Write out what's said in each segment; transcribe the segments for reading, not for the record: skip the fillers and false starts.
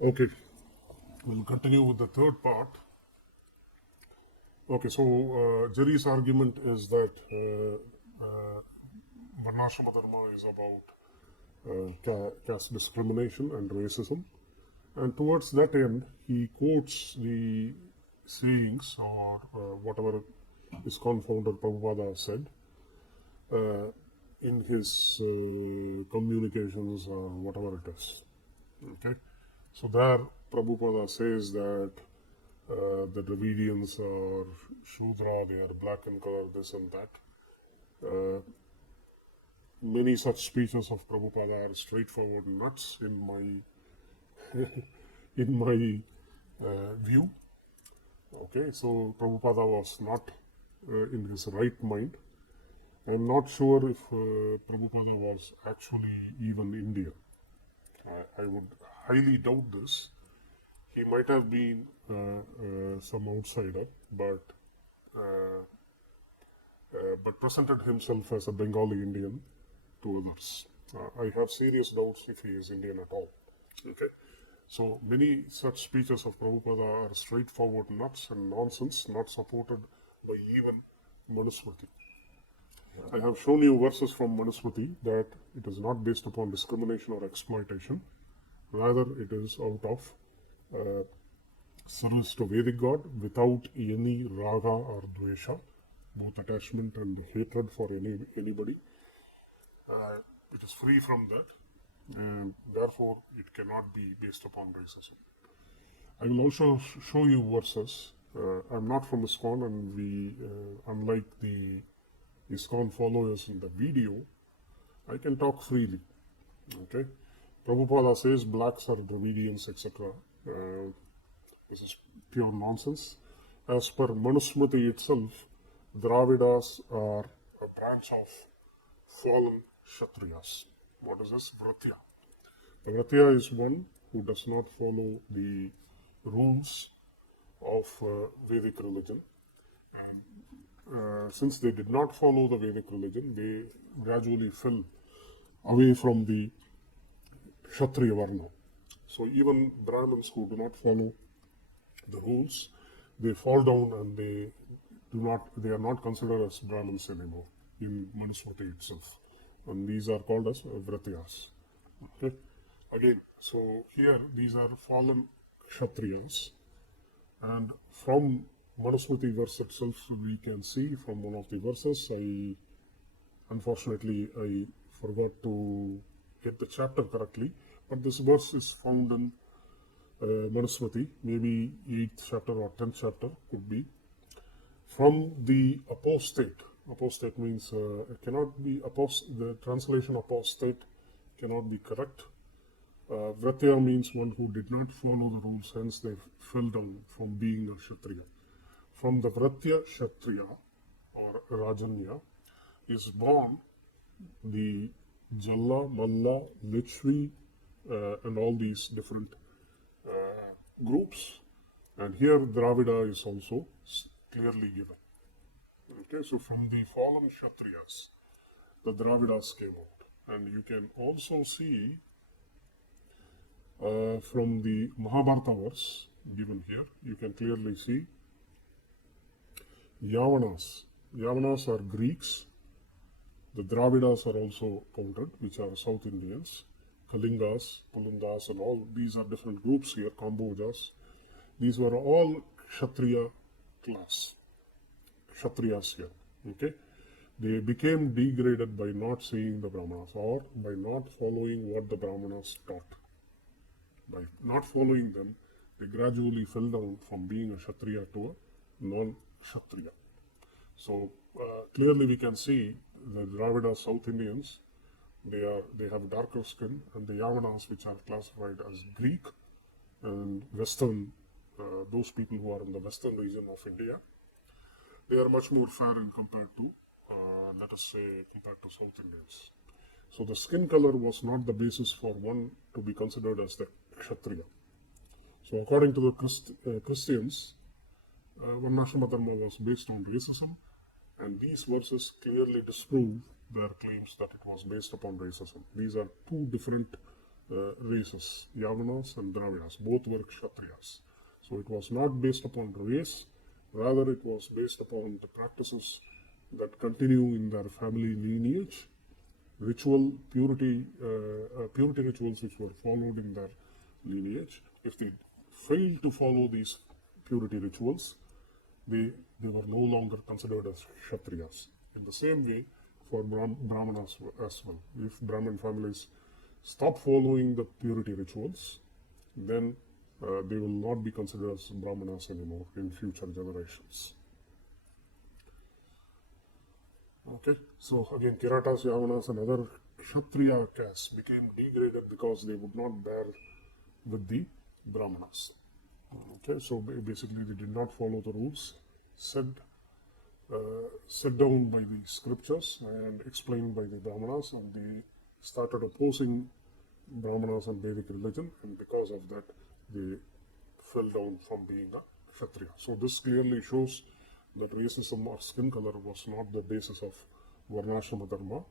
Okay, we'll continue with the third part. Okay, so Jerry's argument is that Varnashrama dharma is about caste discrimination and racism. And towards that end, he quotes the sayings or whatever ISKCON founder Prabhupada said uh, in his communications or whatever it is. Okay, so there Prabhupada says that the Dravidians are Shudra, they are black in color, this and that. Many such speeches of Prabhupada are straightforward nuts in my view. Okay, so Prabhupada was not in his right mind. I'm not sure if Prabhupada was actually even Indian. I would highly doubt this. He might have been some outsider, uh, but presented himself as a Bengali Indian to others. I have serious doubts if he is Indian at all. Okay. So many such speeches of Prabhupada are straightforward nuts and nonsense, not supported by even Manusmriti. I have shown you verses from Manusmriti that it is not based upon discrimination or exploitation. Rather, it is out of uh, service to Vedic God without any raga or dvesha, both attachment and hatred for anybody. It is free from that, and therefore it cannot be based upon racism. I will also show you verses. I'm not from ISKCON, and we, unlike the ISKCON followers in the video, I can talk freely. Okay, Prabhupada says blacks are Dravidians, etc. This is pure nonsense. As per Manusmriti itself, Dravidas are a branch of fallen Kshatriyas. What is this? Vritya. The Vritya is one who does not follow the rules of Vedic religion. And since they did not follow the Vedic religion, they gradually fell away from the Kshatriya Varna. So even Brahmins who do not follow the rules, they fall down and they are not considered as Brahmins anymore in Manusmriti itself. And these are called as Vratyas. Okay. Again, so here these are fallen Kshatriyas, and from Manusmriti verse itself we can see from one of the verses. Unfortunately I forgot to get the chapter correctly, but this verse is found in Manusmriti, maybe 8th chapter or 10th chapter could be. From the apostate means cannot be the translation apostate cannot be correct. Vratya means one who did not follow the rules, hence they fell down from being a Kshatriya. From the Vratya Kshatriya or Rajanya is born the Jalla, Malla, Lichvi, and all these different groups. And here Dravida is also clearly given. Okay, so from the fallen Kshatriyas, the Dravidas came out. And you can also see from the Mahabharata verse given here, you can clearly see Yavanas. Yavanas are Greeks. The Dravidas are also counted, which are South Indians. Kalingas, Pulandas, and all these are different groups here, Kambojas. These were all Kshatriya class, Kshatriyas here. Okay, they became degraded by not seeing the Brahmanas or by not following what the Brahmanas taught. By not following them, they gradually fell down from being a Kshatriya to a non-Kshatriya. So clearly we can see the Dravida South Indians, they have darker skin, and the Yavanas, which are classified as Greek and Western, those people who are in the Western region of India, they are much more fair in compared to, let us say, compared to South Indians. So the skin color was not the basis for one to be considered as the Kshatriya. So according to the Christians, Varnashrama dharma was based on racism, and these verses clearly disprove their claims that it was based upon racism. These are two different races, Yavanas and Dravidas. Both were Kshatriyas. So it was not based upon race, rather it was based upon the practices that continue in their family lineage, purity rituals which were followed in their lineage. If they failed to follow these purity rituals, they were no longer considered as Kshatriyas. In the same way, for Brahmanas as well. If Brahmin families stop following the purity rituals, then they will not be considered as Brahmanas anymore in future generations. Okay, so again, Kiratas, Yavanas and other Kshatriya castes became degraded because they would not bear with the Brahmanas. Okay, so basically they did not follow the rules set down by the scriptures and explained by the Brahmanas, and they started opposing Brahmanas and Vedic religion, and because of that they fell down from being a Kshatriya. So this clearly shows that racism or skin color was not the basis of Varnashrama dharma,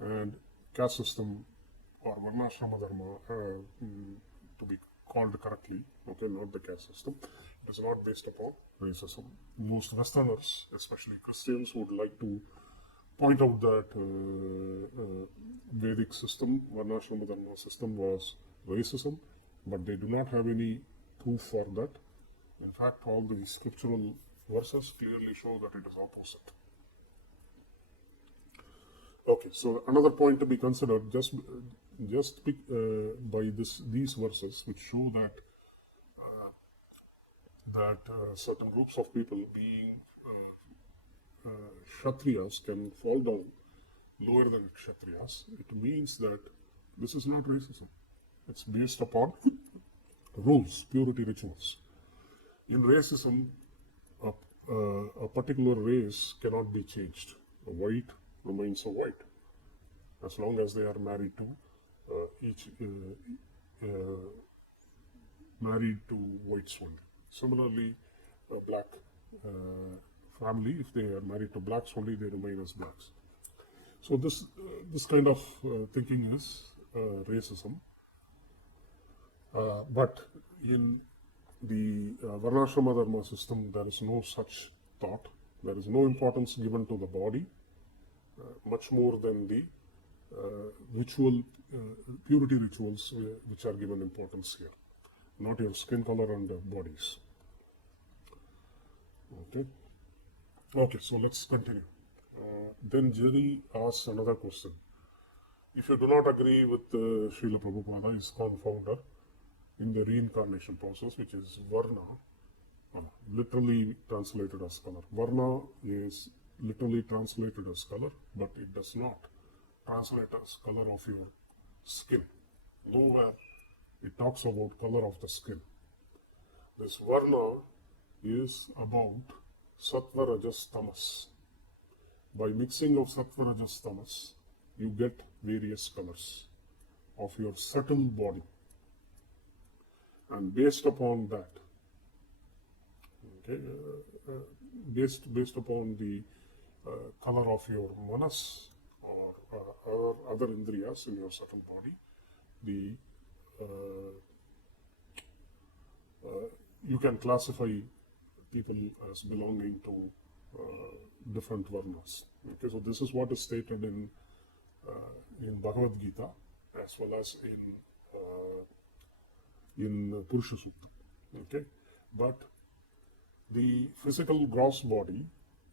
and caste system or Varnashrama dharma, to be called correctly, okay, not the caste system, it is not based upon racism. Most Westerners, especially Christians, would like to point out that Vedic system, Varnashrama dharma system was racism, but they do not have any proof for that. In fact, all the scriptural verses clearly show that it is opposite. Okay, so another point to be considered, just by these verses, which show that certain groups of people being Kshatriyas can fall down lower than Kshatriyas, it means that this is not racism. It's based upon rules, purity rituals. In racism, a particular race cannot be changed. A white remains a white as long as they are married to whites only. Similarly, a black family, if they are married to blacks only, they remain as blacks. So this kind of thinking is racism. But in the Varnashrama dharma system, there is no such thought. There is no importance given to the body, much more than the purity rituals which are given importance here, not your skin color and bodies. Okay, so let's continue. Then Jerry asks another question. If you do not agree with Srila Prabhupada, ISKCON founder, in the reincarnation process, which is Varna, literally translated as color. Varna is literally translated as color, but it does not translate as color of your skin. Nowhere it talks about color of the skin. This Varna is about Sattva, Rajas, Tamas. By mixing of Sattva, Rajas, Tamas, you get various colors of your subtle body. And based upon that, okay, based upon the color of your manas or other indriyas in your subtle body, you can classify people as belonging to different varnas. Okay, so this is what is stated in Bhagavad Gita as well as in Purusha Sukta. Okay, but the physical gross body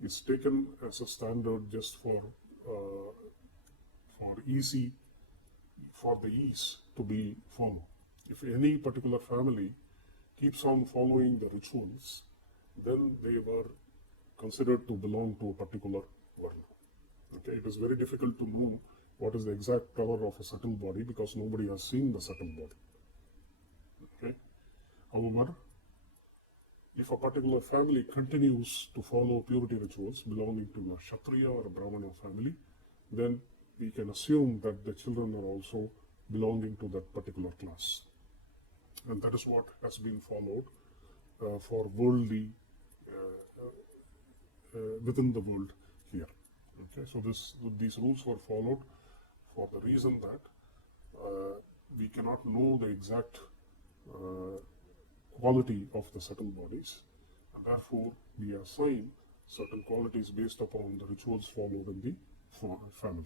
is taken as a standard just for the ease to be followed. If any particular family keeps on following the rituals, then they were considered to belong to a particular varna. Okay, it is very difficult to know what is the exact color of a subtle body because nobody has seen the subtle body. Okay. However, if a particular family continues to follow purity rituals belonging to a Kshatriya or a Brahmana family, then we can assume that the children are also belonging to that particular class. And that is what has been followed for worldly, within the world here. Okay, so these rules were followed for the reason that we cannot know the exact uh, quality of the certain bodies, and therefore we assign certain qualities based upon the rituals followed in the family.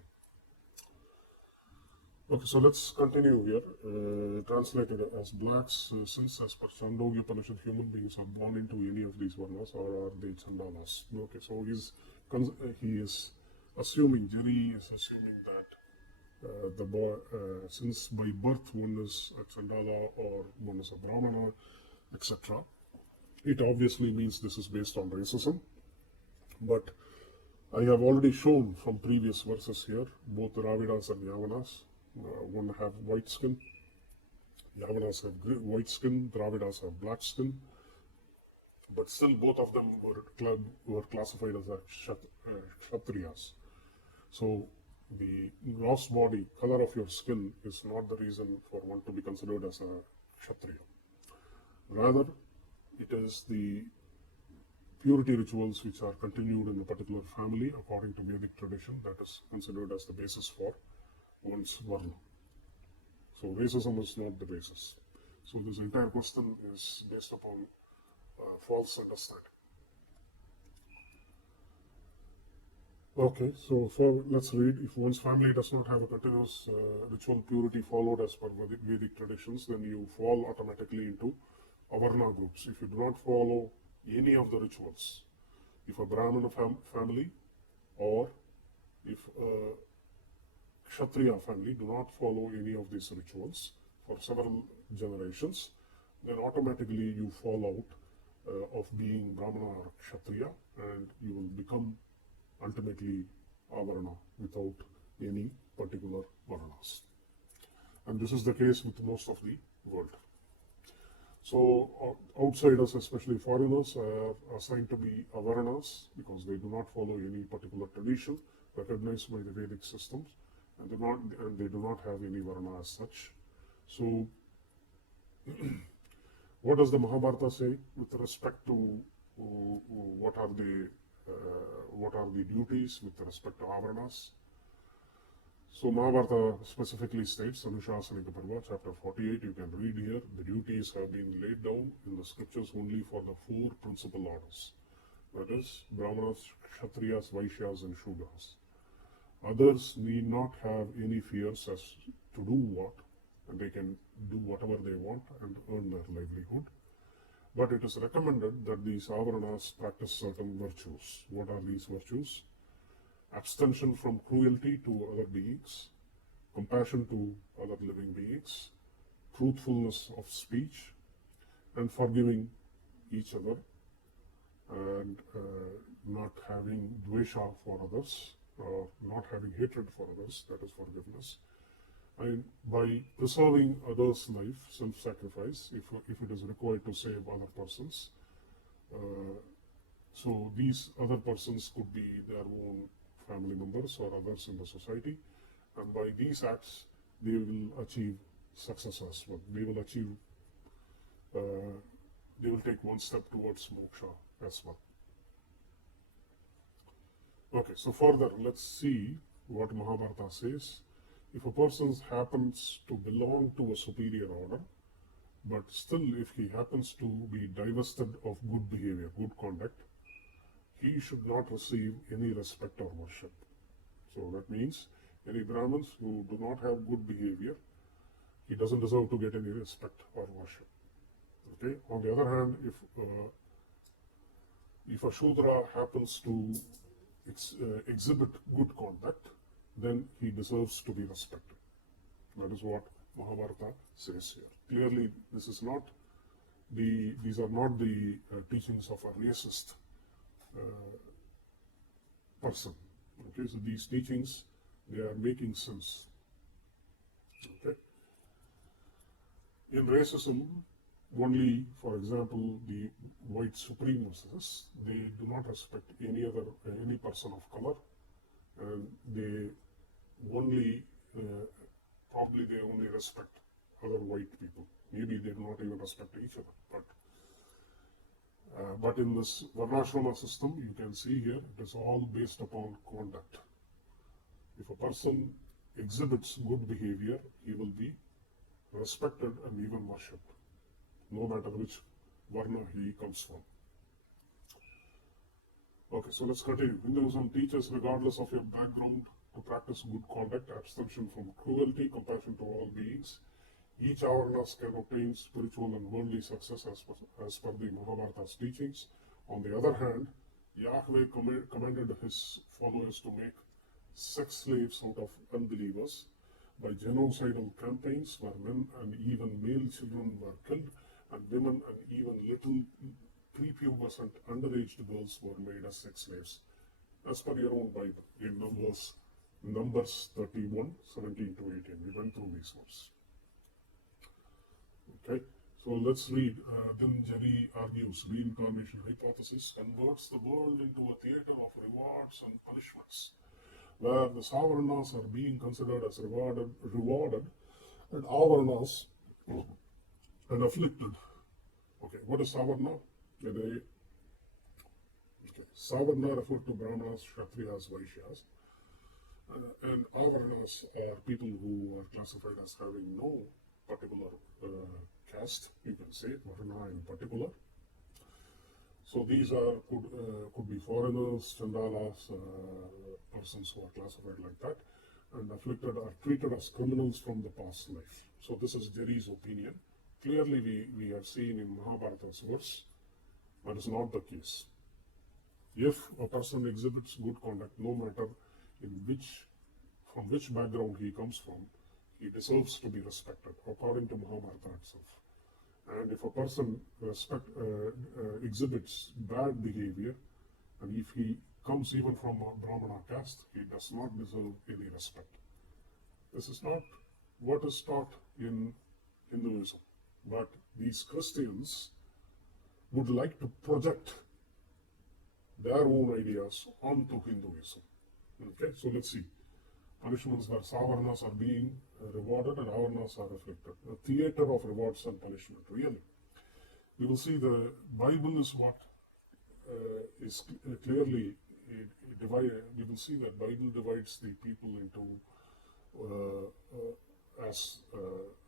Okay, so let's continue here. Translated as blacks, since as per Chandogya Upanishad, human beings are born into any of these varnas, or are they chandalas? Okay, so he is assuming, Jerry is assuming that since by birth one is a chandala or one is a brahmana, etc., it obviously means this is based on racism. But I have already shown from previous verses here, both Dravidas and Yavanas, one have white skin, Yavanas have white skin, Dravidas have black skin, but still both of them were classified as Kshatriyas. So the gross body, color of your skin is not the reason for one to be considered as a Kshatriya. Rather, it is the purity rituals which are continued in a particular family according to Vedic tradition that is considered as the basis for one's varna. So racism is not the basis. So this entire question is based upon false understanding. Okay, so let's read. If one's family does not have a continuous ritual purity followed as per Vedic traditions, then you fall automatically into avarna groups. If you do not follow any of the rituals, if a Brahmana family or if a Kshatriya family do not follow any of these rituals for several generations, then automatically you fall out of being Brahmana or Kshatriya, and you will become ultimately avarna without any particular varnas. And this is the case with most of the world. So outsiders, especially foreigners, are assigned to be avarnas because they do not follow any particular tradition recognized by the Vedic systems, and they do not have any varna as such. So what does the Mahabharata say with respect to what are the duties with respect to avaranas? So Mahabharata specifically states, Anushasanika Parva, chapter 48, you can read here, the duties have been laid down in the scriptures only for the four principal orders. That is, Brahmanas, Kshatriyas, Vaishyas and Shudras. Others need not have any fears as to do what, and they can do whatever they want and earn their livelihood. But it is recommended that these avaranas practice certain virtues. What are these virtues? Abstention from cruelty to other beings, compassion to other living beings, truthfulness of speech, and forgiving each other, and not having dvesha for others, or not having hatred for others, that is forgiveness. And by preserving others' life, self-sacrifice, if it is required to save other persons. So these other persons could be their own family members or others in the society, and by these acts they will achieve success as well. They will take one step towards moksha as well. Okay, so further let's see what Mahabharata says. If a person happens to belong to a superior order, but still if he happens to be divested of good behavior, good conduct, he should not receive any respect or worship. So that means any Brahmins who do not have good behavior, he doesn't deserve to get any respect or worship. Okay. On the other hand, if a Shudra happens to exhibit good conduct, then he deserves to be respected. That is what Mahabharata says here. Clearly, these are not the teachings of a racist person. Okay, so these teachings, they are making sense. Okay. In racism, only, for example, the white supremacists, they do not respect any person of color, and they only probably they only respect other white people. Maybe they do not even respect each other. But in this Varnashrama system, you can see here, it is all based upon conduct. If a person exhibits good behavior, he will be respected, and even worshipped, no matter which Varna he comes from. Okay, so let's continue. Hinduism teaches, regardless of your background, to practice good conduct, abstention from cruelty, compassion to all beings. Each awareness can obtain spiritual and worldly success as per the Mahabharata's teachings. On the other hand, Yahweh commanded his followers to make sex slaves out of unbelievers by genocidal campaigns where men and even male children were killed, and women and even little prepubescent underage girls were made as sex slaves, as per your own Bible in Numbers 31, 17 to 18. We went through these verses. Okay, so let's read. Then Jerry argues reincarnation hypothesis converts the world into a theater of rewards and punishments, where the Savarnas are being considered as rewarded and Avarnas and afflicted. Okay, what is Savarna? Savarna refer to Brahmanas, Kshatriyas, Vaishyas, and Avarnas are people who are classified as having no particular caste, you can say, Varna in particular. So these could be foreigners, chandalas, persons who are classified like that, and afflicted are treated as criminals from the past life. So this is Jerry's opinion. Clearly we have seen in Mahabharata's verse that is not the case. If a person exhibits good conduct, no matter from which background he comes from, he deserves to be respected, according to Mahabharata itself. And if a person exhibits bad behavior, and if he comes even from a Brahmana caste, he does not deserve any respect. This is not what is taught in Hinduism, but these Christians would like to project their own ideas onto Hinduism. Okay, so let's see. Punishments where Savarnas are being rewarded and Avarnas are afflicted. A theater of rewards and punishment, really. We will see the Bible is what is clearly divided. We will see that Bible divides the people into as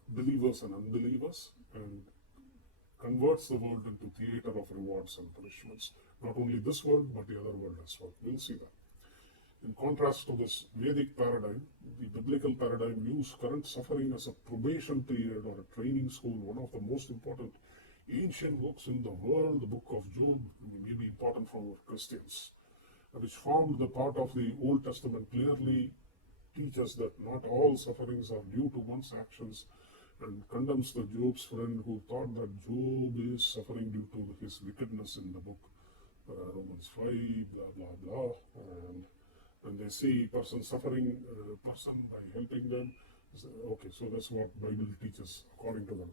believers and unbelievers, and converts the world into theater of rewards and punishments. Not only this world, but the other world as well. We'll see that. In contrast to this Vedic paradigm, the biblical paradigm views current suffering as a probation period or a training school. One of the most important ancient books in the world, the book of Job, may be important for Christians, which formed the part of the Old Testament, clearly teaches that not all sufferings are due to one's actions, and condemns the Job's friend who thought that Job is suffering due to his wickedness in the book Romans 5, blah, blah, blah. And they see person suffering person by helping them. Okay, so that's what Bible teaches according to them.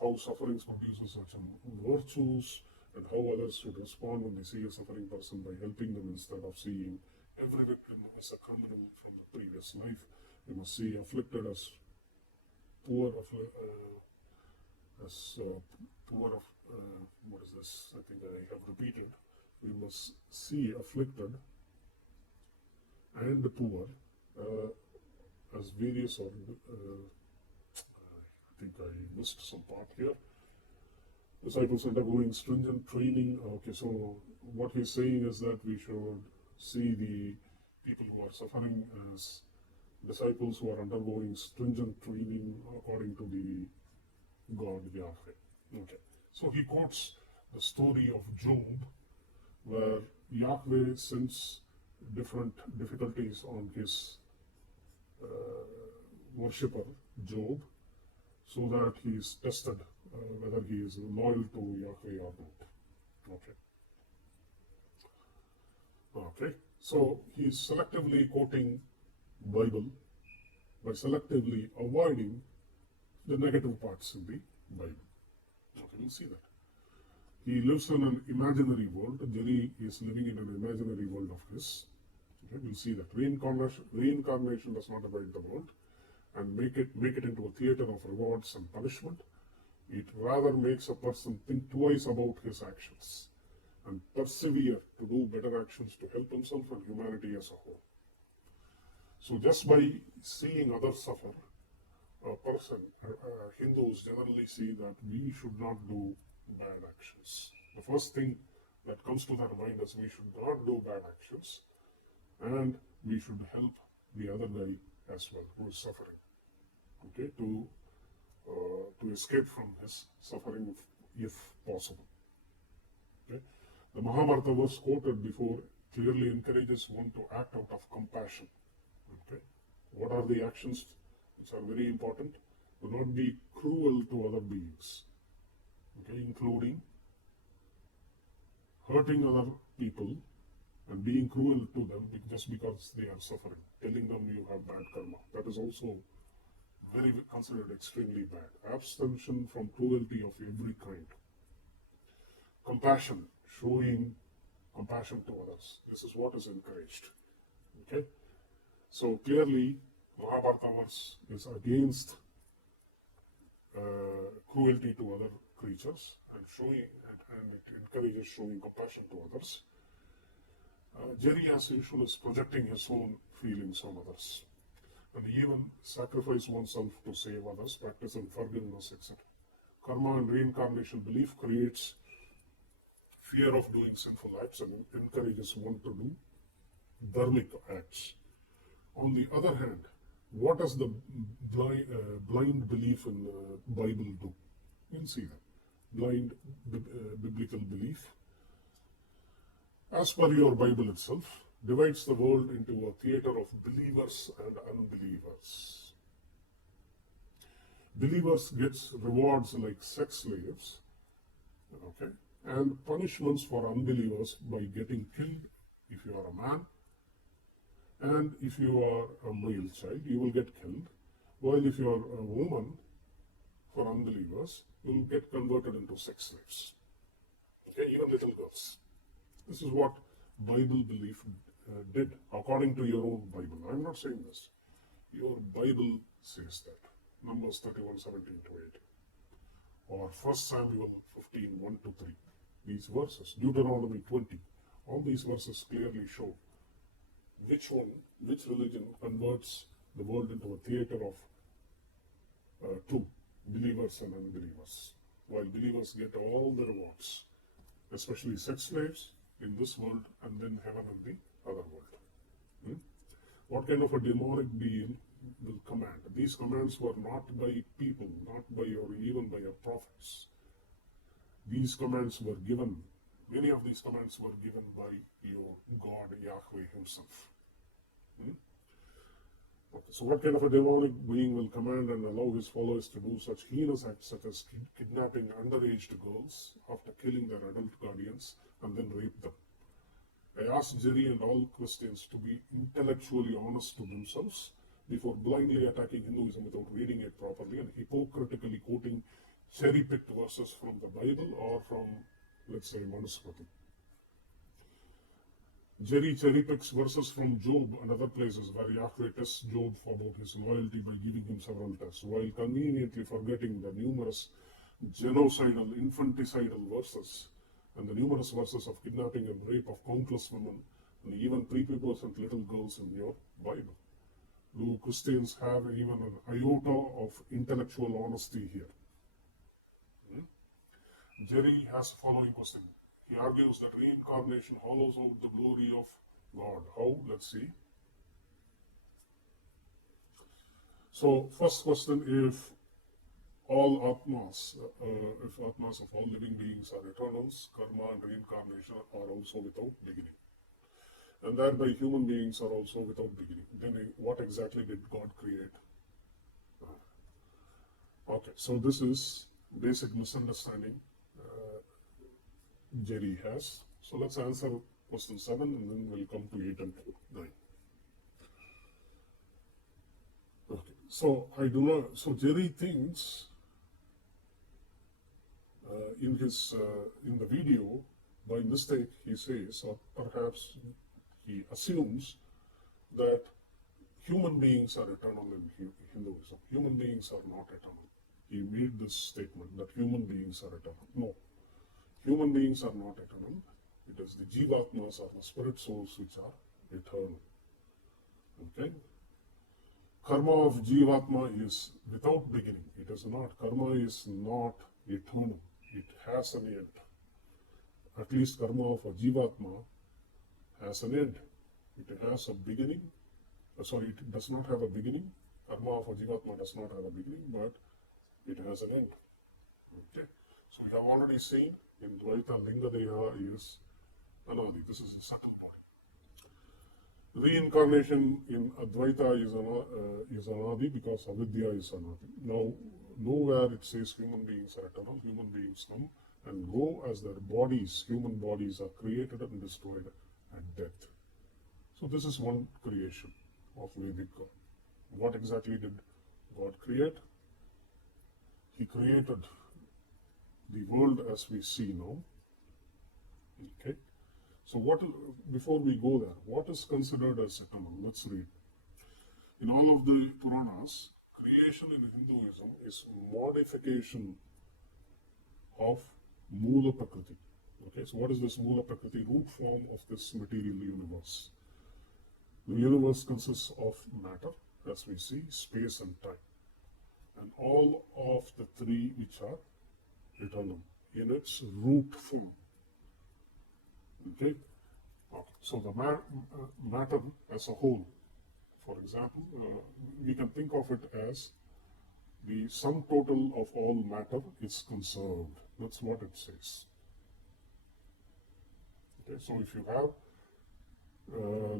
How sufferings produces certain virtues, and how others should respond when they see a suffering person by helping them instead of seeing every victim as a criminal from the previous life. We must see afflicted as poor of what is this? I think I have repeated. We must see afflicted and the poor as various, or I think I missed some part here. Disciples undergoing stringent training. Okay, so what he's saying is that we should see the people who are suffering as disciples who are undergoing stringent training according to the God Yahweh. Okay, so he quotes the story of Job, where Yahweh sends different difficulties on his worshipper Job, so that he is tested whether he is loyal to Yahweh or not. Okay, so he is selectively quoting Bible by selectively avoiding the negative parts in the Bible. Okay, we'll see that. He lives in an imaginary world. Jerry is living in an imaginary world of his. Okay, we'll see that. Reincarnation does not abide the world and make it into a theater of rewards and punishment. It rather makes a person think twice about his actions and persevere to do better actions to help himself and humanity as a whole. So just by seeing others suffer, a person, Hindus generally see that we should not do bad actions. The first thing that comes to their mind is we should not do bad actions, and we should help the other guy as well who is suffering, okay, to escape from his suffering if possible. Okay? The Mahabharata verse quoted before clearly encourages one to act out of compassion. Okay? What are the actions which are very important? Do not be cruel to other beings, okay, including hurting other people and being cruel to them just because they are suffering, telling them you have bad karma. That is also very considered extremely bad. Abstention from cruelty of every kind. Compassion, showing compassion to others. This is what is encouraged. Okay? So clearly, Mahabharata verse is against cruelty to other creatures and it encourages showing compassion to others. Jerry, as usual, is projecting his own feelings on others. And even sacrifice oneself to save others, practicing forgiveness, etc. Karma and reincarnation belief creates fear of doing sinful acts and encourages one to do dharmic acts. On the other hand, what does the blind belief in the Bible do? We'll see that. Blind biblical belief, as per your Bible itself, divides the world into a theater of believers and unbelievers. Believers gets rewards like sex slaves, okay, and punishments for unbelievers by getting killed if you are a man, and if you are a male child, you will get killed, while if you are a woman, for unbelievers, you will get converted into sex slaves. Okay, even little girls. This is what Bible belief did, according to your own Bible. I'm not saying this. Your Bible says that. Numbers 31, 17 to 8. Or 1 Samuel 15, 1 to 3. These verses, Deuteronomy 20, all these verses clearly show which religion converts the world into a theater of two, believers and unbelievers. While believers get all the rewards, especially sex slaves in this world and then heaven and the other world. What kind of a demonic being will command? These commands were not by people, not by or even by your prophets. These commands were given, many of these commands were given by your God Yahweh himself. Okay, so what kind of a demonic being will command and allow his followers to do such heinous acts such as kidnapping underage girls after killing their adult guardians and then rape them? I asked Jerry and all Christians to be intellectually honest to themselves before blindly attacking Hinduism without reading it properly and hypocritically quoting cherry-picked verses from the Bible or from, let's say, Manusmriti. Jerry cherry-picks verses from Job and other places where Yahweh tests Job about his loyalty by giving him several tests, while conveniently forgetting the numerous genocidal, infanticidal verses and the numerous verses of kidnapping and rape of countless women and even prepubescent little girls in your Bible. Do Christians have even an iota of intellectual honesty here? Jerry has the following question. He argues that reincarnation hollows out the glory of God. How? Let's see. So, first question, if all atmas, if atmas of all living beings are eternals, karma and reincarnation are also without beginning. And thereby human beings are also without beginning. Then what exactly did God create? Okay, so this is basic misunderstanding Jerry has. So let's answer question 7 and then we'll come to 8 and 9. Okay, so so Jerry thinks in the video, by mistake he says, or perhaps he assumes that human beings are eternal in Hinduism. Human beings are not eternal. He made this statement that human beings are eternal. No. Human beings are not eternal. It is the Jivatmas or the spirit souls which are eternal. Okay? karma of Jivatma is without beginning. It is not. Karma is not eternal. It has an end. At least karma of a Jivatma has an end. It has a beginning. It does not have a beginning. Karma of a Jivatma does not have a beginning, but it has an end. Okay. So we have already seen in Dvaita, Lingadeha is Anadi. This is the subtle body. Reincarnation in Advaita is Anadi because Avidya is Anadi. Now, nowhere it says human beings are eternal. Human beings come and go as their bodies, human bodies, are created and destroyed at death. So this is one creation of Vedic God. What exactly did God create? He created the world as we see now. Okay. So before we go there, what is considered as eternal? Let's read. In all of the Puranas, creation in Hinduism is modification of Mula Prakriti. Okay, so what is this Mula Prakriti? Root form of this material universe. The universe consists of matter, as we see, space and time. And all of the three which are eternal in its root form. Okay? So the matter as a whole, for example, we can think of it as the sum total of all matter is conserved. That's what it says. Okay, so if you have,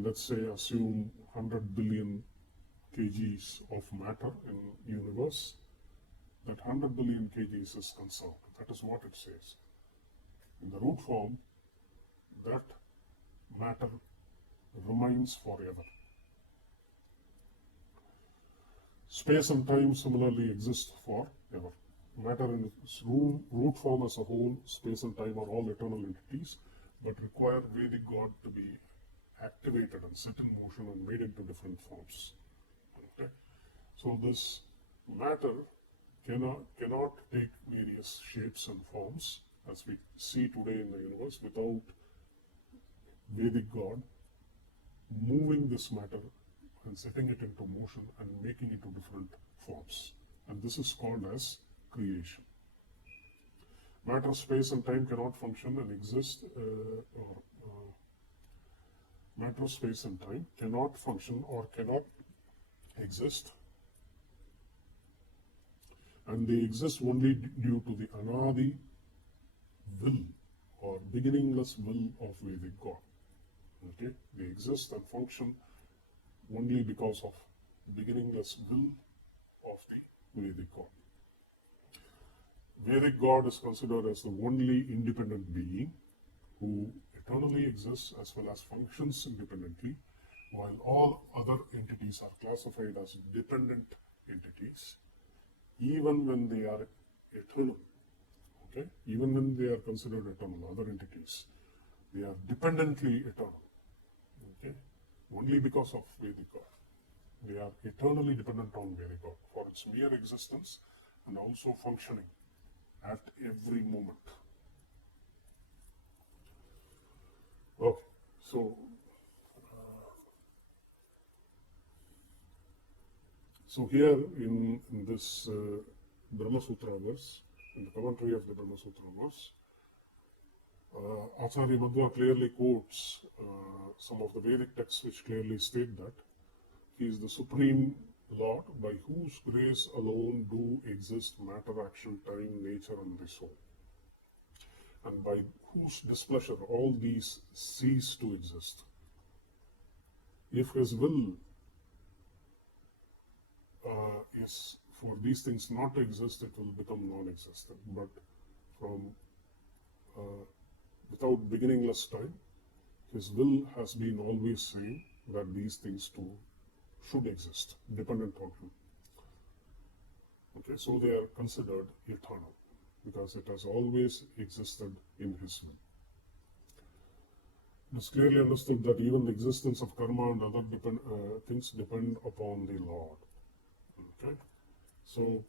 let's say, assume 100 billion kgs of matter in universe, that 100 billion kgs is conserved. That is what it says. In the root form, that matter remains forever. Space and time similarly exist forever. Matter in its root form as a whole, space and time are all eternal entities, but require Vedic God to be activated and set in motion and made into different forms. Okay? So this matter cannot take various shapes and forms as we see today in the universe without Vedic God moving this matter and setting it into motion and making it into different forms. And this is called as creation. Matter, space and time cannot function and exist, matter, space and time cannot function or cannot exist, and they exist only due to the Anadi will or beginningless will of Vedic God. Okay? They exist and function only because of beginningless will of the Vedic God. Vedic God is considered as the only independent being who eternally exists as well as functions independently, while all other entities are classified as dependent entities, even when they are eternal. Okay? Even when they are considered eternal, other entities, they are dependently eternal. Okay? Only because of Vedic God. They are eternally dependent on Vedic God for its mere existence and also functioning at every moment. Okay, so here in this Brahma Sutra verse, in the commentary of the Brahma Sutra verse, Acharya Madhva clearly quotes some of the Vedic texts which clearly state that he is the Supreme Lord by whose grace alone do exist matter, action, time, nature and the soul, and by whose displeasure all these cease to exist. If his will is for these things not to exist, it will become non-existent. But from without beginningless time, his will has been always saying that these things too should exist, dependent on him. Okay, so they are considered eternal because it has always existed in his will. It is clearly understood that even the existence of karma and other things depend upon the Lord. Okay, so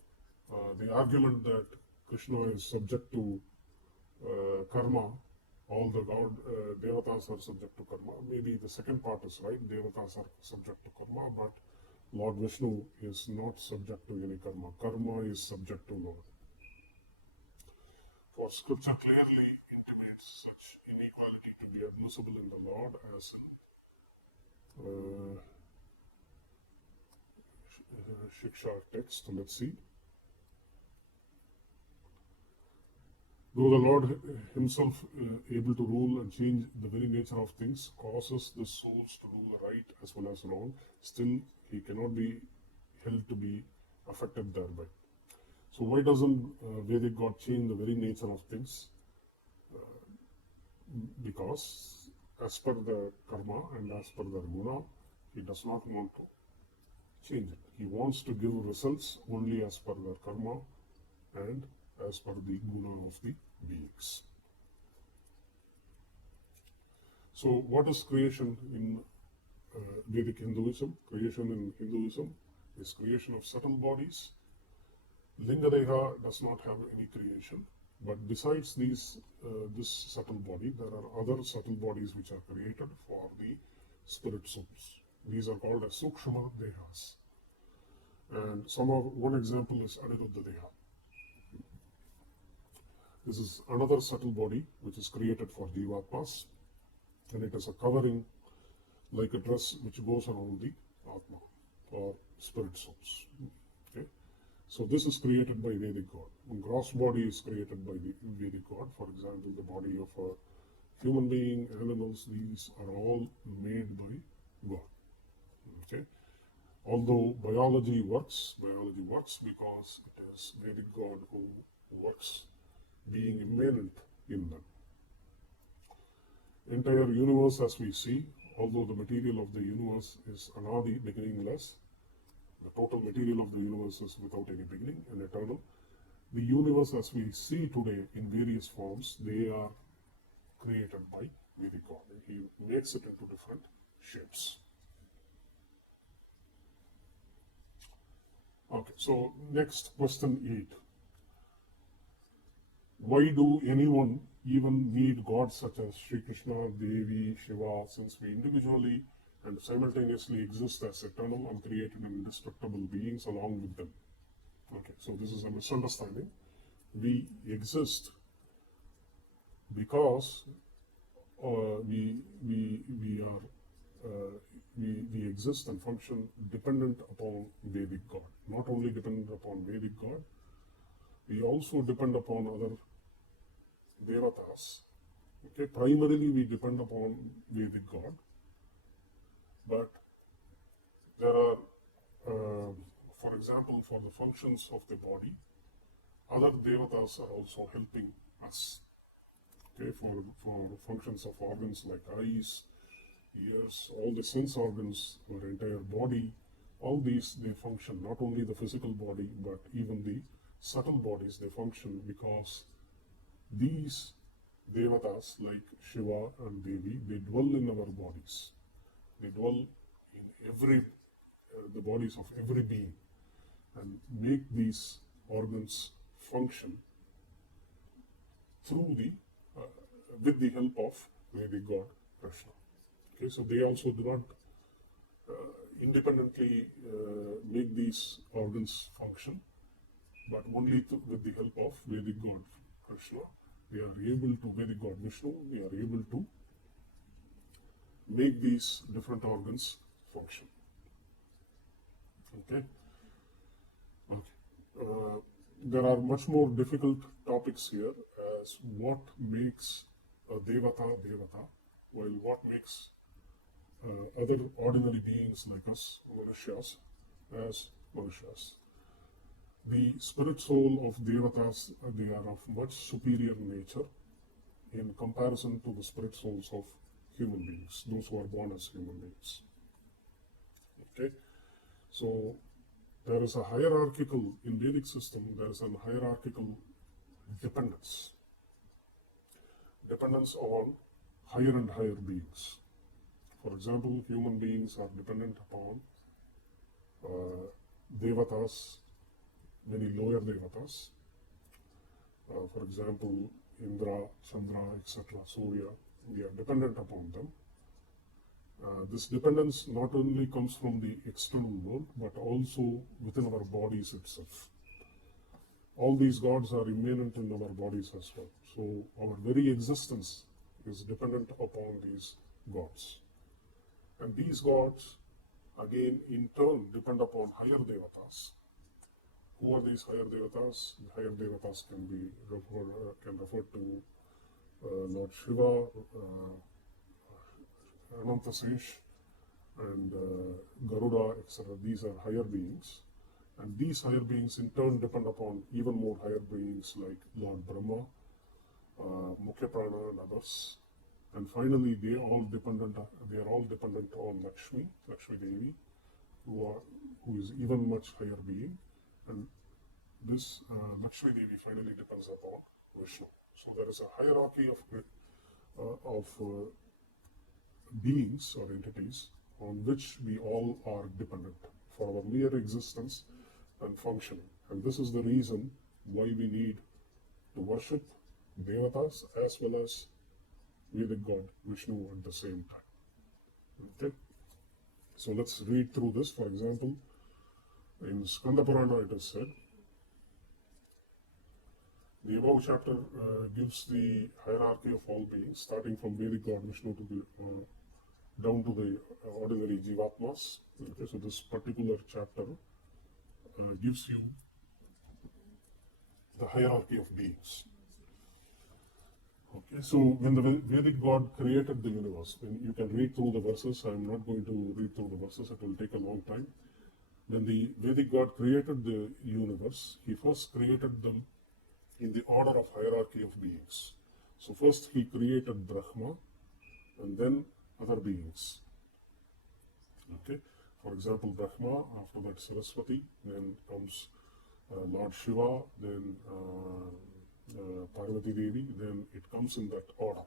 the argument that Krishna is subject to karma, all the devatas are subject to karma. Maybe the second part is right, devatas are subject to karma, but Lord Vishnu is not subject to any karma. Karma is subject to Lord. For scripture clearly intimates such inequality to be admissible in the Lord as Shiksha text. Let's see. Though the Lord himself, able to rule and change the very nature of things, causes the souls to do the right as well as wrong, still he cannot be held to be affected thereby. So why doesn't Vedic God change the very nature of things? Because as per the karma and as per the guna, he does not want to change it. He wants to give results only as per the karma and as per the guna of the beings. So what is creation in Vedic Hinduism? Creation in Hinduism is creation of subtle bodies. Lingadeha does not have any creation, but besides this subtle body, there are other subtle bodies which are created for the spirit souls. These are called as Sukshma Dehas. And one example is Aniruddha Deha. This is another subtle body which is created for Jivatmas, and it is a covering like a dress which goes around the Atma or spirit souls. Okay? So this is created by Vedic God. Gross body is created by the Vedic God. For example, the body of a human being, animals, these are all made by God. Okay? Although biology works because it is Vedic God who works, being immanent in them. Entire universe as we see, although the material of the universe is anadi, beginningless, the total material of the universe is without any beginning and eternal. The universe as we see today in various forms, they are created by Vedic God. He makes it into different shapes. Okay, so next question 8. Why do anyone even need gods such as Sri Krishna, Devi, Shiva, since we individually and simultaneously exist as eternal, uncreated, and indestructible beings along with them? Okay, so this is a misunderstanding. We exist because we exist and function dependent upon Vedic God. Not only dependent upon Vedic God, we also depend upon other devatas. Okay, primarily we depend upon Vedic God, but there are, for example, for the functions of the body, other devatas are also helping us. Okay, for functions of organs like eyes, ears, all the sense organs, our entire body, all these, they function, not only the physical body, but even the subtle bodies, they function because these devatas like Shiva and Devi, they dwell in our bodies. They dwell in the bodies of every being and make these organs function through with the help of Vedic God Krishna. Okay, so they also do not independently make these organs function, but only with the help of Vedic God Krishna. They are able to, Vedic God Vishnu, they are able to make these different organs function. Okay? Okay. There are much more difficult topics here as what makes a devata devata, while what makes other ordinary beings like us, manushas, as manushas. The spirit soul of devatas, they are of much superior nature in comparison to the spirit souls of human beings, those who are born as human beings. Okay, so there is a hierarchical, in Vedic system, there is a hierarchical dependence on higher and higher beings. For example, human beings are dependent upon devatas, many lower devatas. For example, Indra, Chandra, etc., Surya, we are dependent upon them. This dependence not only comes from the external world, but also within our bodies itself. All these gods are immanent in our bodies as well. So our very existence is dependent upon these gods. And these gods, again, in turn, depend upon higher devatas. Who are these higher devatas? The higher devatas can refer to Lord Shiva, Anantasesh, and Garuda, etc. These are higher beings. And these higher beings in turn depend upon even more higher beings like Lord Brahma, Mukhya Prana, and others. And finally, they are all dependent on Lakshmi Devi, who is even much higher being. And this Lakshmi Devi finally depends upon Vishnu. So there is a hierarchy of beings or entities on which we all are dependent for our mere existence and functioning. And this is the reason why we need to worship Devatas as well as Vedic God Vishnu at the same time. Okay? So let's read through this. For example, in Skanda Purana it is said, the above chapter gives the hierarchy of all beings, starting from Vedic God Vishnu down to the ordinary Jivatmas. Okay, so this particular chapter gives you the hierarchy of beings. Okay, so when the Vedic God created the universe, when you can read through the verses, I'm not going to read through the verses, it will take a long time. When the Vedic God created the universe, he first created them in the order of hierarchy of beings. So first he created Brahma and then other beings. Okay, for example, Brahma, after that Saraswati, then comes Lord Shiva, then Parvati Devi, then it comes in that order.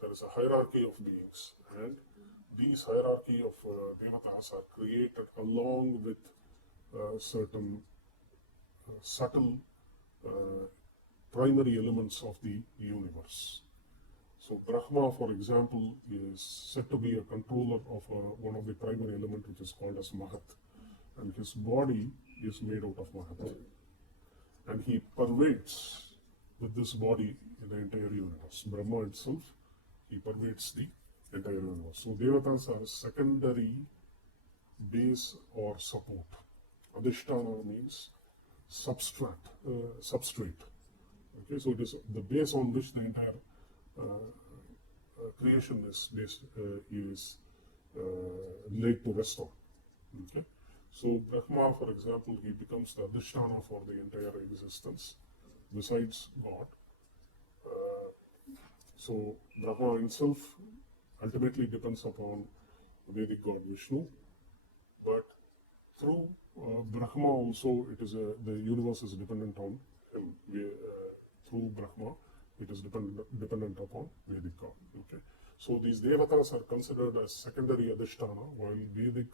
There is a hierarchy of beings, and these hierarchy of devatas are created along with certain subtle primary elements of the universe. So Brahma, for example, is said to be a controller of one of the primary elements, which is called as Mahat, and his body is made out of Mahat. And he pervades with this body in the entire universe. Brahma itself, he pervades the entire universe. So Devatas are secondary base or support. Adhisthana means substrate. Okay, so it is the base on which the entire creation is laid to rest on. Okay, so Brahma, for example, he becomes the Adhisthana for the entire existence, besides God. So Brahma himself ultimately depends upon Vedic God Vishnu, but through Brahma also the universe is dependent on him. Through Brahma, it is dependent upon Vedic God. Okay, so these devatas are considered as secondary adhisthana, while Vedic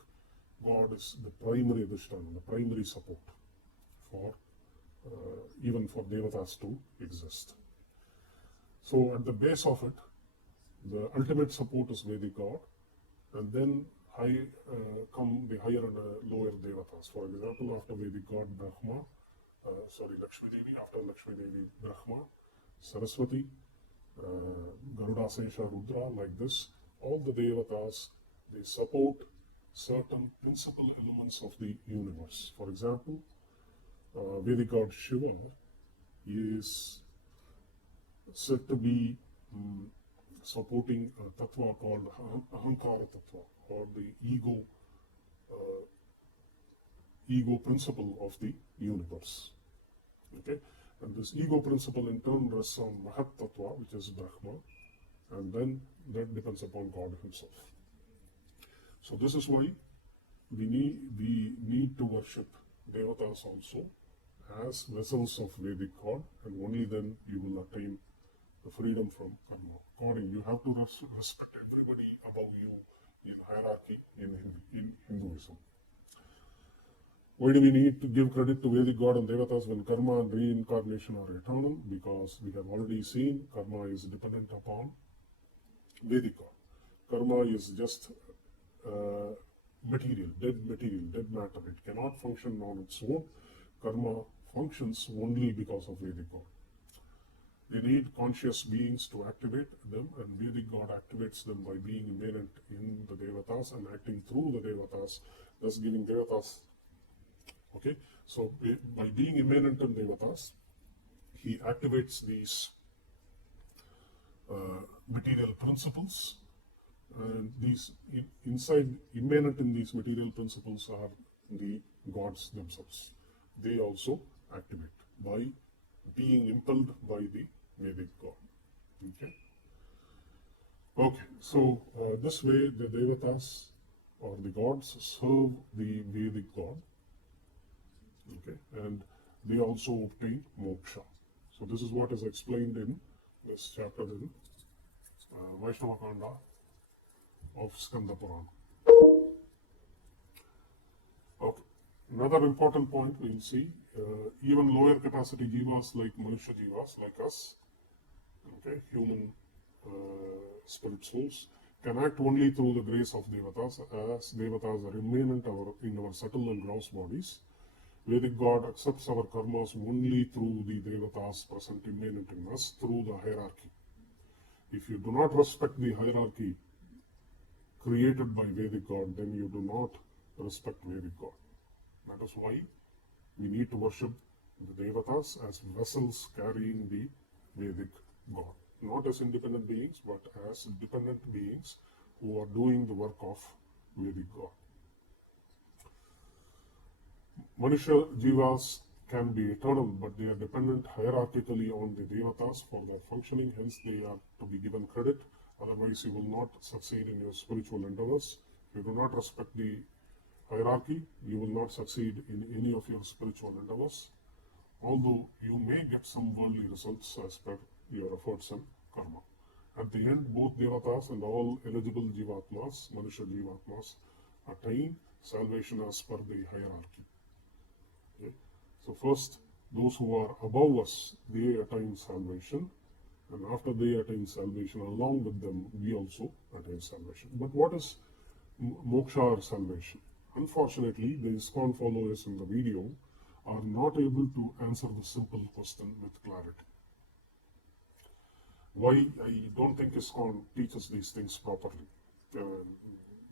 God is the primary adhisthana, the primary support for even for devatas to exist. So at the base of it, the ultimate support is Vedic God, and then come the higher and lower devatas. For example, after Vedic God Brahma, Lakshmi Devi, after Lakshmi Devi Brahma, Saraswati, Garuda, Sesha, Rudra, like this, all the devatas, they support certain principal elements of the universe. For example, Vedic God Shiva is said to be supporting a tattva called Ahankara tattva, or the ego principle of the universe. Okay, and this ego principle in turn rests on Mahat tattva, which is Brahma, and then that depends upon God himself. So this is why we need to worship devatas also as vessels of Vedic God, and only then you will attain the freedom from karma. According, you have to respect everybody above you in hierarchy in Hinduism. Why do we need to give credit to Vedic God and devatas when karma and reincarnation are eternal? Because we have already seen karma is dependent upon Vedic God. Karma is just material, dead matter. It cannot function on its own. Karma functions only because of Vedic God. They need conscious beings to activate them, and Vedic God activates them by being immanent in the Devatas and acting through the Devatas, thus giving Devatas. Okay, so by being immanent in Devatas, he activates these material principles, and these inside immanent in these material principles are the gods themselves. They also activate by being impelled by the Vedic God. Okay, so this way the Devatas or the gods serve the Vedic God. Okay, and they also obtain moksha. So this is what is explained in this chapter in Vaishnava Kanda of Skanda Purana. Okay, another important point we'll see, even lower capacity jivas like Manusha jivas, like us, okay, human spirit souls, can act only through the grace of Devatas, as Devatas are immanent in our subtle and gross bodies. Vedic God accepts our karmas only through the Devatas present immanent in us through the hierarchy. If you do not respect the hierarchy created by Vedic God, then you do not respect Vedic God. That is why we need to worship the Devatas as vessels carrying the Vedic God. Not as independent beings, but as dependent beings who are doing the work of Vedic God. Manusha jivas can be eternal, but they are dependent hierarchically on the Devatas for their functioning, hence they are to be given credit. Otherwise, you will not succeed in your spiritual endeavors. If you do not respect the hierarchy, you will not succeed in any of your spiritual endeavors, although you may get some worldly results as per your efforts and karma. At the end, both Devatas and all eligible Jivatmas, Manusha Jivatmas, attain salvation as per the hierarchy. Okay. So first, those who are above us, they attain salvation, and after they attain salvation, along with them, we also attain salvation. But what is moksha or salvation? Unfortunately, the ISKCON followers in the video are not able to answer the simple question with clarity. Why? I don't think ISKCON teaches these things properly.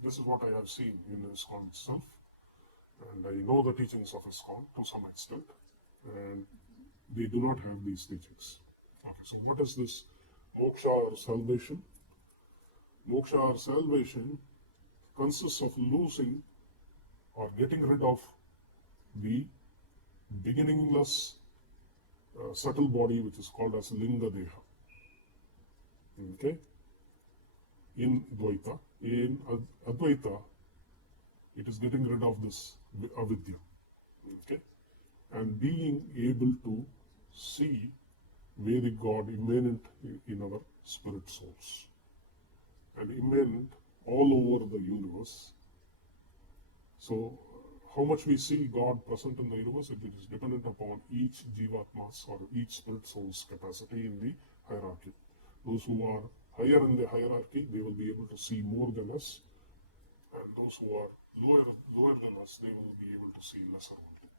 This is what I have seen in ISKCON itself, and I know the teachings of ISKCON to some extent, and they do not have these teachings. Okay, so what is this moksha or salvation? Moksha or salvation consists of losing or getting rid of the beginningless subtle body, which is called as linga deha. Okay, in Dvaita, in Advaita, it is getting rid of this avidya. Okay, and being able to see Vedic God immanent in our spirit souls and immanent all over the universe. So, how much we see God present in the universe, it is dependent upon each jivatma's or each spirit soul's capacity in the hierarchy. Those who are higher in the hierarchy, they will be able to see more than us, and those who are lower than us, they will be able to see lesser only.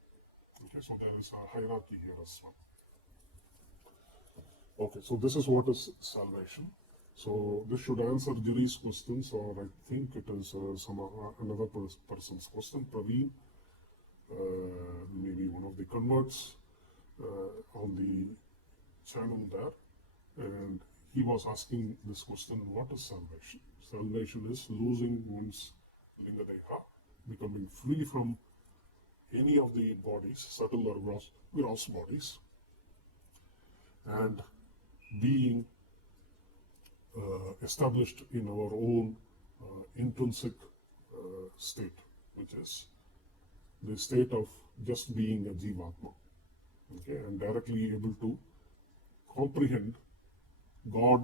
Okay, so there is a hierarchy here as well. Okay, so this is what is salvation. So this should answer Jiri's questions, or I think it is another person's question. Praveen, maybe one of the converts on the channel there, and he was asking this question: what is salvation? Salvation is losing one's linga deha, becoming free from any of the bodies, subtle or gross bodies, and being established in our own intrinsic state, which is the state of just being a jivatma, okay, and directly able to comprehend God,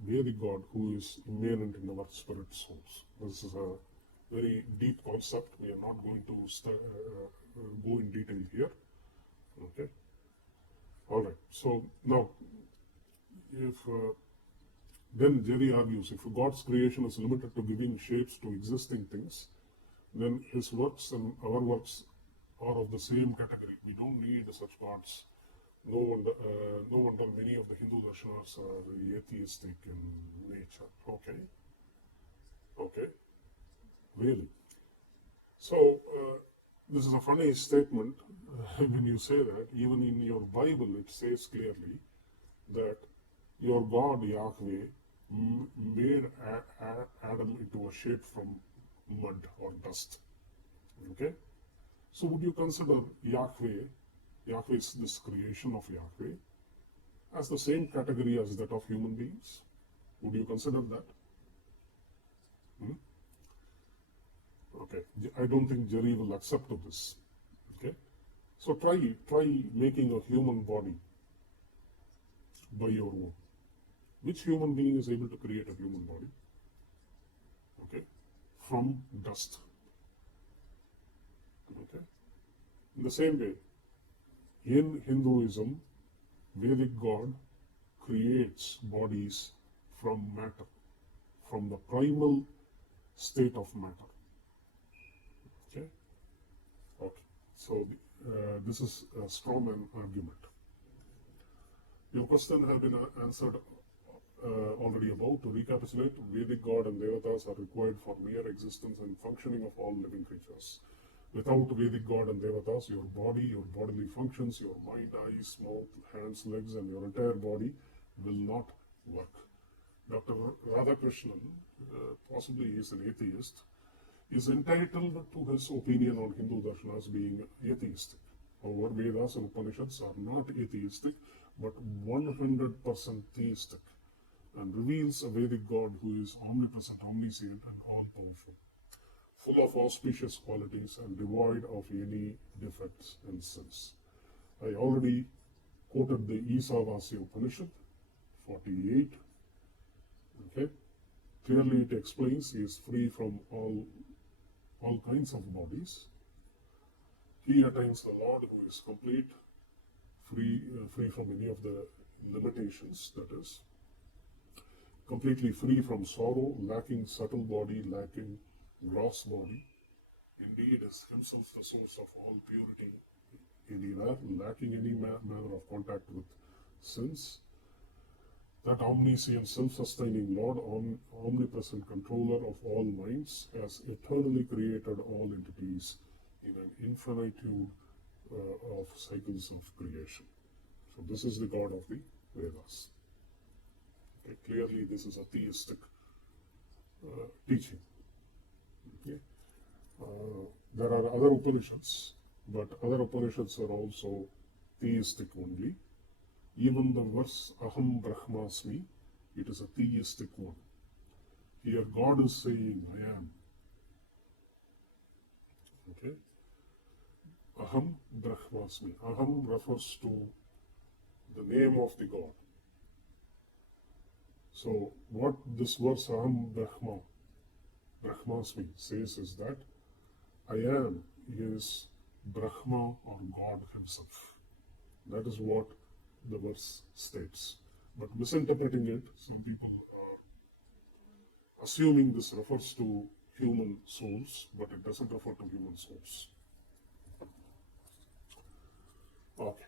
Vedic God, who is immanent in our spirit souls. This is a very deep concept. We are not going to go in detail here. Okay. All right. So now, if Then Jerry argues, if God's creation is limited to giving shapes to existing things, then his works and our works are of the same category. We don't need such gods. No wonder many of the Hindu darshanas are atheistic in nature. Okay, really. So, this is a funny statement when you say that. Even in your Bible, it says clearly that your God, Yahweh, made Adam into a shape from mud or dust. Okay? So, would you consider Yahweh's this creation of Yahweh, as the same category as that of human beings? Would you consider that? Okay, I don't think Jerry will accept of this. Okay, so try making a human body by your own. Which human being is able to create a human body? Okay, from dust. Okay, in the same way, in Hinduism, Vedic God creates bodies from matter, from the primal state of matter. Okay, so this is a strawman argument. Your question has been answered already above. To recapitulate, Vedic God and Devatas are required for mere existence and functioning of all living creatures. Without Vedic God and Devatas, your body, your bodily functions, your mind, eyes, mouth, hands, legs, and your entire body will not work. Dr. Radhakrishnan, possibly he is an atheist, is entitled to his opinion on Hindu darshanas being atheistic. However, Vedas and Upanishads are not atheistic, but 100% theistic, and reveals a Vedic God who is omnipresent, omniscient, and all-powerful, full of auspicious qualities and devoid of any defects and sins. I already quoted the Isavasya Upanishad 48. Okay, clearly it explains he is free from all kinds of bodies. He attains the Lord who is complete, free from any of the limitations, that is, completely free from sorrow, lacking subtle body, lacking gross body. Indeed, is himself the source of all purity, lacking any manner of contact with sins. That omniscient, self-sustaining Lord, omnipresent controller of all minds, has eternally created all entities in an infinitude of cycles of creation. So this is the God of the Vedas. Okay, clearly this is a theistic teaching. Okay. There are other Upanishads, but other Upanishads are also theistic only. Even the verse Aham Brahmasmi, it is a theistic one. Here God is saying, I am. Okay? Aham Brahmasmi. Aham refers to the name of the God. So what this verse Aham Brahmasmi says is that I am is Brahma or God himself. That is what the verse states. But misinterpreting it, some people are assuming this refers to human souls, but it doesn't refer to human souls. Okay.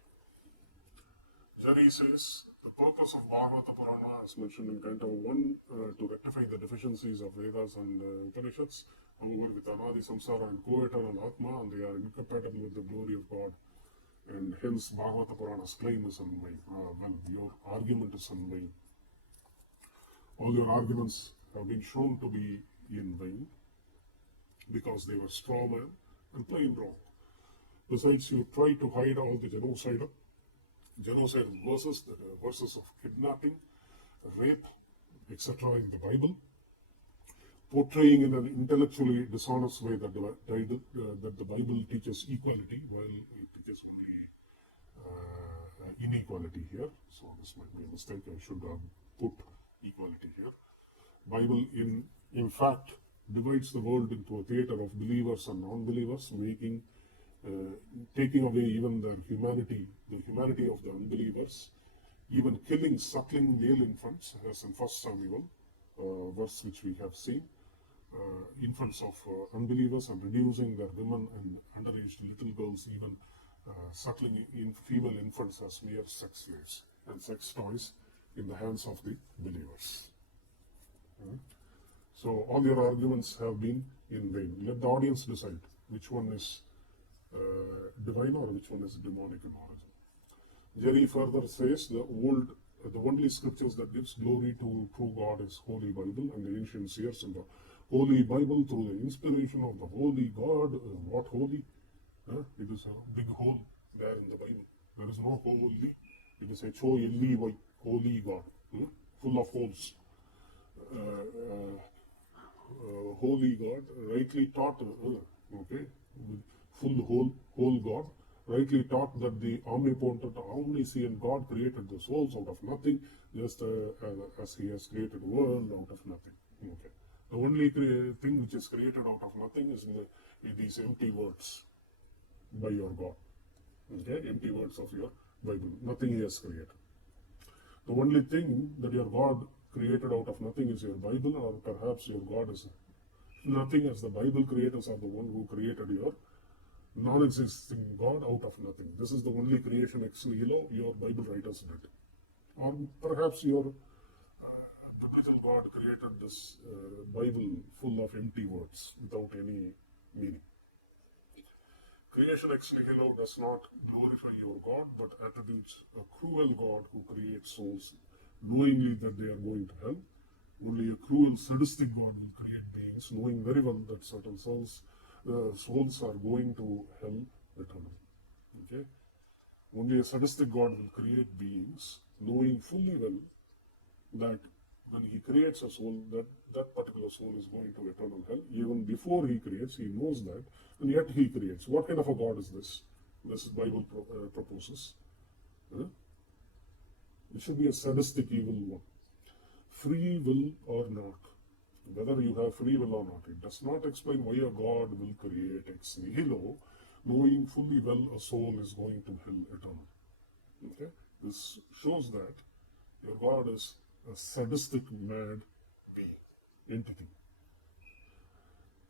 Jerry says, the purpose of Bhagavata Purana, as mentioned in Canto 1, to rectify the deficiencies of Vedas and Upanishads, however, with Anadi Samsara and co-eternal Atma, and they are incompatible with the glory of God. And hence Bhagavata Purana's claim is unvain. Well, your argument is unvain. All your arguments have been shown to be in vain because they were strawman and plain wrong. Besides, you try to hide all the genocide verses, the verses of kidnapping, rape, etc. in the Bible, portraying in an intellectually dishonest way that the Bible teaches equality, while it teaches only inequality here. So this might be a mistake. I should have put equality here. Bible in fact divides the world into a theater of believers and non-believers, taking away even their humanity, the humanity of the unbelievers, even killing suckling male infants, as in 1 Samuel, verse which we have seen, infants of unbelievers, and reducing their women and underage little girls, even suckling in female infants as mere sex slaves and sex toys in the hands of the believers. So all your arguments have been in vain. Let the audience decide which one is divine or which one is demonic in origin. Jerry further says the only scriptures that gives glory to true God is Holy Bible, and the ancient seers in the Holy Bible through the inspiration of the Holy God. What holy? It is a big hole there in the Bible. There is no holy. It is H-O-L-E-Y, Holy God, full of holes. Holy God, rightly taught, full whole God, rightly taught that the omnipotent, omniscient God created the souls out of nothing, just as He has created the world out of nothing. Okay. The only thing which is created out of nothing is in these empty words by your God. Okay, empty words of your Bible. Nothing He has created. The only thing that your God created out of nothing is your Bible, or perhaps your God is nothing, as the Bible creators are the one who created your non-existing God out of nothing. This is the only creation ex nihilo your Bible writers did. Or perhaps your biblical God created this Bible full of empty words without any meaning. Creation ex nihilo does not glorify your God, but attributes a cruel God who creates souls knowingly that they are going to hell. Only a cruel, sadistic God will create beings knowing very well that certain souls are going to hell eternally. Okay? Only a sadistic God will create beings knowing fully well that when He creates a soul, that particular soul is going to eternal hell. Even before He creates, He knows that, and yet He creates. What kind of a God is this? This Bible proposes. It should be a sadistic, evil one. Free will or not, whether you have free will or not, it does not explain why a God will create ex nihilo, knowing fully well a soul is going to hell eternally. Okay? This shows that your God is a sadistic, mad being, entity.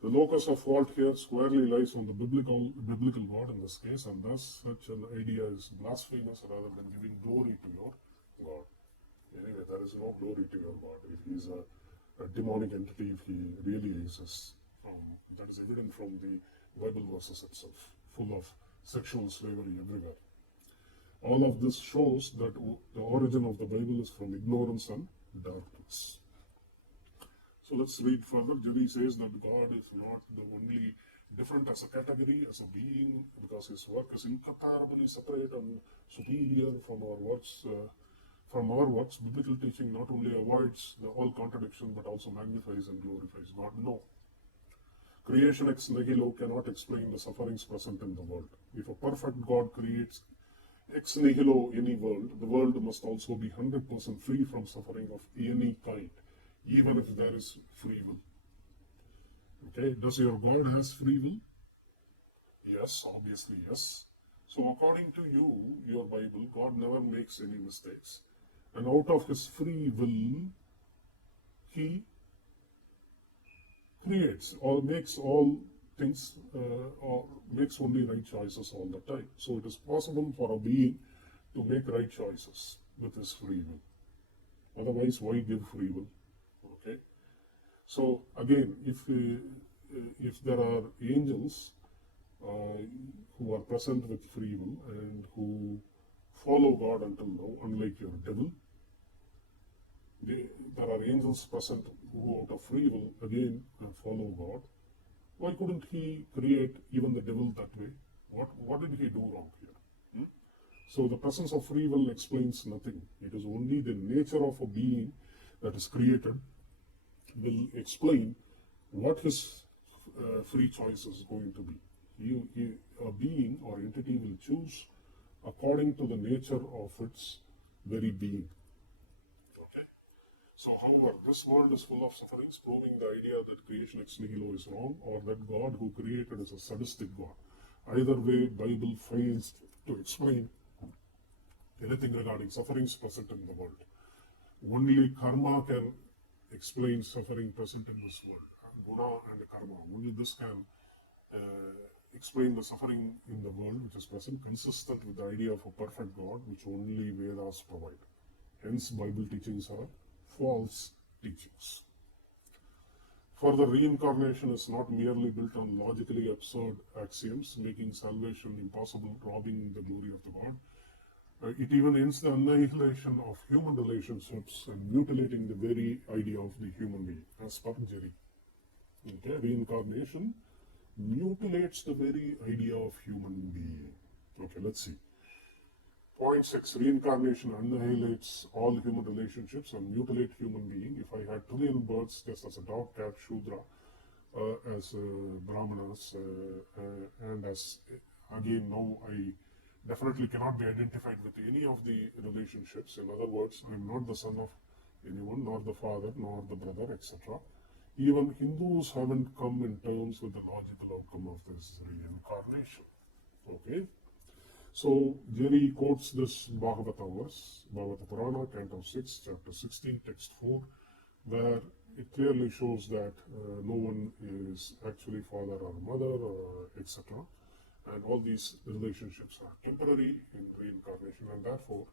The locus of fault here squarely lies on the biblical God in this case, and thus such an idea is blasphemous rather than giving glory to your God. Anyway, there is no glory to your God. If He is a demonic entity, if He really exists, that is evident from the Bible verses itself, full of sexual slavery everywhere. All of this shows that the origin of the Bible is from ignorance and darkness. So let's read further. Jerry says that God is not the only different as a category, as a being, because His work is incomparably separate and superior from our works. Biblical teaching not only avoids all contradiction but also magnifies and glorifies God. No. Creation ex nihilo cannot explain the sufferings present in the world. If a perfect God creates ex nihilo any world, the world must also be 100% free from suffering of any kind, even if there is free will. Okay, does your God has free will? Yes, obviously yes. So according to you, your Bible, God never makes any mistakes. And out of His free will, He creates or makes all things, or makes only right choices all the time. So it is possible for a being to make right choices with his free will. Otherwise, why give free will? Okay. So again, if there are angels who are present with free will and who follow God until now, unlike your devil, there are angels present who out of free will again follow God. Why couldn't He create even the devil that way? What did He do wrong here? So the presence of free will explains nothing. It is only the nature of a being that is created will explain what his free choice is going to be. A being or entity will choose according to the nature of its very being. Okay. So, however, this world is full of sufferings, proving the idea that creation ex nihilo is wrong, or that God who created is a sadistic God. Either way, Bible fails to explain anything regarding sufferings present in the world. Only karma can explain suffering present in this world. Guna and karma, only this can explain the suffering in the world which is present, consistent with the idea of a perfect God, which only Vedas provide. Hence, Bible teachings are false teachings. Further, reincarnation is not merely built on logically absurd axioms, making salvation impossible, robbing the glory of the God. It even ends the annihilation of human relationships and mutilating the very idea of the human being, as per Jerry. Okay, reincarnation mutilates the very idea of human being. Okay, let's see. Point 6, reincarnation annihilates all human relationships and mutilate human being. If I had trillion births, just as a dog, cat, Shudra, as Brahmanas, and as, again, now I definitely cannot be identified with any of the relationships. In other words, I am not the son of anyone, nor the father, nor the brother, etc. Even Hindus haven't come in terms with the logical outcome of this reincarnation. Okay? So, Jerry quotes this Bhagavata verse, Bhagavata Purana, Canto 6, Chapter 16, Text 4, where it clearly shows that no one is actually father or mother, etc. And all these relationships are temporary in reincarnation, and therefore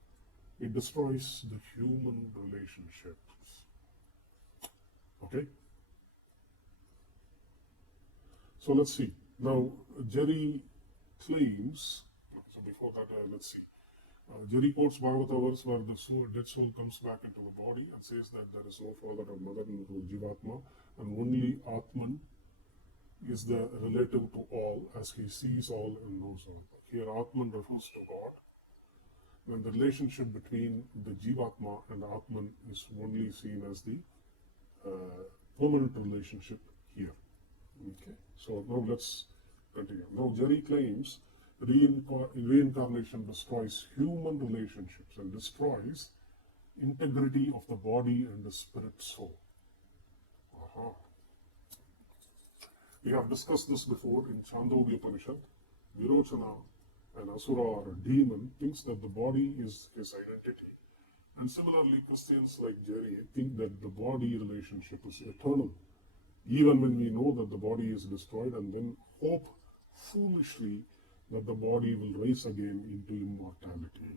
it destroys the human relationships. Okay? So let's see. Now, Jerry claims, so before that, let's see. Jerry quotes Bhagavata verse where the dead soul comes back into the body and says that there is no father or mother in the Jivatma, and only Atman is the relative to all, as he sees all and knows all. Here, Atman refers to God. When the relationship between the Jivatma and Atman is only seen as the permanent relationship here. Okay, so now let's continue. Now, Jerry claims reincarnation destroys human relationships and destroys integrity of the body and the spirit soul. We have discussed this before in Chandogya Upanishad. Virochana, an asura or a demon, thinks that the body is his identity. And similarly, Christians like Jerry think that the body relationship is eternal, even when we know that the body is destroyed, and then hope foolishly that the body will rise again into immortality.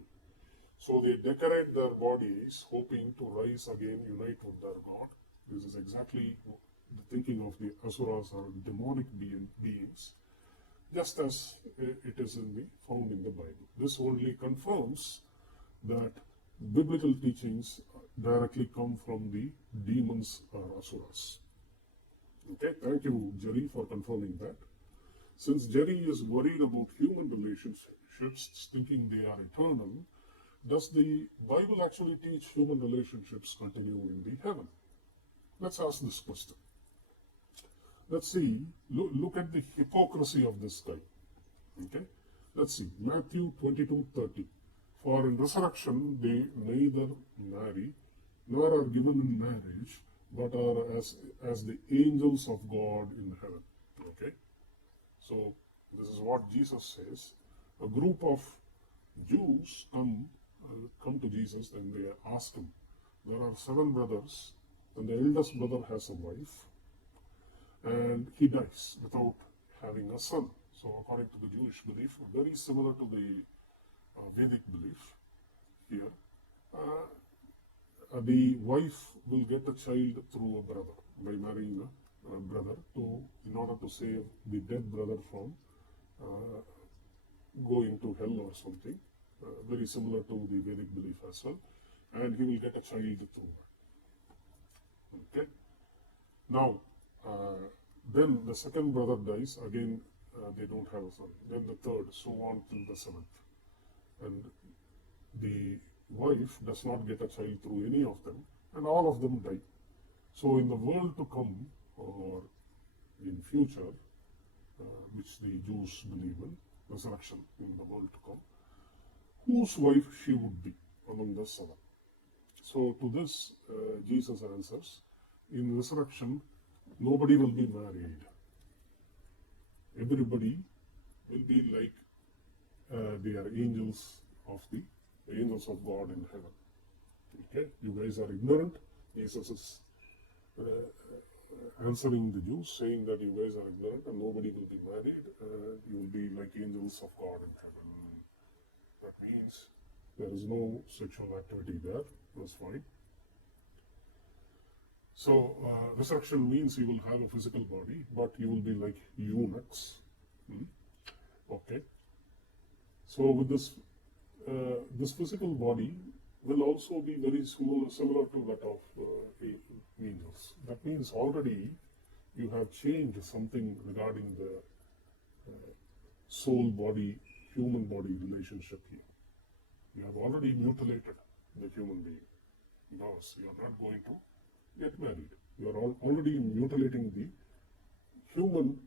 So they decorate their bodies hoping to rise again, unite with their God. This is exactly the thinking of the asuras or demonic beings, just as it is found in the Bible. This only confirms that biblical teachings directly come from the demons or asuras. Okay, thank you, Jerry, for confirming that. Since Jerry is worried about human relationships, thinking they are eternal, does the Bible actually teach human relationships continue in the heaven? Let's ask this question. Let's see, look at the hypocrisy of this guy. Okay, let's see, Matthew 22:30. For in resurrection they neither marry nor are given in marriage, but are as the angels of God in heaven. Okay, so this is what Jesus says. A group of Jews come to Jesus and they ask him. There are 7 brothers, and the eldest brother has a wife, and he dies without having a son. So according to the Jewish belief, very similar to the Vedic belief here, the wife will get a child through a brother by marrying a brother in order to save the dead brother from going to hell or something, very similar to the Vedic belief as well, and he will get a child through that. Okay. Now, then the second brother dies, again they don't have a son, then the third, so on till the 7th. And the wife does not get a child through any of them, and all of them die. So in the world to come, or in future, which the Jews believe in, resurrection in the world to come, whose wife she would be among the 7? So to this, Jesus answers, in resurrection, nobody will be married. Everybody will be like they are angels of the angels of God in heaven. Okay, you guys are ignorant. Jesus is answering the Jews, saying that you guys are ignorant and nobody will be married. You will be like angels of God in heaven. That means there is no sexual activity there. That's fine. So resurrection means you will have a physical body, but you will be like eunuchs. Okay. So with this, this physical body will also be very similar to that of angels. That means already you have changed something regarding the soul body, human body relationship here. You have already mutilated the human being because you are not going to get married. You are already mutilating the human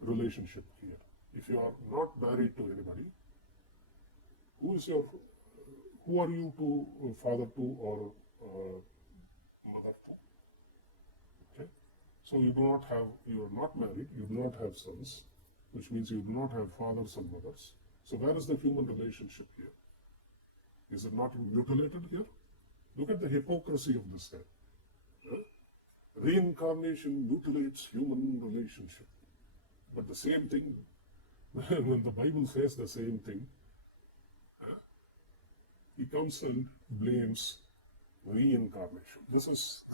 relationship here. If you are not married to anybody, who are you to father to or mother to? Okay, so you are not married, you do not have sons, which means you do not have fathers and mothers. So where is the human relationship here? Is it not mutilated here? Look at the hypocrisy of this guy. Reincarnation mutilates human relationship. But the same thing, when the Bible says the same thing, he comes and blames reincarnation. This is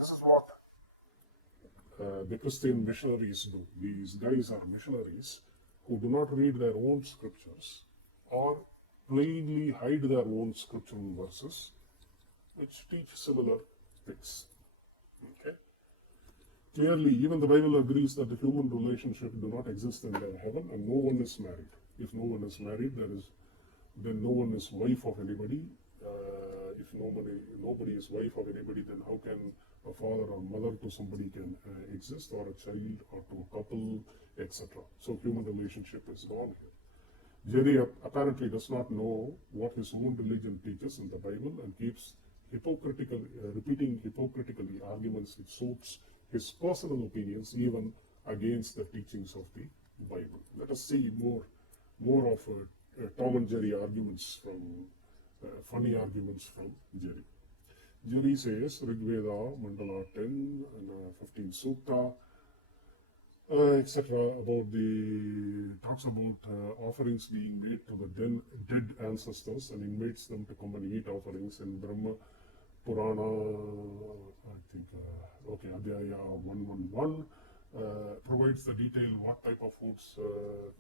what the Christian missionaries do. These guys are missionaries who do not read their own scriptures or plainly hide their own scriptural verses, which teach similar things. Okay. Clearly, even the Bible agrees that the human relationship do not exist in the heaven, and no one is married. If no one is married, then no one is wife of anybody. If nobody is wife of anybody, then how can a father or mother to somebody can exist, or a child, or to a couple, etc. So human relationship is gone here. Jerry apparently does not know what his own religion teaches in the Bible and keeps repeating hypocritically arguments which suits his personal opinions even against the teachings of the Bible. Let us see more of Tom and Jerry arguments funny arguments from Jerry. Jerry says, Rig Veda, Mandala 10 and 15 Sukta, etc. talks about offerings being made to the dead ancestors and invites them to come and eat offerings in Brahma Purana, I think, Adhyaya 111, provides the detail what type of foods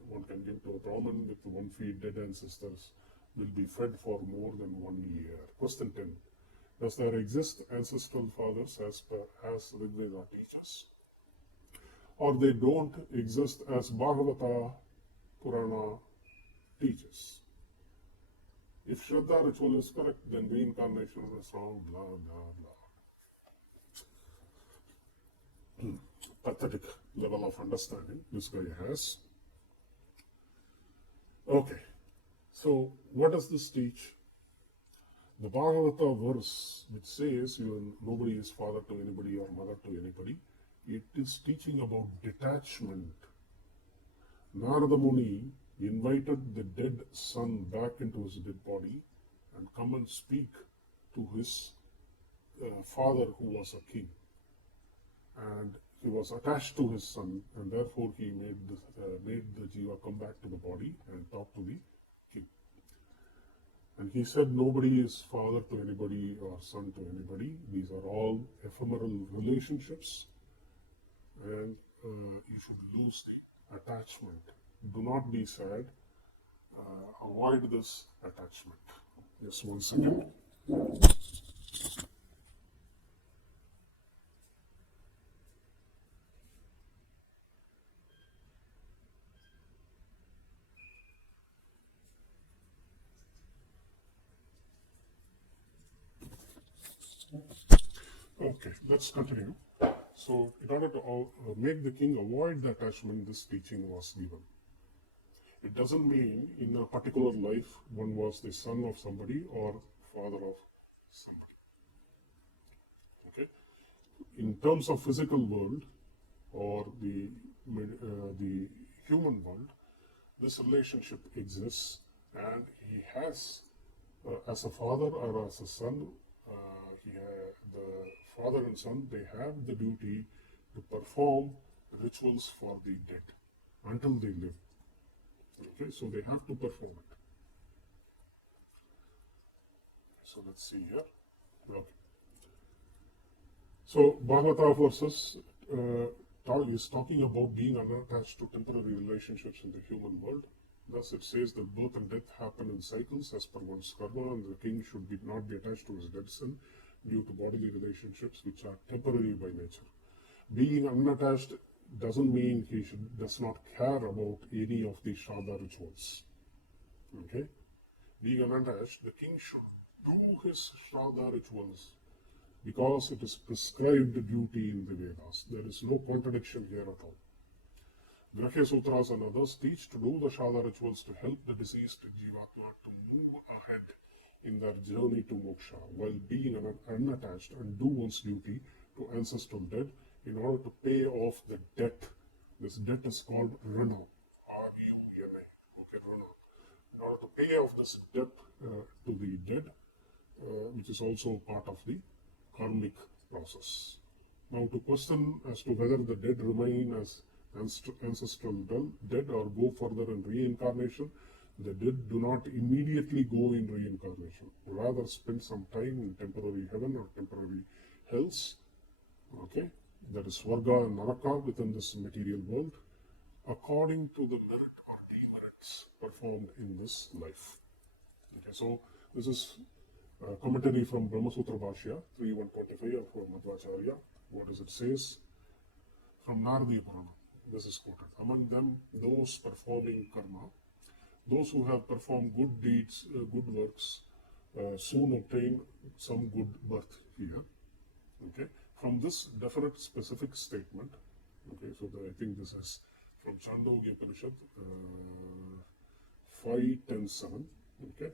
one can give to a Brahmin with one feed dead ancestors will be fed for more than 1 year. Question 10. Does there exist ancestral fathers as Rig Veda teaches? Or they don't exist as Bhagavata Purana teaches? If Shraddha ritual is correct, then reincarnation is wrong, blah, blah, blah. Pathetic level of understanding this guy has. Okay, so what does this teach? The Bhagavata verse which says nobody is father to anybody or mother to anybody, it is teaching about detachment. Narada Muni invited the dead son back into his dead body and come and speak to his father who was a king. And he was attached to his son, and therefore he made the jiva come back to the body and talk to the king. And he said nobody is father to anybody or son to anybody. These are all ephemeral relationships, and you should lose the attachment. Do not be sad. Avoid this attachment. Just 1 second. Okay, let's continue. So, in order to make the king avoid the attachment, this teaching was given. It doesn't mean in a particular life one was the son of somebody or father of somebody. Okay, in terms of physical world or the human world, this relationship exists, and he has as a father or as a son, the father and son, they have the duty to perform rituals for the dead until they live. Okay, so they have to perform it. So let's see here. Okay. So Bhagavata verses is talking about being unattached to temporary relationships in the human world. Thus it says that birth and death happen in cycles as per one's karma, and the king should not be attached to his dead son due to bodily relationships which are temporary by nature. Being unattached doesn't mean he does not care about any of the Shraddha rituals. Okay? Being unattached, the king should do his Shraddha rituals because it is prescribed duty in the Vedas. There is no contradiction here at all. Grahya Sutras and others teach to do the Shraddha rituals to help the deceased Jivatma to move ahead in their journey to moksha while being unattached, and do one's duty to ancestral dead in order to pay off the debt. This debt is called Rana, R-U-N-A, okay, Rana. In order to pay off this debt to the dead, which is also part of the karmic process. Now, to question as to whether the dead remain as ancestral dead or go further in reincarnation, the dead do not immediately go in reincarnation, rather spend some time in temporary heaven or temporary hells, okay, that is Swarga and Naraka within this material world, according to the merit or demerits performed in this life. Okay, so this is a commentary from Brahma Sutra Bhashya 3.125 of Madhvacharya. What does it says? From Naradiya Purana, this is quoted. Among them, those performing karma, those who have performed good deeds, good works, soon obtain some good birth here. Okay, from this definite specific statement. Okay, so I think this is from Chandogya Upanishad 5.10.7. Okay,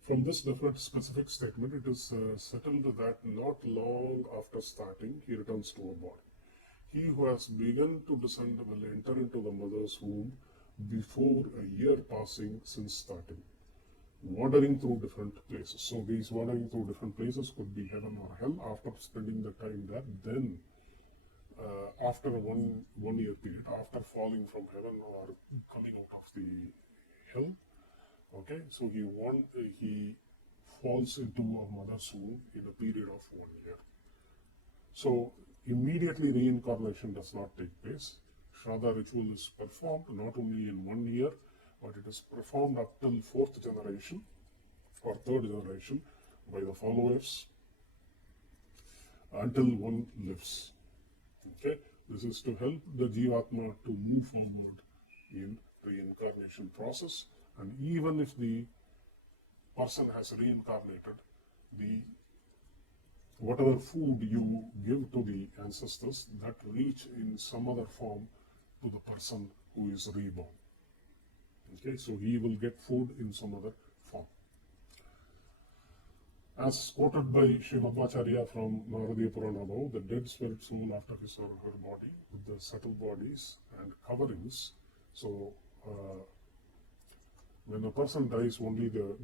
from this definite specific statement, it is settled that not long after starting, he returns to a body. He who has begun to descend will enter into the mother's womb before a year passing since starting, wandering through different places. So these wandering through different places could be heaven or hell after spending the time there. Then after one year period, after falling from heaven or coming out of the hell, okay, so he falls into a mother's womb in a period of 1 year. So immediately reincarnation does not take place. Shraddha ritual is performed not only in 1 year, but it is performed up till 4th generation or 3rd generation by the followers until one lives. Okay, this is to help the Jivatma to move forward in reincarnation process, and even if the person has reincarnated, whatever food you give to the ancestors, that reach in some other form to the person who is reborn. Okay, so he will get food in some other form. As quoted by Sri Madhvacharya from Naradiya Purana above, the dead spirit soul after his or her body with the subtle bodies and coverings. So when a person dies, only the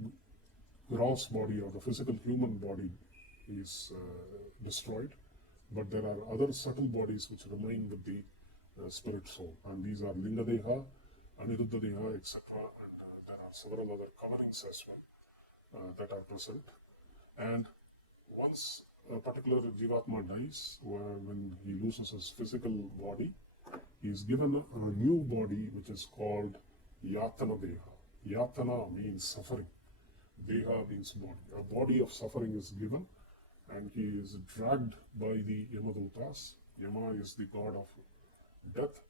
gross body or the physical human body is destroyed, but there are other subtle bodies which remain with the spirit soul, and these are Lingadeha, Aniruddha Deha, etc. And there are several other coverings as well that are present. And once a particular Jivatma dies, when he loses his physical body, he is given a new body which is called Yatana Deha. Yatana means suffering. Deha means body. A body of suffering is given, and he is dragged by the Yamadutas. Yama is the god of death.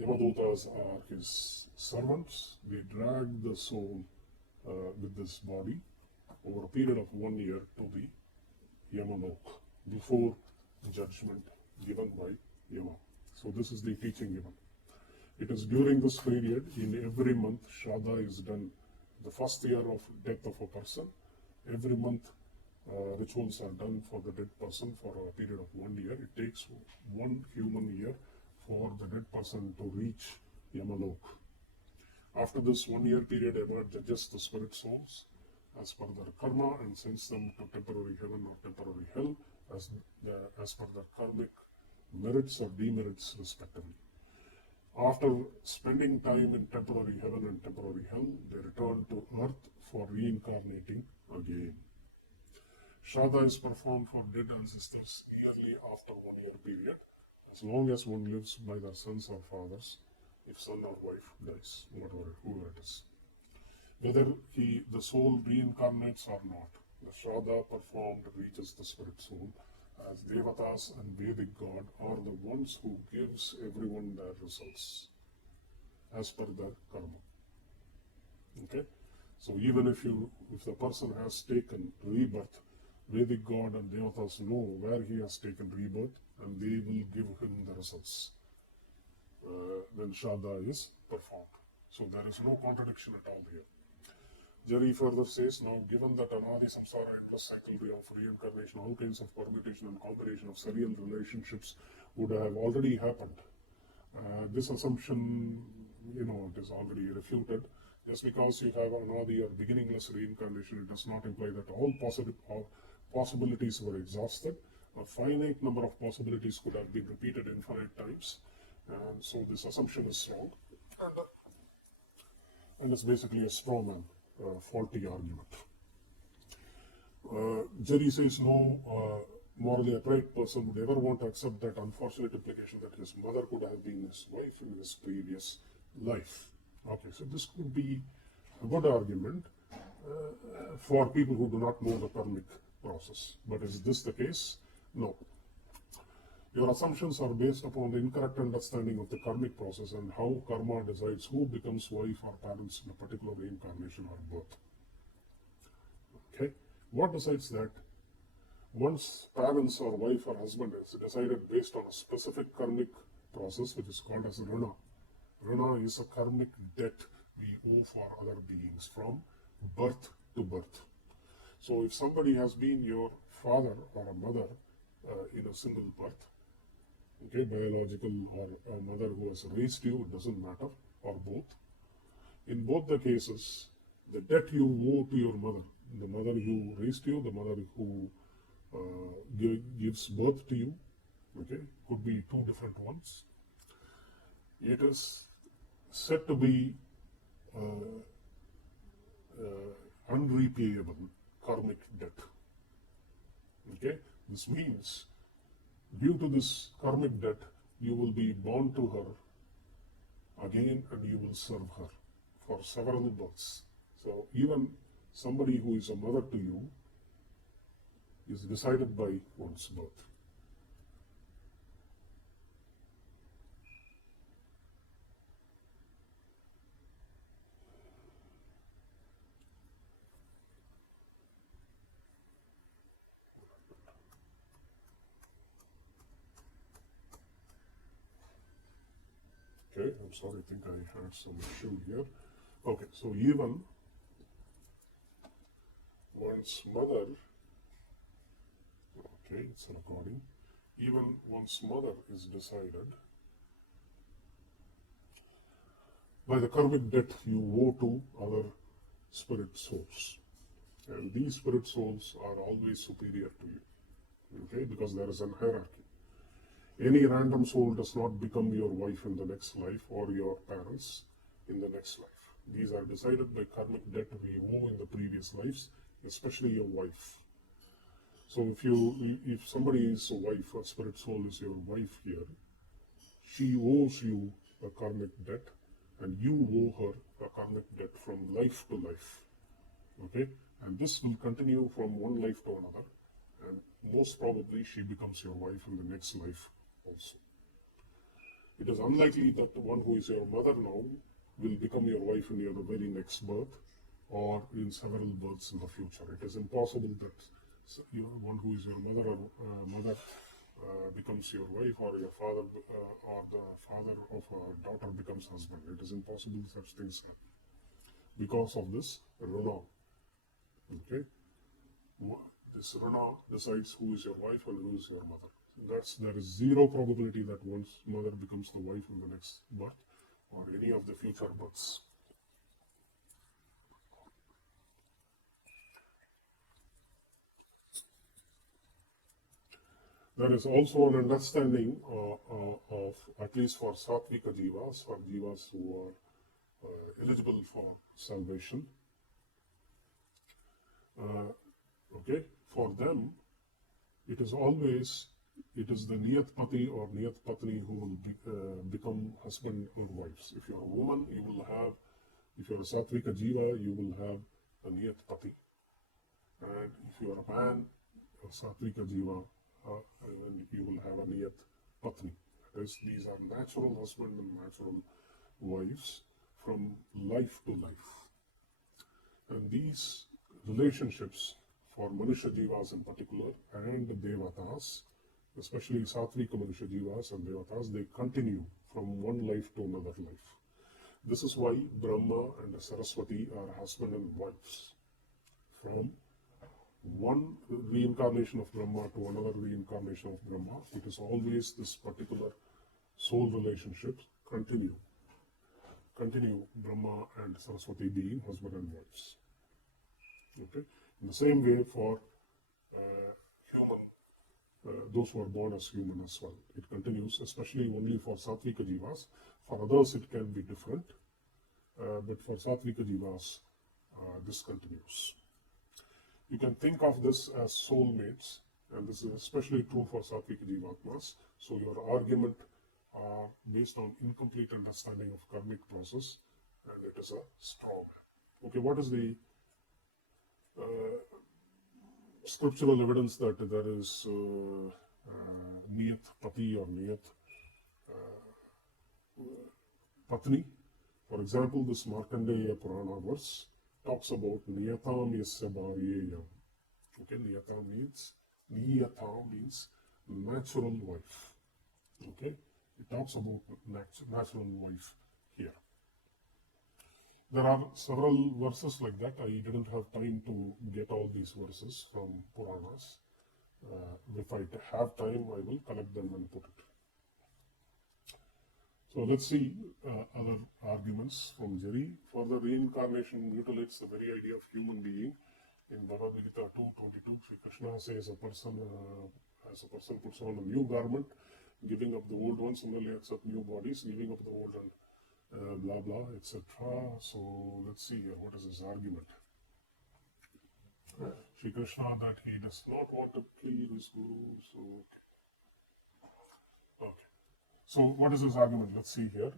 Yamadutas are his servants. They drag the soul with this body over a period of 1 year to the Yamalok before judgment given by Yama. So this is the teaching given. It is during this period, in every month, Shraddha is done. The first year of death of a person, every month rituals are done for the dead person for a period of 1 year. It takes 1 human year for the dead person to reach Yamalok. After this 1 year period, Yama judges the spirit souls as per their karma and sends them to temporary heaven or temporary hell as per their karmic merits or demerits respectively. After spending time in temporary heaven and temporary hell, they return to earth for reincarnating again. Shraddha is performed for dead ancestors nearly after 1 year period, as long as one lives by their sons or fathers, if son or wife dies, whoever it is. Whether the soul reincarnates or not, the Shraddha performed reaches the spirit soul, as Devatas and Vedic God are the ones who gives everyone their results as per their karma. Okay? So even if the person has taken rebirth, Vedic God and Devatas know where he has taken rebirth and they will give him the results when Shraddha is performed. So there is no contradiction at all here. Jari further says, now given that Anadi Samsara endless cycle of reincarnation, all kinds of permutation and combination of serial relationships would have already happened. This assumption, it is already refuted. Just because you have Anadi or beginningless reincarnation, it does not imply that all possibilities were exhausted. A finite number of possibilities could have been repeated infinite times. And so this assumption is wrong. And it's basically a strawman. Faulty argument. Jerry says no morally upright person would ever want to accept that unfortunate implication that his mother could have been his wife in his previous life. Okay, so this could be a good argument for people who do not know the karmic process. But is this the case? No. Your assumptions are based upon the incorrect understanding of the karmic process and how karma decides who becomes wife or parents in a particular reincarnation or birth. Okay? What decides that? Once parents or wife or husband is decided based on a specific karmic process which is called as Rina. Rina is a karmic debt we owe for other beings from birth to birth. So if somebody has been your father or a mother in a single birth, okay, biological or a mother who has raised you, it doesn't matter, or both. In both the cases, the debt you owe to your mother, the mother who raised you, the mother who gives birth to you, okay, could be two different ones. It is said to be unrepayable karmic debt. Okay, this means due to this karmic debt, you will be born to her again and you will serve her for several births. So even somebody who is a mother to you is decided by one's birth. Okay, I'm sorry, I think I had some issue here. Okay, so even one's mother, okay, it's recording, even one's mother is decided by the karmic debt you owe to other spirit souls. And these spirit souls are always superior to you, okay, because there is an hierarchy. Any random soul does not become your wife in the next life or your parents in the next life. These are decided by karmic debt we owe in the previous lives, especially your wife. So if somebody is a wife, a spirit soul is your wife here, she owes you a karmic debt and you owe her a karmic debt from life to life. Okay? And this will continue from one life to another, and most probably she becomes your wife in the next life also. It is unlikely that the one who is your mother now will become your wife in your very next birth or in several births in the future. It is impossible that one who is your mother becomes your wife, or your father or the father of a daughter becomes husband. It is impossible such things happen because of this Rana. Okay, this Rana decides who is your wife and who is your mother. There is zero probability that one's mother becomes the wife in the next birth or any of the future births. There is also an understanding of, at least for Satvika Jivas, for Jivas who are eligible for salvation. Okay, for them, it is the Niyat Pati or Niyat Patni who will become husband or wives. If you're a woman, you will have, if you're a Satvika Jiva, you will have a Niyat Pati. And if you're a man, a Satvika Jiva, you will have a Niyat Patni. That is, these are natural husband and natural wives from life to life. And these relationships for Manusha Jivas in particular and Devatas, especially Satvika Manusha Jivas and Devatas, they continue from one life to another life. This is why Brahma and Saraswati are husband and wives. From one reincarnation of Brahma to another reincarnation of Brahma, it is always this particular soul relationship continue Brahma and Saraswati being husband and wives. Okay. In the same way for human, those who are born as human as well, it continues, especially only for Satvika Jivas. For others, it can be different, but for Satvika Jivas, this continues. You can think of this as soulmates, and this is especially true for Satvika Jivatmas. So your argument based on incomplete understanding of karmic process, and it is a straw man. Okay, what is the scriptural evidence that there is Niyat Pati or Niyat Patni? For example, this Markandeya Purana verse talks about Niyatam Yasya Bharyeyam. Okay, Niyata means natural wife. Okay, it talks about natural wife here. There are several verses like that. I didn't have time to get all these verses from Puranas. If I have time, I will collect them and put it. So let's see other arguments from Jerry. Further, reincarnation mutilates the very idea of human being. In Bhagavad Gita 2:22, Sri Krishna says a person puts on a new garment, giving up the old one, similarly accept new bodies, giving up the old and blah blah, etc. So let's see here, what is his argument? Sri Krishna that he does not want to kill his guru. Okay. So what is his argument? Let's see here.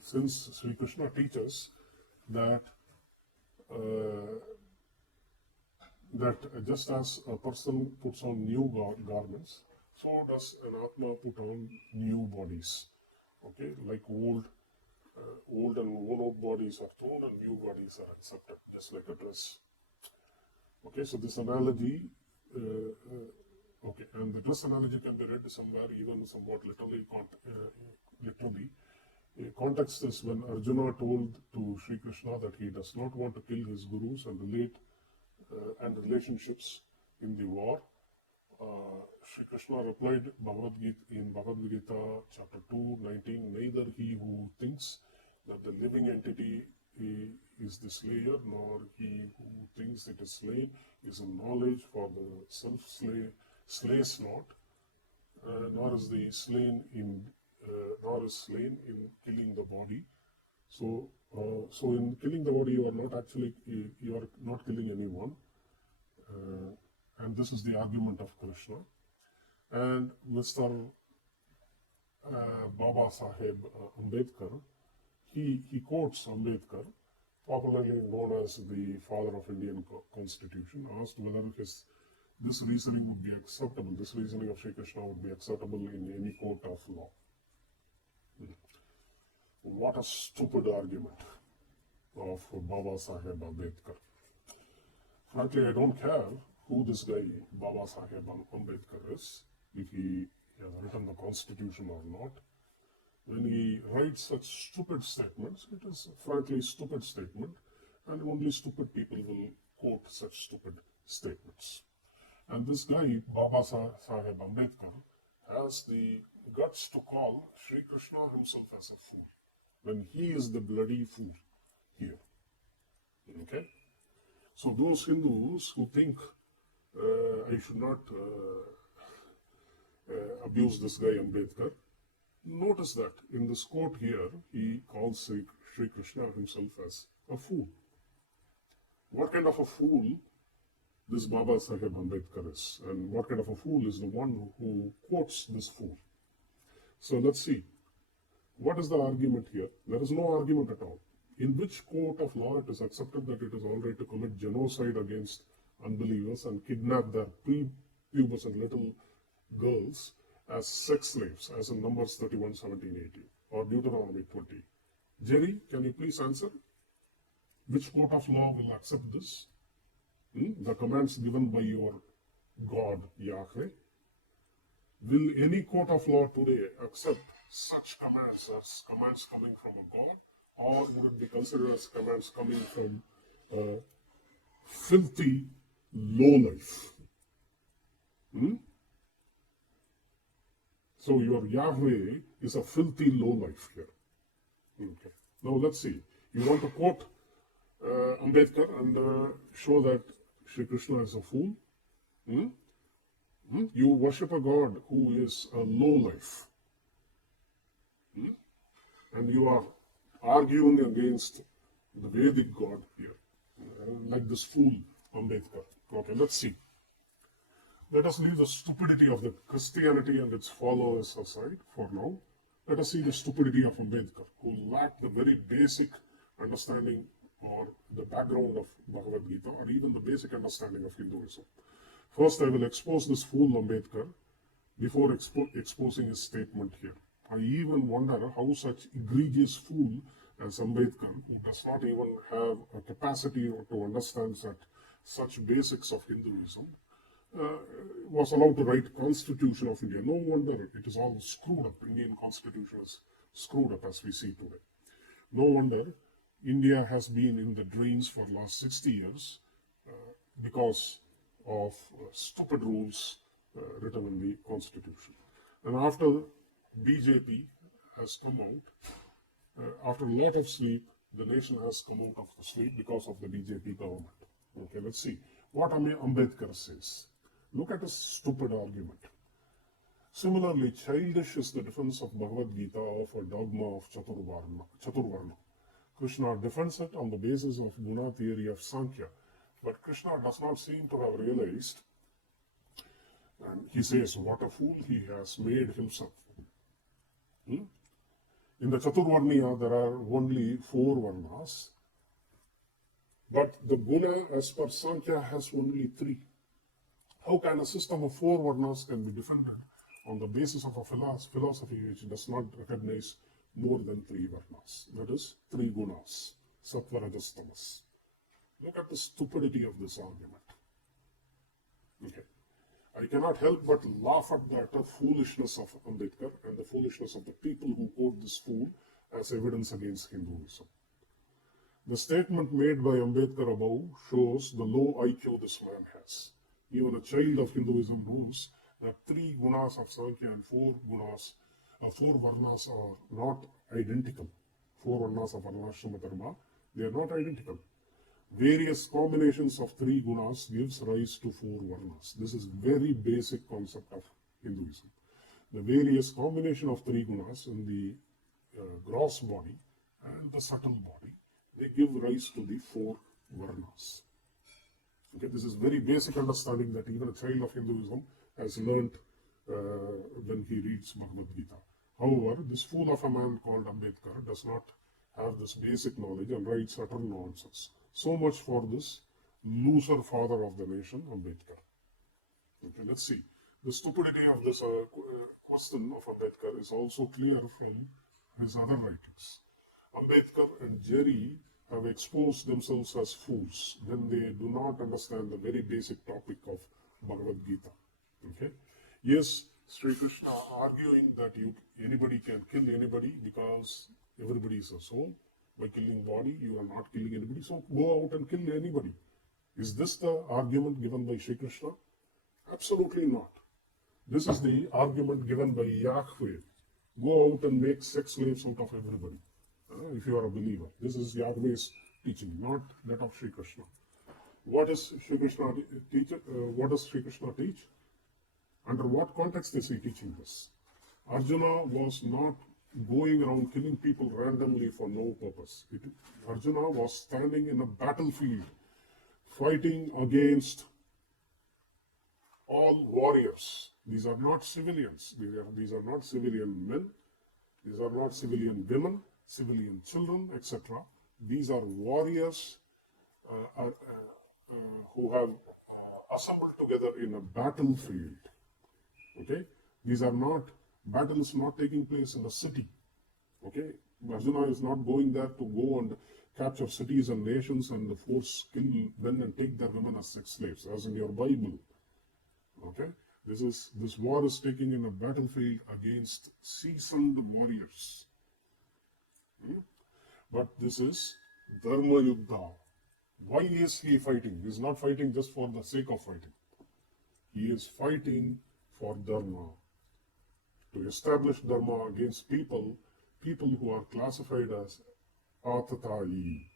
Since Sri Krishna teaches that just as a person puts on new garments, so does an Atma put on new bodies. Okay, like old and worn-out bodies are thrown and new bodies are accepted, just like a dress. Okay, so this analogy, okay, and the dress analogy can be read somewhere even somewhat literally. Context is when Arjuna told to Sri Krishna that he does not want to kill his gurus and relationships in the war. Sri Krishna replied in Bhagavad Gita chapter 2:19, neither he who thinks that the living entity is the slayer, nor he who thinks it is slain is in knowledge, for the self slays not, nor is slain in killing the body. So in killing the body, you are not killing anyone, and this is the argument of Krishna. And Mr. Baba Saheb Ambedkar, he quotes Ambedkar, popularly known as the father of Indian Constitution, asked whether this reasoning would be acceptable, this reasoning of Sri Krishna would be acceptable in any court of law. What a stupid argument of Baba Saheb Ambedkar. Frankly, I don't care who this guy Baba Saheb Ambedkar is, if he has written the Constitution or not. When he writes such stupid statements, it is frankly stupid statement, and only stupid people will quote such stupid statements. And this guy, Baba Saheb Ambedkar, has the guts to call Sri Krishna himself as a fool, when he is the bloody fool here. Okay? So those Hindus who think I should not abuse this guy Ambedkar. Notice that in this quote here, he calls Sri Krishna himself as a fool. What kind of a fool this Baba Saheb Ambedkar is, and what kind of a fool is the one who quotes this fool? So let's see. What is the argument here? There is no argument at all. In which court of law it is accepted that it is all right to commit genocide against unbelievers and kidnap their pre-pubescent little girls as sex slaves, as in Numbers 31, 17, 18, or Deuteronomy 20? Jerry, can you please answer? Which court of law will accept this? The commands given by your God, Yahweh? Will any court of law today accept such commands as commands coming from a God, or would it be considered as commands coming from a filthy lowlife? So your Yahweh is a filthy lowlife here. Okay. Now let's see. You want to quote Ambedkar and show that Sri Krishna is a fool? You worship a God who is a lowlife. And you are arguing against the Vedic God here, like this fool Ambedkar. Okay, let's see. Let us leave the stupidity of the Christianity and its followers aside for now. Let us see the stupidity of Ambedkar, who lacked the very basic understanding or the background of Bhagavad Gita, or even the basic understanding of Hinduism. First, I will expose this fool Ambedkar before exposing his statement here. I even wonder how such egregious fool as Ambedkar, who does not even have a capacity to understand such basics of Hinduism, was allowed to write Constitution of India. No wonder it is all screwed up. Indian Constitution is screwed up as we see today. No wonder India has been in the drains for the last 60 years because of stupid rules written in the Constitution. And after BJP has come out, after a lot of sleep, the nation has come out of the sleep because of the BJP government. Okay, let's see what Ambedkar says. Look at his stupid argument. Similarly, childish is the defense of Bhagavad Gita of a dogma of Chaturvarna. Krishna defends it on the basis of Guna theory of Sankhya. But Krishna does not seem to have realized, and he says, what a fool he has made himself. In the Chaturvarniya, there are only 4 Varnas, but the Guna, as per Sankhya, has only 3. How can a system of 4 Varnas can be defended on the basis of a philosophy which does not recognize more than 3 Varnas? That is, 3 Gunas, Sattva, Rajas, Tamas. Look at the stupidity of this argument. Okay. I cannot help but laugh at the utter foolishness of Ambedkar and the foolishness of the people who quote this fool as evidence against Hinduism. The statement made by Ambedkar above shows the low IQ this man has. Even a child of Hinduism knows that 3 Gunas of Sankhya and 4 Varnas are not identical. 4 Varnas of Varnashrama dharma, they are not identical. Various combinations of 3 Gunas gives rise to 4 Varnas. This is very basic concept of Hinduism. The various combination of 3 Gunas in the gross body and the subtle body, they give rise to the 4 Varnas. Okay, this is very basic understanding that even a child of Hinduism has learnt when he reads Bhagavad Gita. However, this fool of a man called Ambedkar does not have this basic knowledge and writes utter nonsense. So much for this loser father of the nation, Ambedkar. Okay, let's see. The stupidity of this question of Ambedkar is also clear from his other writings. Ambedkar and Jerry have exposed themselves as fools when they do not understand the very basic topic of Bhagavad Gita. Okay? Yes, Sri Krishna arguing that anybody can kill anybody because everybody is a soul. By killing body, you are not killing anybody, so go out and kill anybody. Is this the argument given by Sri Krishna? Absolutely not. This is the argument given by Yahweh. Go out and make sex slaves out of everybody. If you are a believer. This is Yahweh's teaching, not that of Sri Krishna. What does Sri Krishna teach? Under what context is he teaching this? Arjuna was not going around killing people randomly for no purpose. Arjuna was standing in a battlefield, fighting against all warriors. These are not civilians. These are not civilian men. These are not civilian women, civilian children, etc. These are warriors who have assembled together in a battlefield. Okay, these are not battles not taking place in a city. Okay, Arjuna is not going there to go and capture cities and nations and force kill men and take their women as sex slaves, as in your Bible. Okay, this war is taking in a battlefield against seasoned warriors. But this is dharma yuddha. Why is he fighting? He is not fighting just for the sake of fighting. He is fighting for dharma, to establish dharma against people who are classified as atatayi,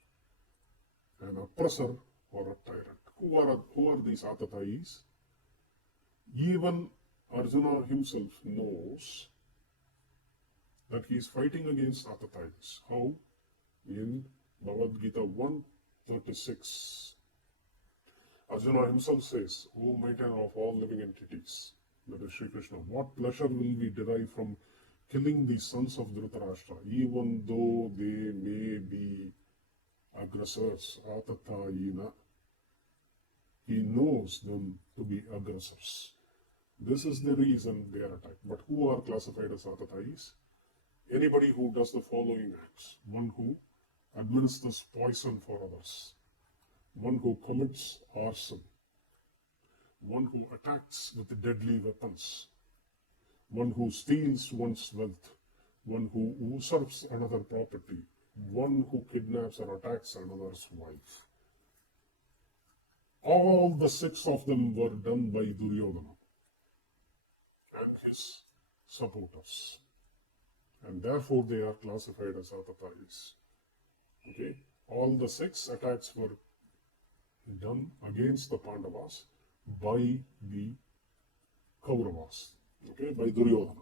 an oppressor or a tyrant. Who are these atatayis? Even Arjuna himself knows that he is fighting against atatayis. How? In Bhagavad Gita 1:36. Arjuna himself says, O maintainer of all living entities, that is Sri Krishna, what pleasure will we derive from killing the sons of Dhritarashtra, even though they may be aggressors, atatayina? He knows them to be aggressors. This is the reason they are attacked. But who are classified as atatayis? Anybody who does the following acts. One who administers poison for others. One who commits arson. One who attacks with deadly weapons. One who steals one's wealth. One who usurps another property. One who kidnaps or attacks another's wife. All the 6 of them were done by Duryodhana and his supporters. And therefore they are classified as atatayis. Okay? All the 6 attacks were done against the Pandavas by the Kauravas. Okay? By Duryodhana.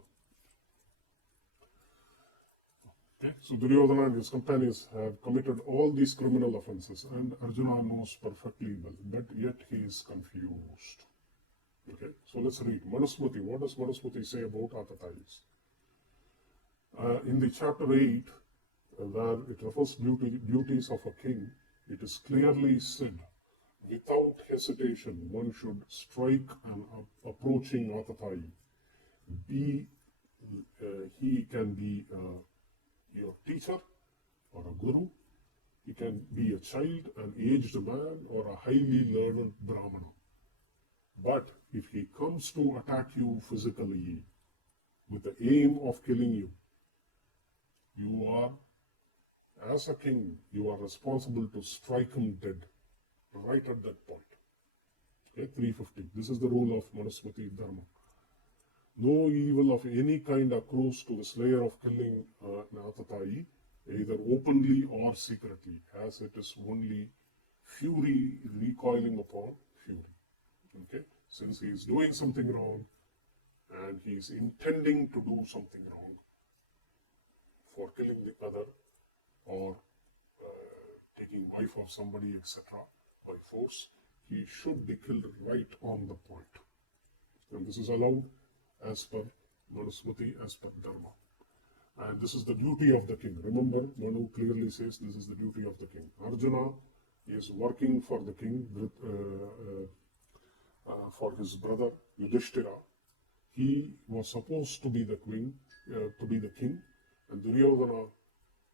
Okay? So Duryodhana and his companions have committed all these criminal offenses, and Arjuna knows perfectly well, but yet he is confused. Okay? So let's read Manusmriti. What does Manusmriti say about atatayis? In the chapter 8, where it refers duties of a king, it is clearly said, without hesitation, one should strike an approaching atatayi. He can be your teacher or a guru. He can be a child, an aged man, or a highly learned brahmana. But if he comes to attack you physically with the aim of killing you, you are, as a king, you are responsible to strike him dead right at that point. Okay, 350. This is the rule of Manusmriti Dharma. No evil of any kind accrues to the slayer of killing an atatayi, either openly or secretly, as it is only fury recoiling upon fury. Okay? Since he is doing something wrong and he is intending to do something wrong for killing the other or taking wife of somebody, etc., by force, he should be killed right on the point. And this is allowed as per Manusmriti, as per Dharma. And this is the duty of the king. Remember, Manu clearly says this is the duty of the king. Arjuna is working for the king, for his brother Yudhishthira. He was supposed to be the king, and Duryodhana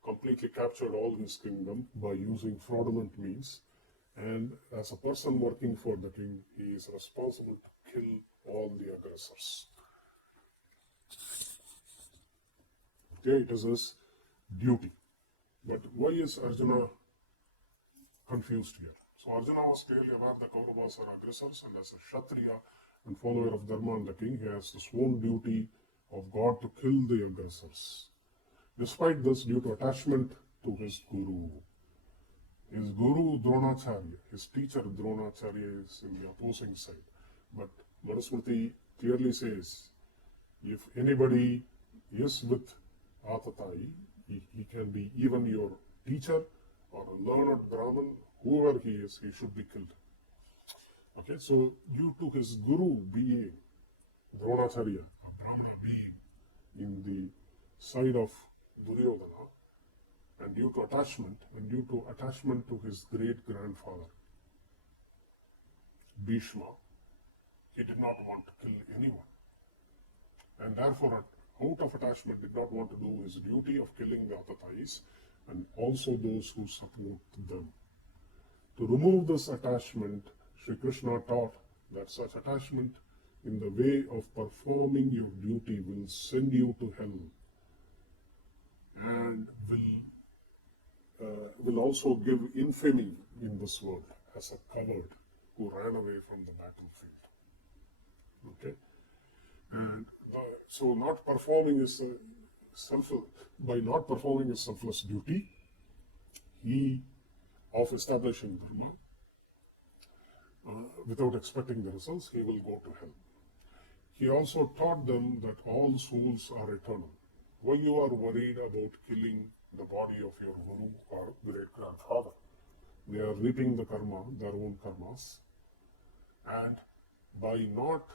completely captured all his kingdom by using fraudulent means. And as a person working for the king, he is responsible to kill all the aggressors. Okay, it is his duty. But why is Arjuna confused here? So Arjuna was clearly aware the Kauravas are aggressors, and as a Kshatriya and follower of Dharma and the king, he has the sworn duty of God to kill the aggressors. Despite this, due to attachment to his guru Dronacharya, his teacher Dronacharya is in the opposing side. But Manusmriti clearly says, if anybody is with Atatai, he can be even your teacher or a learned Brahmin, whoever he is, he should be killed. Okay, so due to his guru being Dronacharya, a Brahmana being in the side of Duryodhana, and due to attachment to his great grandfather Bhishma, he did not want to kill anyone, and therefore, out of attachment, did not want to do his duty of killing the Atatais and also those who support them. To remove this attachment, Sri Krishna taught that such attachment in the way of performing your duty will send you to hell and will also give infamy in this world as a coward who ran away from the battlefield. Okay, and so not performing his by not performing his selfless duty, of establishing dharma, without expecting the results, he will go to hell. He also taught them that all souls are eternal. Why you are worried about killing the body of your guru or great grandfather? They are reaping the karma, their own karmas, and by not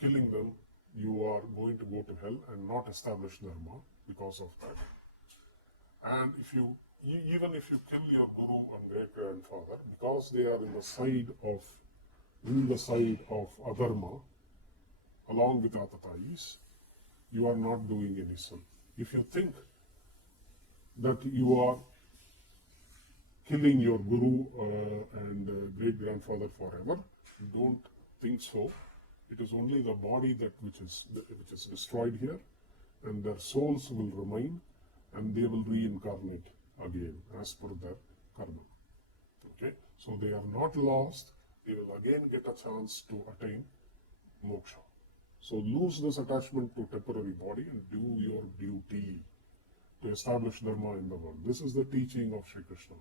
killing them, you are going to go to hell and not establish dharma because of that. And even if you kill your guru and great grandfather, because they are in the side of adharma, along with Atatais, you are not doing any sin. If you think that you are killing your guru and great grandfather forever, don't think so. It is only the body which is destroyed here, and their souls will remain, and they will reincarnate again as per their karma. Okay, so they are not lost. They will again get a chance to attain moksha. So lose this attachment to temporary body and do your duty to establish dharma in the world. This is the teaching of Sri Krishna.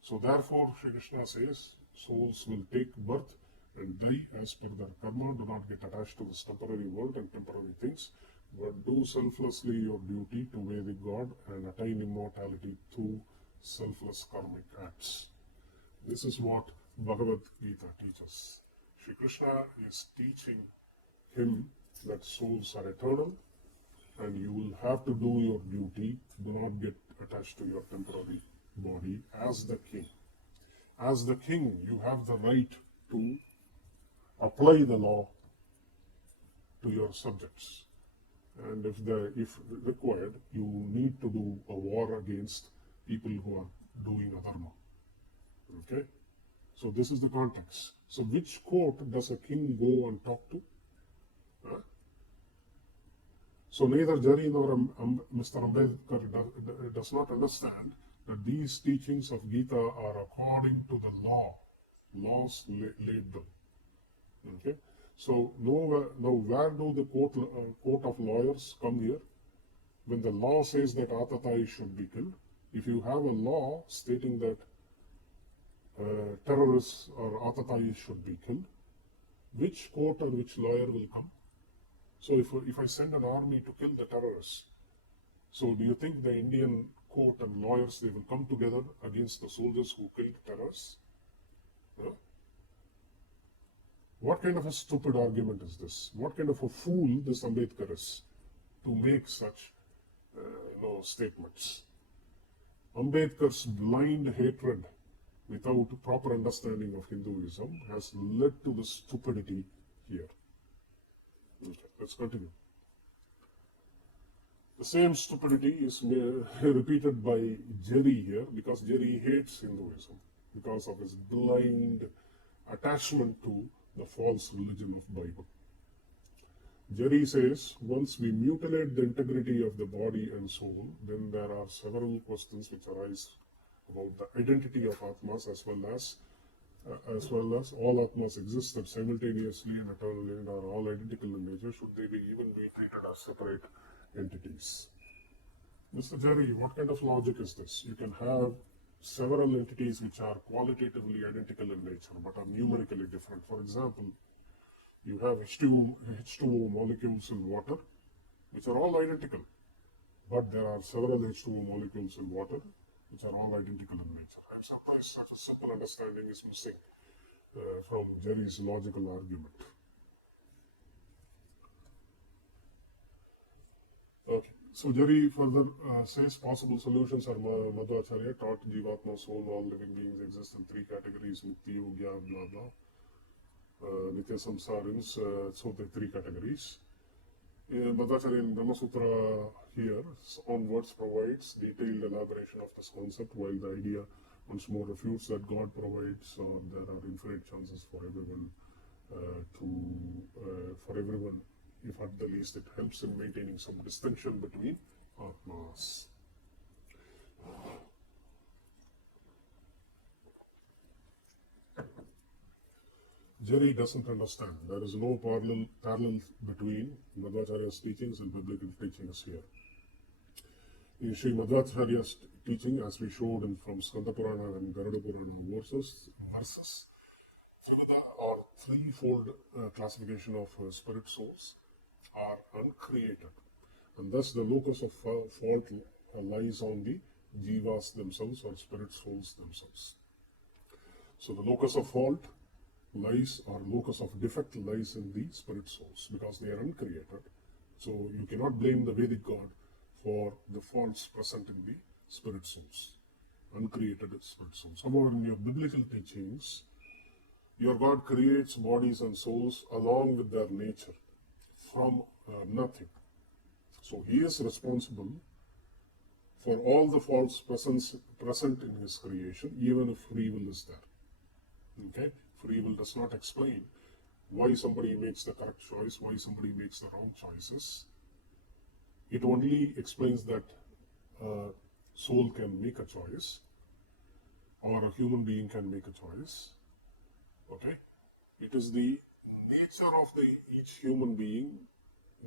So therefore, Sri Krishna says, souls will take birth and die as per their karma. Do not get attached to this temporary world and temporary things, but do selflessly your duty to Vedic God and attain immortality through selfless karmic acts. This is what Bhagavad Gita teaches. Sri Krishna is teaching him that souls are eternal and you will have to do your duty. Do not get attached to your temporary body as the king. As the king, you have the right to apply the law to your subjects. And if required, you need to do a war against people who are doing adharma. Okay? So this is the context. So which court does a king go and talk to? Huh? So neither Jari nor Mr. Ambedkar does not understand that these teachings of Gita are according to the laws laid down. Okay? So now where do the court of lawyers come here? When the law says that Atatai should be killed, if you have a law stating that terrorists or Atatai should be killed, which court or which lawyer will come? So if I send an army to kill the terrorists, so do you think the Indian court and lawyers, they will come together against the soldiers who killed terrorists? Huh? What kind of a stupid argument is this? What kind of a fool this Ambedkar is to make such statements? Ambedkar's blind hatred without proper understanding of Hinduism has led to the stupidity here. Okay, let's continue. The same stupidity is repeated by Jerry here, because Jerry hates Hinduism because of his blind attachment to the false religion of Bible. Jerry says, once we mutilate the integrity of the body and soul, then there are several questions which arise about the identity of Atmas, as well as all Atmas existed simultaneously and eternally and are all identical in nature. Should they even be treated as separate entities? Mr. Jerry, what kind of logic is this? You can have several entities which are qualitatively identical in nature but are numerically different. For example, You have H2O molecules in water, which are all identical. But there are several H2O molecules in water, which are all identical in nature. I'm surprised such a simple understanding is missing from Jerry's logical argument. Okay, so Jerry further says possible solutions are Madhvacharya taught Jivatma, soul, all living beings exist in three categories: Mukti, Yogya, blah blah. Nitya Samsarins, so the three categories. Madhvacharya in Brahma Sutra here onwards provides detailed elaboration of this concept, while the idea once more refutes that God provides, or there are infinite chances for everyone for everyone, if at the least it helps in maintaining some distinction between Atmas. Jerry doesn't understand. There is no parallel between Madhvacharya's teachings and biblical teachings here. In Sri Madhvacharya's teaching, as we showed from Skanda Purana and Garuda Purana verses, Trivida or threefold classification of spirit souls are uncreated, and thus the locus of fault lies on the jivas themselves, or spirit souls themselves. So the locus of fault lies, or locus of defect lies in the spirit souls, because they are uncreated. So you cannot blame the Vedic God for the faults present in the spirit souls, uncreated spirit souls. However, in your biblical teachings, your God creates bodies and souls along with their nature from nothing. So he is responsible for all the faults present in his creation, even if free will is there. Okay? Free will does not explain why somebody makes the correct choice, why somebody makes the wrong choices. It only explains that a soul can make a choice, or a human being can make a choice. Okay? It is the nature of each human being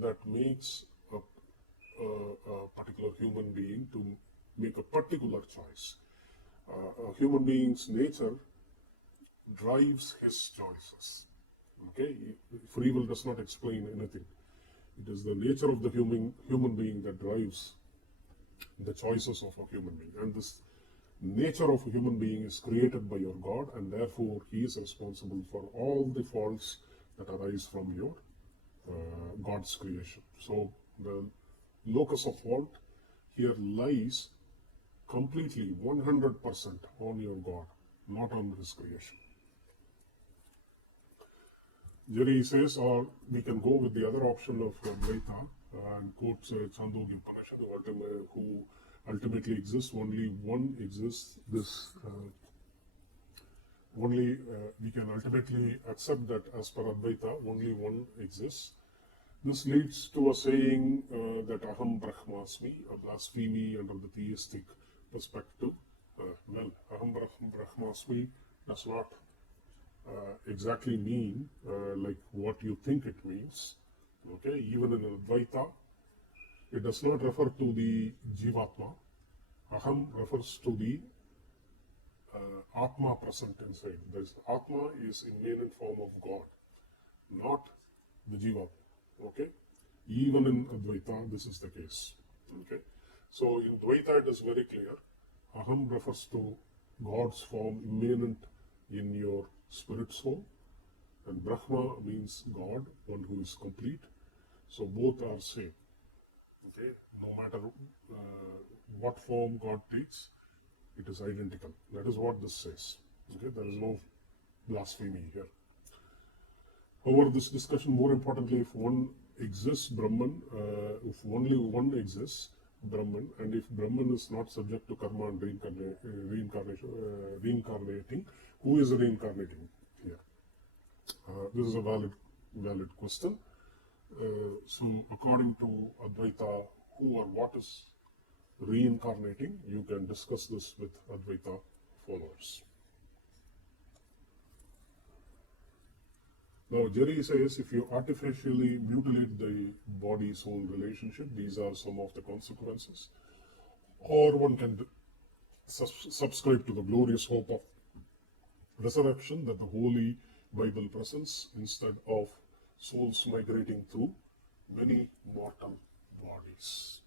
that makes a particular human being to make a particular choice. A human being's nature drives his choices. Okay? Free will does not explain anything. It is the nature of the human being that drives the choices of a human being. And this nature of a human being is created by your God, and therefore he is responsible for all the faults that arise from your God's creation. So the locus of fault here lies completely 100% on your God, not on his creation. Jerry says, or we can go with the other option of Advaita and quotes Chandogya Upanishad, who ultimately exists. Only one exists. We can ultimately accept that as per Advaita, only one exists. This leads to a saying that Aham Brahmasmi, a blasphemy under the theistic perspective. Aham Brahmasmi does not exactly mean like what you think it means. Okay, even in Advaita, it does not refer to the Jivatma. Aham refers to the Atma present inside. This Atma is immanent form of God, not the Jivatma. Okay, even in Advaita, this is the case. Okay, so in Dvaita, it is very clear. Aham refers to God's form immanent in your spirit soul, and Brahma means God, one who is complete. So both are same. Okay, no matter what form God takes, it is identical. That is what this says. Okay, there is no blasphemy here. However, this discussion, more importantly, if one exists, Brahman, if only one exists, Brahman, and if Brahman is not subject to karma and reincarnating, who is reincarnating here? This is a valid question. So, according to Advaita, who or what is reincarnating? You can discuss this with Advaita followers. Now, Jerry says if you artificially mutilate the body-soul relationship, these are some of the consequences. Or one can subscribe to the glorious hope of resurrection that the Holy Bible presents instead of souls migrating through many mortal bodies.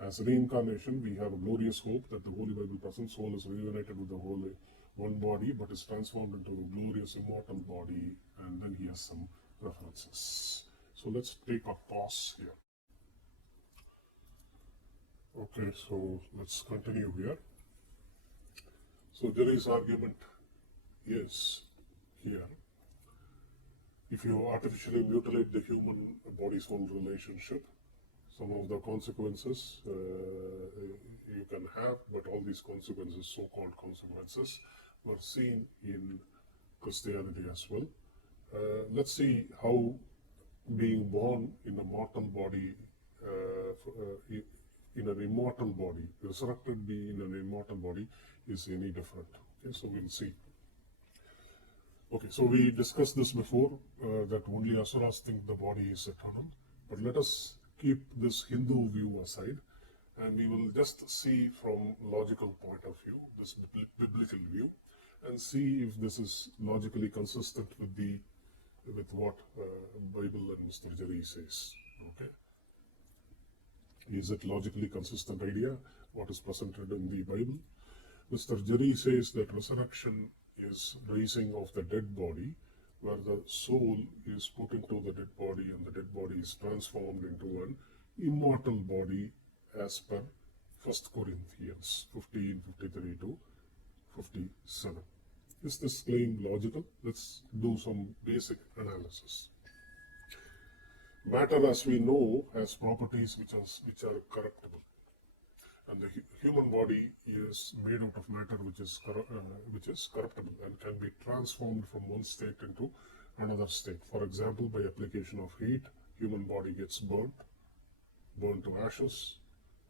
As reincarnation, we have a glorious hope that the Holy Bible presents soul is reunited with the Holy one body, but is transformed into a glorious immortal body, and then he has some references. So let's take a pause here. Okay, so let's continue here. So Jerry's argument is here. If you artificially mutilate the human body-soul relationship, some of the consequences you can have, but all these consequences, so-called consequences, were seen in Christianity as well. Let's see how being born in a mortal body, in an immortal body, resurrected being in an immortal body, is any different. Okay, so we'll see. Okay, so we discussed this before, that only asuras think the body is eternal. But let us keep this Hindu view aside, and we will just see from logical point of view, this biblical view, and see if this is logically consistent with what Bible and Mr. Jerry says. Okay, is it logically consistent idea what is presented in the Bible? Mr. Jerry says that resurrection is raising of the dead body, where the soul is put into the dead body and the dead body is transformed into an immortal body as per 1 Corinthians 15:53 to 57. Is this claim logical? Let's do some basic analysis. Matter, as we know, has properties which are corruptible. And the human body is made out of matter which is corruptible and can be transformed from one state into another state. For example, by application of heat, human body gets burnt to ashes,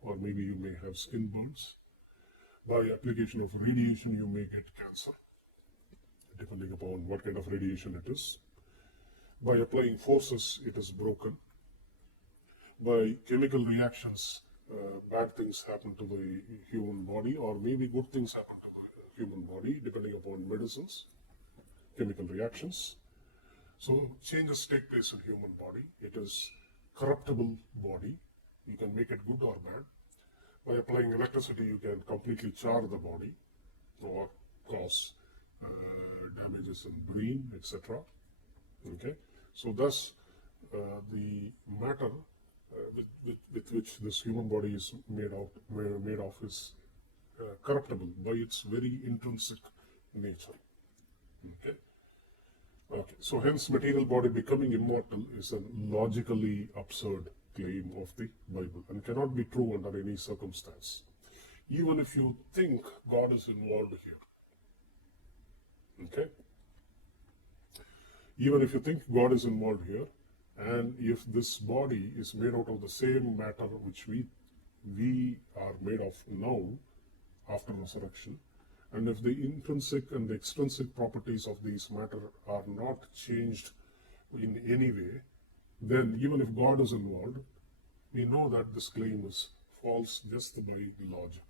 or maybe you may have skin burns. By application of radiation, you may get cancer, depending upon what kind of radiation it is. By applying forces, it is broken. By chemical reactions, bad things happen to the human body, or maybe good things happen to the human body, depending upon medicines, chemical reactions. So changes take place in human body. It is corruptible body. You can make it good or bad. By applying electricity, you can completely char the body or cause damages in brain, etc. Okay, so thus the matter with which this human body is made of is corruptible by its very intrinsic nature. Okay. Okay. So hence, material body becoming immortal is a logically absurd claim of the Bible and cannot be true under any circumstance, even if you think God is involved here. Okay. Even if you think God is involved here, and if this body is made out of the same matter which we are made of now after resurrection, and if the intrinsic and the extrinsic properties of these matter are not changed in any way, then even if God is involved, we know that this claim is false just by logic.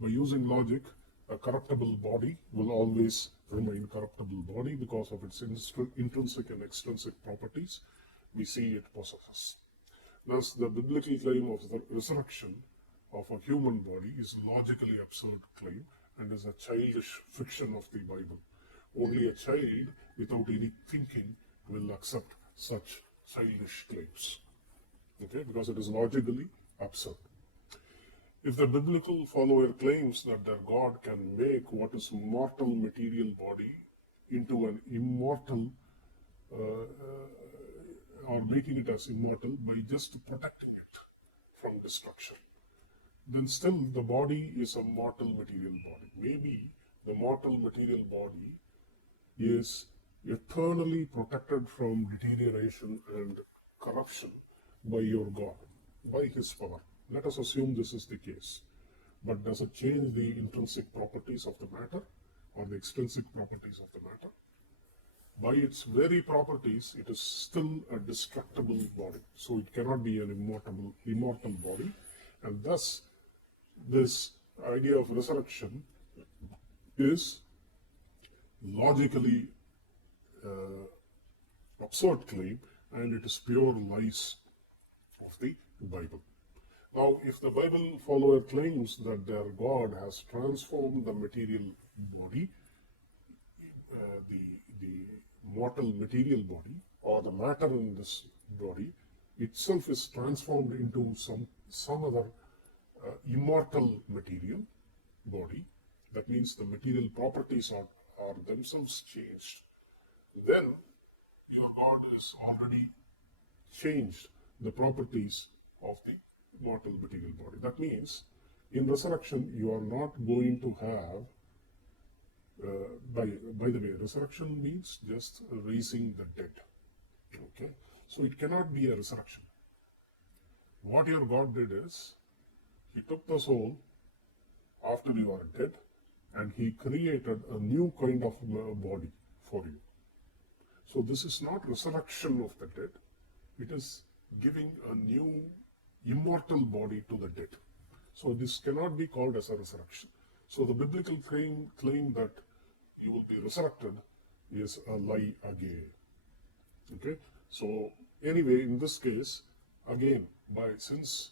By using logic, a corruptible body will always remain corruptible body because of its intrinsic and extrinsic properties we see it possesses. Thus, the biblical claim of the resurrection of a human body is logically absurd claim and is a childish fiction of the Bible. Only a child without any thinking will accept such childish claims. Okay, because it is logically absurd. If the biblical follower claims that their God can make what is mortal material body into an immortal or making it as immortal by just protecting it from destruction, then still the body is a mortal material body. Maybe the mortal material body is eternally protected from deterioration and corruption by your God, by his power. Let us assume this is the case. But does it change the intrinsic properties of the matter or the extrinsic properties of the matter? By its very properties, it is still a destructible body. So it cannot be an immortal body. And thus, this idea of resurrection is logically absurd claim, and it is pure lies of the Bible. Now, if the Bible follower claims that their God has transformed the material body, the mortal material body, or the matter in this body itself is transformed into some other immortal material body, that means the material properties are themselves changed, then your God has already changed the properties of the mortal material body. That means in resurrection you are not going to have, by the way, resurrection means just raising the dead. Okay, so it cannot be a resurrection. What your God did is, he took the soul after you are dead and he created a new kind of body for you. So this is not resurrection of the dead, it is giving a new immortal body to the dead. So this cannot be called as a resurrection. So the biblical claim that you will be resurrected is a lie again. Okay, so anyway, in this case, again, since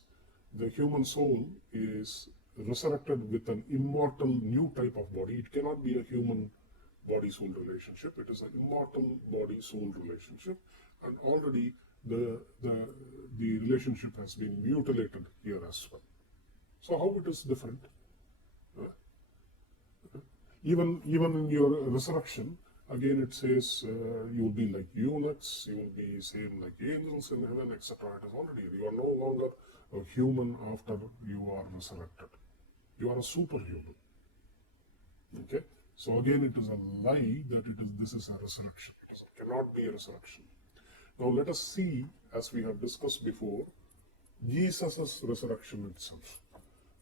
the human soul is resurrected with an immortal new type of body, it cannot be a human body-soul relationship. It is an immortal body-soul relationship, and already the relationship has been mutilated here as well. So how it is different? Even in your resurrection, again it says you will be like eunuchs, you will be same like angels in heaven, etc. It is already, you are no longer a human after you are resurrected. You are a superhuman. Okay? So again it is a lie that this is a resurrection. It cannot be a resurrection. Now let us see, as we have discussed before, Jesus' resurrection itself.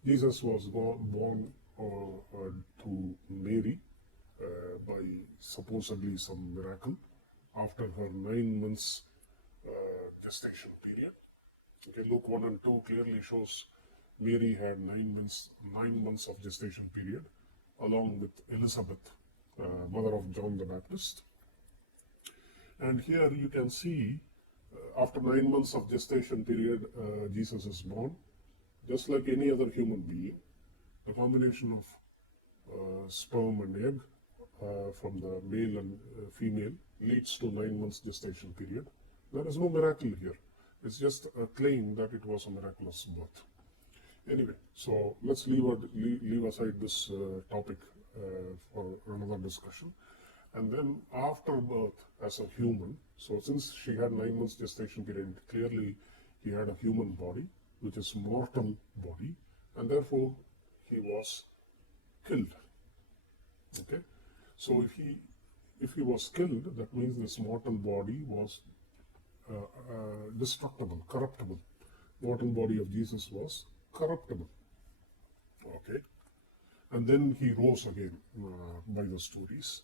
Jesus was born to Mary by supposedly some miracle after her 9 months gestation period. Okay, Luke 1 and 2 clearly shows Mary had 9 months of gestation period, along with Elizabeth, mother of John the Baptist. And here you can see, after 9 months of gestation period, Jesus is born, just like any other human being. The combination of sperm and egg from the male and female leads to 9 months gestation period. There is no miracle here. It's just a claim that it was a miraculous birth. Anyway, so let's leave aside this topic for another discussion. And then after birth as a human, so since she had 9 months gestation period, clearly he had a human body, which is mortal body, and therefore he was killed. Okay, so if he was killed, that means this mortal body was destructible, corruptible. Mortal body of Jesus was corruptible. Okay, and then he rose again by the stories.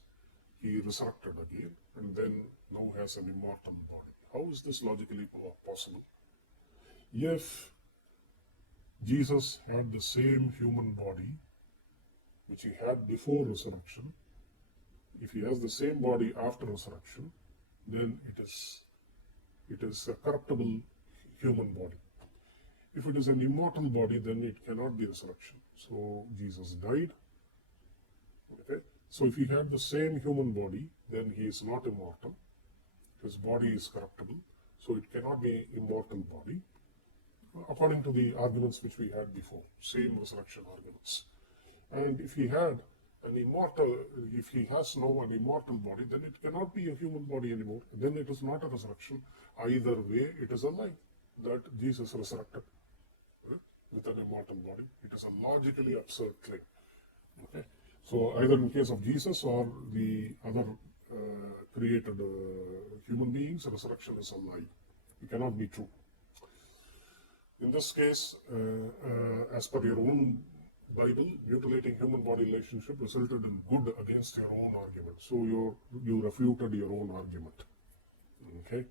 He resurrected again, and then now has an immortal body. How is this logically possible? If Jesus had the same human body which he had before resurrection, if he has the same body after resurrection, then it is a corruptible human body. If it is an immortal body, then it cannot be resurrection. So Jesus died. Okay? So if he had the same human body, then he is not immortal. His body is corruptible, so it cannot be immortal body, according to the arguments which we had before, same resurrection arguments. And if he has now an immortal body, then it cannot be a human body anymore. Then it is not a resurrection. Either way, it is a lie that Jesus resurrected with an immortal body. It is a logically absurd claim. Okay? So either in case of Jesus or the other created human beings, resurrection is a lie. It cannot be true. In this case, as per your own Bible, mutilating human body relationship resulted in good against your own argument. So you refuted your own argument. Okay?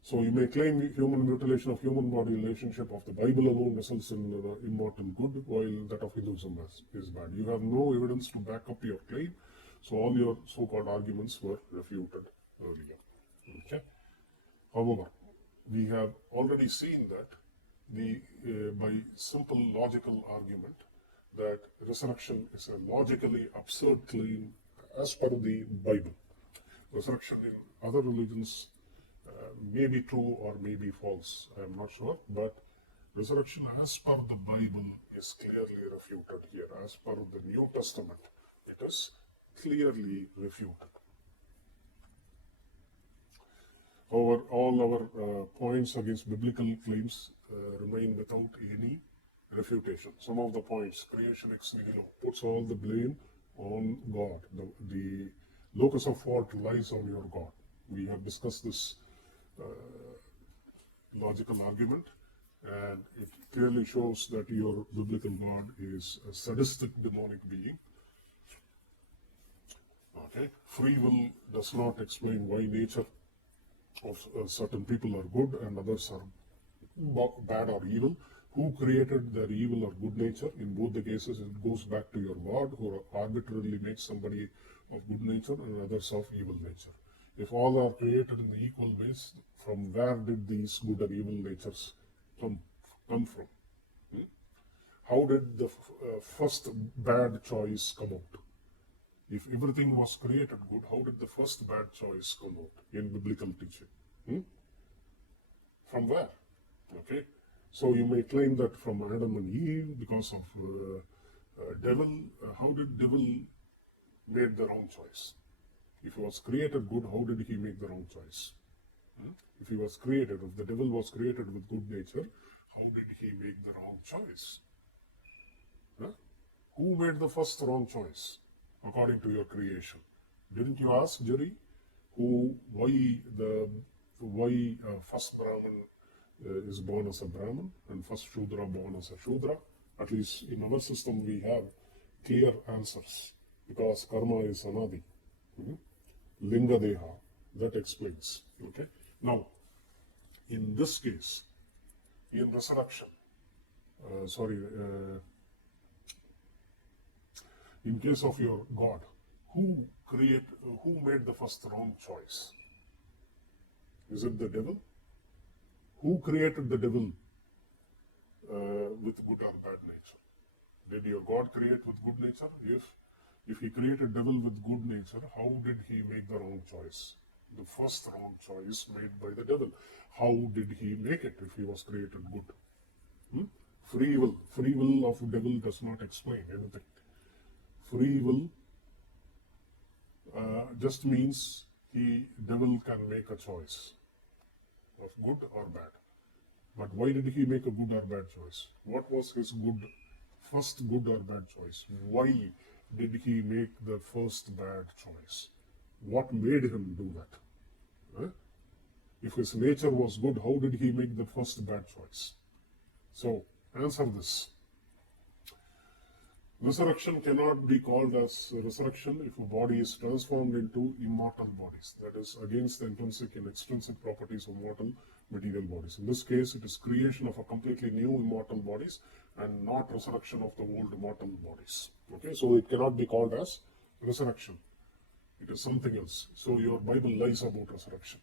So you may claim human mutilation of human body relationship of the Bible alone results in immortal good, while that of Hinduism is bad. You have no evidence to back up your claim, so all your so-called arguments were refuted earlier. Okay? However, we have already seen that by simple logical argument that resurrection is a logically absurd claim as per the Bible. Resurrection in other religions may be true or may be false, I am not sure, but resurrection as per the Bible is clearly refuted here. As per the New Testament, it is clearly refuted. However, all our points against biblical claims remain without any refutation. Some of the points, creation ex nihilo, puts all the blame on God. The locus of fault lies on your God. We have discussed this logical argument, and it clearly shows that your biblical God is a sadistic demonic being. Okay, free will does not explain why nature of certain people are good and others are bad or evil. Who created their evil or good nature? In both the cases, it goes back to your God, who arbitrarily makes somebody of good nature and others of evil nature. If all are created in equal ways, from where did these good and evil natures come from? How did the first bad choice come out? If everything was created good, how did the first bad choice come out in biblical teaching? From where? Okay, so you may claim that from Adam and Eve because of devil. How did devil made the wrong choice? If he was created good, how did he make the wrong choice? If he was created, if the devil was created with good nature, how did he make the wrong choice? Who made the first wrong choice according to your creation? Didn't you ask Jerry why first Brahman is born as a Brahman and first Shudra born as a Shudra? At least in our system we have clear answers, because karma is anadi. Linga deha, that explains. Okay. Now, in this case, in resurrection, in case of your God, who made the first wrong choice? Is it the devil? Who created the devil with good or bad nature? Did your God create with good nature? If he created devil with good nature, how did he make the wrong choice? The first wrong choice made by the devil. How did he make it if he was created good? Free will of devil does not explain anything. Free will just means devil can make a choice of good or bad. But why did he make a good or bad choice? What was his first good or bad choice? Why did he make the first bad choice? What made him do that? If his nature was good, how did he make the first bad choice? So, answer this. Resurrection cannot be called as resurrection if a body is transformed into immortal bodies. That is against the intrinsic and extrinsic properties of mortal material bodies. In this case, it is creation of a completely new immortal bodies and not resurrection of the old mortal bodies. Okay, so it cannot be called as resurrection. It is something else. So your Bible lies about resurrection.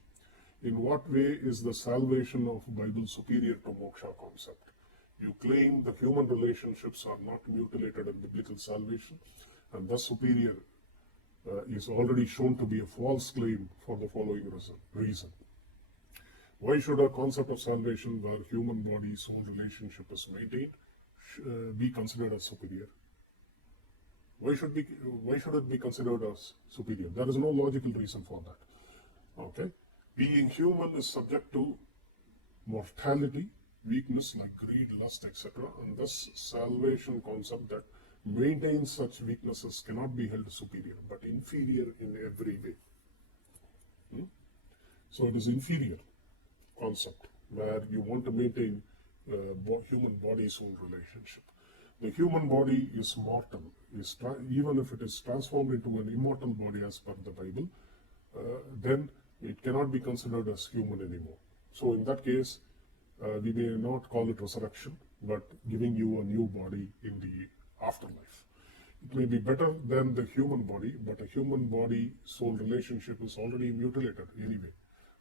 In what way is the salvation of Bible superior to moksha concept? You claim the human relationships are not mutilated in biblical salvation, and thus superior is already shown to be a false claim for the following reason. Why should a concept of salvation where human body-soul relationship is maintained be considered as superior? Why should it be considered as superior? There is no logical reason for that. Okay, being human is subject to mortality, weakness like greed, lust, etc., and thus salvation concept that maintains such weaknesses cannot be held superior, but inferior in every way. So it is inferior concept where you want to maintain human body-soul relationship. The human body is mortal. Even if it is transformed into an immortal body as per the Bible, then it cannot be considered as human anymore. So in that case, we may not call it resurrection, but giving you a new body in the afterlife. It may be better than the human body, but a human body-soul relationship is already mutilated anyway.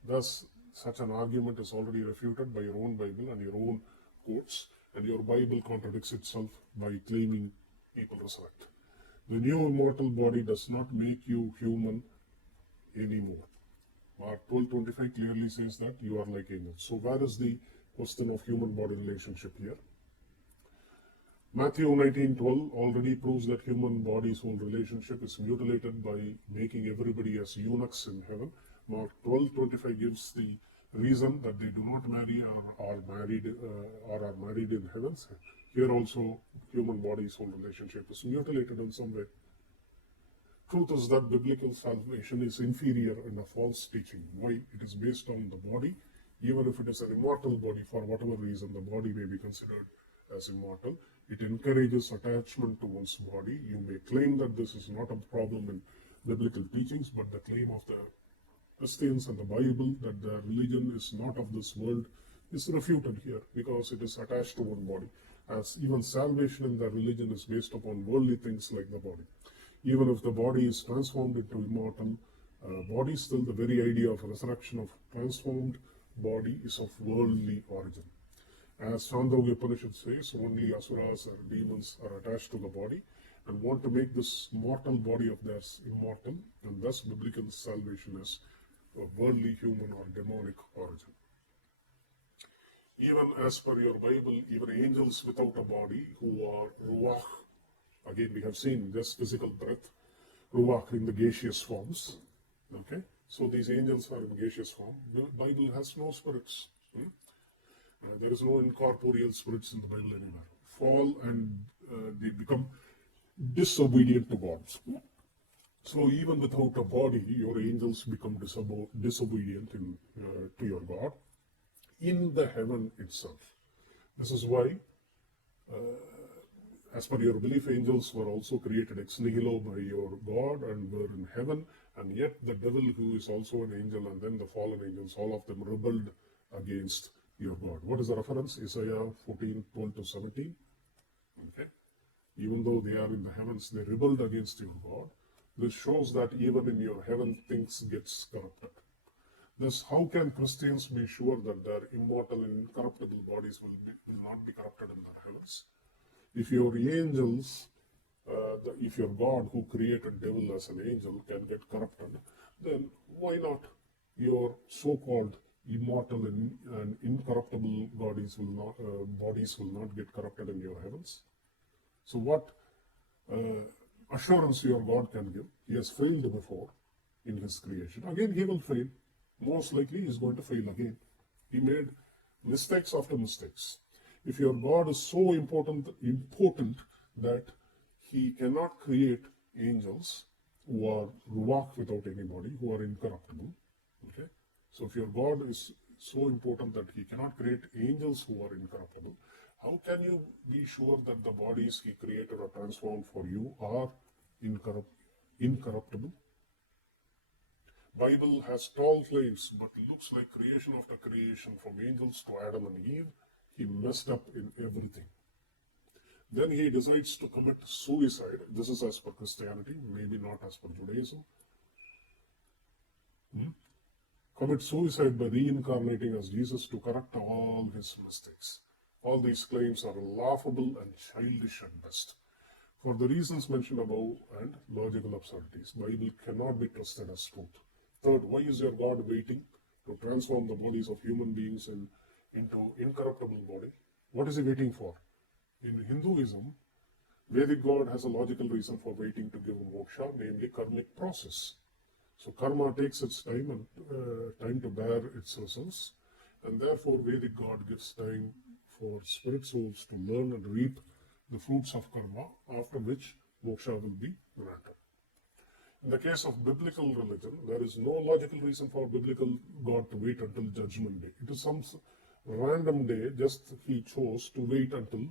Thus, such an argument is already refuted by your own Bible and your own quotes, and your Bible contradicts itself by claiming people resurrect. The new immortal body does not make you human anymore. Mark 12:25 clearly says that you are like angels. So where is the question of human body relationship here? Matthew 19:12 already proves that human body soul relationship is mutilated by making everybody as eunuchs in heaven. Mark 12:25 gives the reason that they do not marry or are married in heavens. Here also human body soul relationship is mutilated in some way. Truth is that biblical salvation is inferior and a false teaching. Why? It is based on the body. Even if it is an immortal body, for whatever reason the body may be considered as immortal, it encourages attachment to one's body. You may claim that this is not a problem in biblical teachings, but the claim of the Christians and the Bible that their religion is not of this world is refuted here because it is attached to one body. As even salvation in their religion is based upon worldly things like the body. Even if the body is transformed into immortal body, still the very idea of resurrection of transformed body is of worldly origin. As Chandogya Upanishad says, only asuras or demons are attached to the body and want to make this mortal body of theirs immortal, and thus biblical salvation is of worldly, human or demonic origin. Even as per your Bible, even angels without a body who are ruach, again we have seen this physical breath, ruach in the gaseous forms, okay? So these angels are in gaseous form. The Bible has no spirits. There is no incorporeal spirits in the Bible anywhere. Fall and they become disobedient to God. So even without a body, your angels become disobedient to your God in the heaven itself. This is why, as per your belief, angels were also created ex nihilo by your God and were in heaven, and yet the devil, who is also an angel, and then the fallen angels, all of them rebelled against your God. What is the reference? Isaiah 14:12-17. Okay. Even though they are in the heavens, they rebelled against your God. This shows that even in your heaven, things gets corrupted. Thus, how can Christians be sure that their immortal and incorruptible bodies will not be corrupted in their heavens? If your angels, if your God who created devil as an angel can get corrupted, then why not your so-called immortal and incorruptible bodies will not get corrupted in your heavens? So what assurance your God can give? He has failed before in his creation. Again, he will fail. Most likely, he is going to fail again. He made mistakes after mistakes. If your God is so important that he cannot create angels who are ruach without anybody, who are incorruptible, okay? So if your God is so important that he cannot create angels who are incorruptible, how can you be sure that the bodies he created or transformed for you are incorruptible? Bible has tall claims, but looks like creation after creation, from angels to Adam and Eve. He messed up in everything. Then he decides to commit suicide. This is as per Christianity, maybe not as per Judaism. Commit suicide by reincarnating as Jesus to correct all his mistakes. All these claims are laughable and childish at best. For the reasons mentioned above and logical absurdities, Bible cannot be trusted as truth. Third, why is your God waiting to transform the bodies of human beings into incorruptible body? What is he waiting for? In Hinduism, Vedic God has a logical reason for waiting to give moksha, namely karmic process. So karma takes its time and time to bear its results, and therefore Vedic God gives time for spirit souls to learn and reap the fruits of karma, after which moksha will be granted. In the case of biblical religion, there is no logical reason for biblical God to wait until judgment day. It is some random day, just he chose to wait until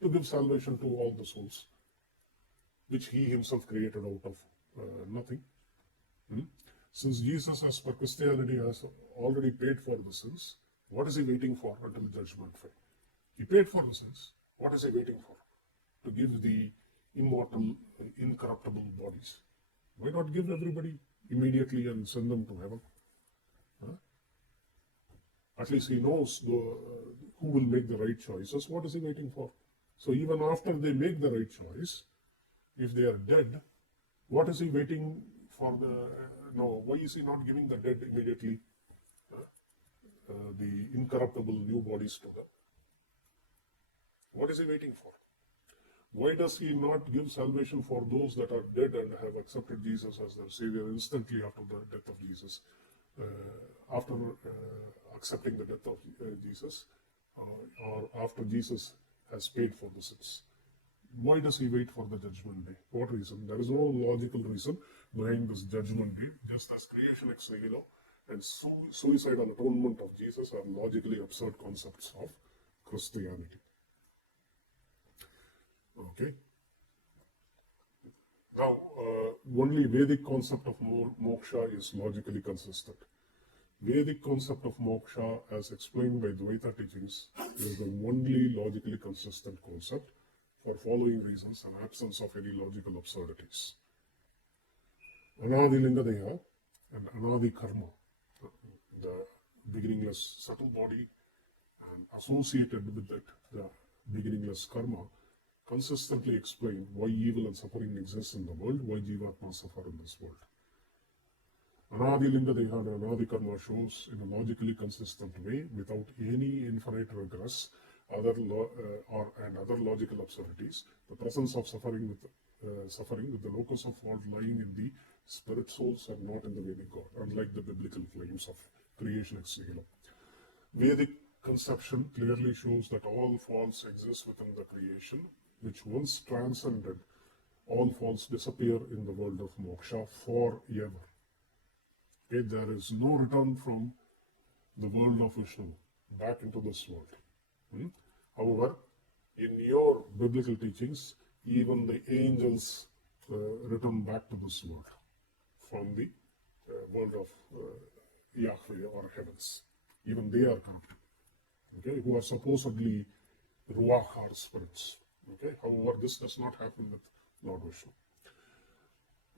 to give salvation to all the souls, which he himself created out of nothing. Since Jesus, as per Christianity, has already paid for the sins, what is he waiting for until judgment day? He paid for the sins. What is he waiting for? To give the immortal, incorruptible bodies. Why not give everybody immediately and send them to heaven? At least he knows who will make the right choices. What is he waiting for? So even after they make the right choice, if they are dead, what is he waiting for no, why is he not giving the dead immediately the incorruptible new bodies to them? What is he waiting for? Why does he not give salvation for those that are dead and have accepted Jesus as their Savior instantly after the death of Jesus, after accepting the death of Jesus, or after Jesus has paid for the sins? Why does he wait for the judgment day? What reason? There is no logical reason behind this judgment day, just as creation ex nihilo and suicidal atonement of Jesus are logically absurd concepts of Christianity. Okay. Now, only Vedic concept of moksha is logically consistent. Vedic concept of moksha, as explained by Dvaita teachings, is the only logically consistent concept for following reasons and absence of any logical absurdities. Anadi Lingadeha and Anadi Karma, the beginningless subtle body, and associated with it, the beginningless karma, consistently explain why evil and suffering exist in the world, why Jivatma suffer in this world. Anadi Lingadeha and Anadi Karma shows in a logically consistent way, without any infinite regress, other logical absurdities, the presence of suffering with the locus of fault lying in the spirit souls and not in the Vedic God, unlike the biblical claims of creation ex nihilo. Vedic conception clearly shows that all faults exist within the creation, which once transcended, all faults disappear in the world of moksha forever. Okay, there is no return from the world of Vishnu back into this world. However, in your biblical teachings, even the angels return back to this world from the world of Yahweh or heavens. Even they are corrupted, okay, who are supposedly ruach or spirits. Okay, however, this does not happen with Lord Vishnu.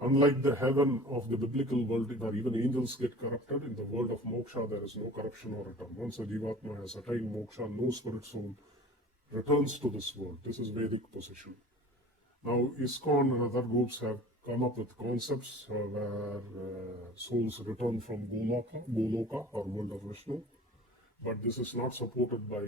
Unlike the heaven of the biblical world, where even angels get corrupted, in the world of moksha there is no corruption or return. Once a jivatma has attained moksha, no spirit soul returns to this world. This is Vedic position. Now, ISKCON and other groups have come up with concepts where souls return from Goloka or world of Vishnu, but this is not supported by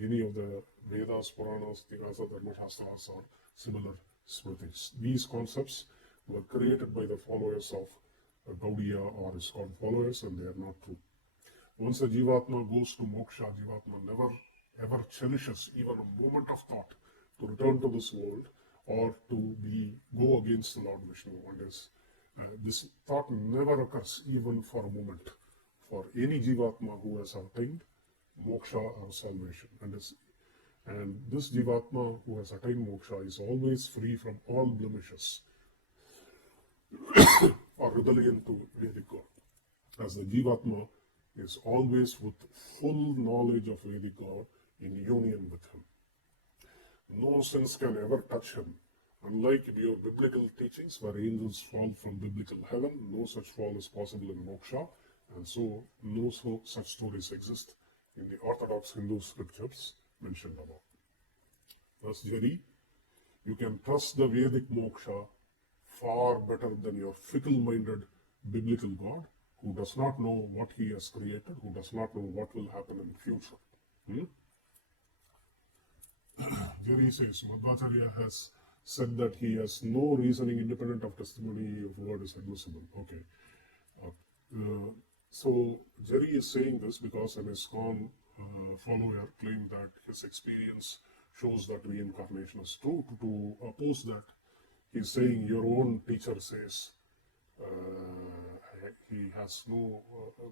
any of the Vedas, Puranas, Tirasa, Dharmashastras or similar smritis. These concepts were created by the followers of Gaudiya or ISKCON followers, and they are not true. Once a Jivatma goes to moksha, Jivatma never ever cherishes even a moment of thought to return to this world or to go against the Lord Vishnu. This thought never occurs even for a moment for any Jivatma who has attained moksha or salvation. And this Jivatma who has attained moksha is always free from all blemishes or rebellion to Vedic God, as the Jivatma is always with full knowledge of Vedic God in union with him. No sins can ever touch him. Unlike your biblical teachings where angels fall from biblical heaven, no such fall is possible in moksha, and so no such stories exist in the Orthodox Hindu scriptures mentioned above. Thus, Jerry, you can trust the Vedic moksha far better than your fickle-minded biblical God, who does not know what he has created, who does not know what will happen in the future. Jerry says, Madhvacharya has said that he has no reasoning independent of testimony of word is admissible. Okay. So Jerry is saying this because an ISKCON follower claimed that his experience shows that reincarnation is true. To oppose that, he's saying your own teacher says he has no,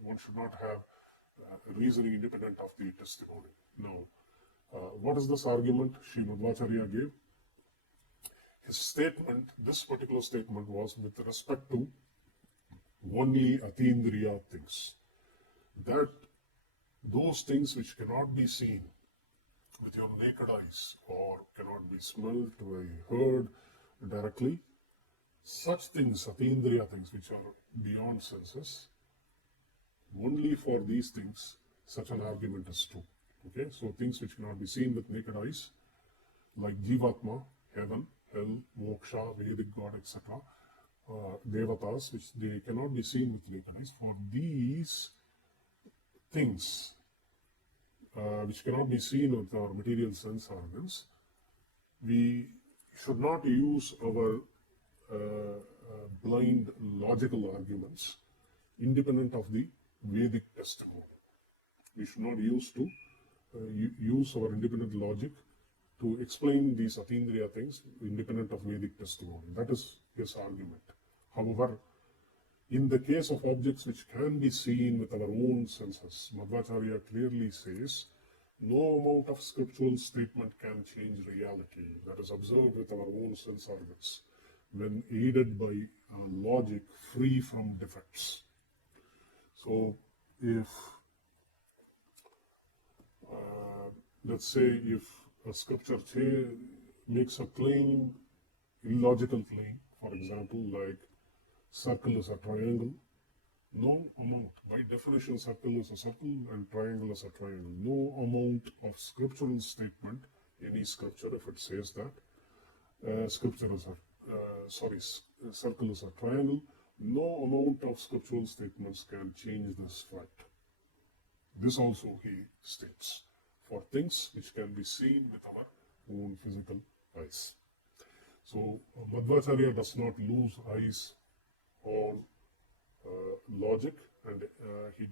one should not have reasoning independent of the testimony. Now, what is this argument Sri Madhvacharya gave? His statement, this particular statement, was with respect to only atindriya things. That those things which cannot be seen with your naked eyes or cannot be smelled or heard directly, such things, atindriya things, which are beyond senses, only for these things such an argument is true. Okay, so things which cannot be seen with naked eyes, like Jivatma, heaven, hell, moksha, Vedic God, etc., devatas, which they cannot be seen with naked eyes. For these things, which cannot be seen with our material sense organs, we should not use our blind logical arguments independent of the Vedic testimony. We should not use our independent logic to explain these Atindriya things independent of Vedic testimony. That is his argument. However, in the case of objects which can be seen with our own senses, Madhvacharya clearly says, no amount of scriptural statement can change reality. That is observed with our own sense organs when aided by logic free from defects. So, if let's say if a scripture makes a claim, illogical claim, for example, like circle is a triangle, no amount, by definition circle is a circle and triangle is a triangle. No amount of scriptural statement, any scripture, if it says that circle is a triangle, no amount of scriptural statements can change this fact. This also he states, for things which can be seen with our own physical eyes. So Madhvacharya does not lose eyes on logic, and he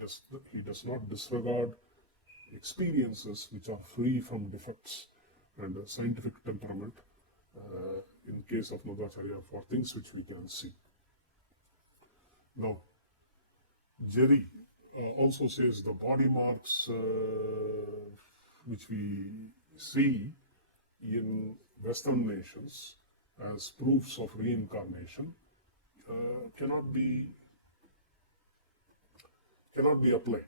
does not disregard experiences which are free from defects and scientific temperament in case of Madhvacharya for things which we can see. Now, Jerry also says the body marks which we see in Western nations as proofs of reincarnation cannot be applied.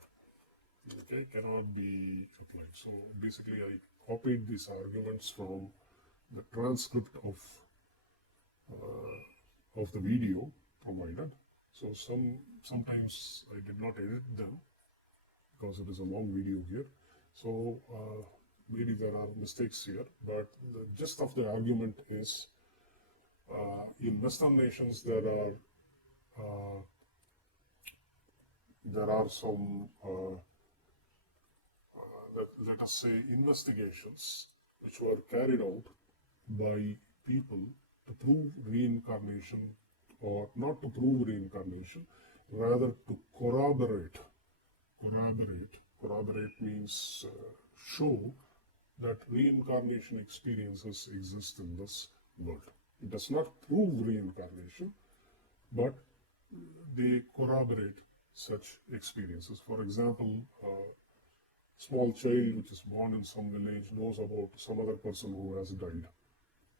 Okay, cannot be applied. So basically, I copied these arguments from the transcript of the video provided. So sometimes I did not edit them because it is a long video here. So maybe there are mistakes here, but the gist of the argument is in Western nations there are some let us say investigations which were carried out by people to prove reincarnation, or not to prove reincarnation, rather to corroborate. Corroborate means show that reincarnation experiences exist in this world. It does not prove reincarnation, but they corroborate such experiences. For example, a small child which is born in some village knows about some other person who has died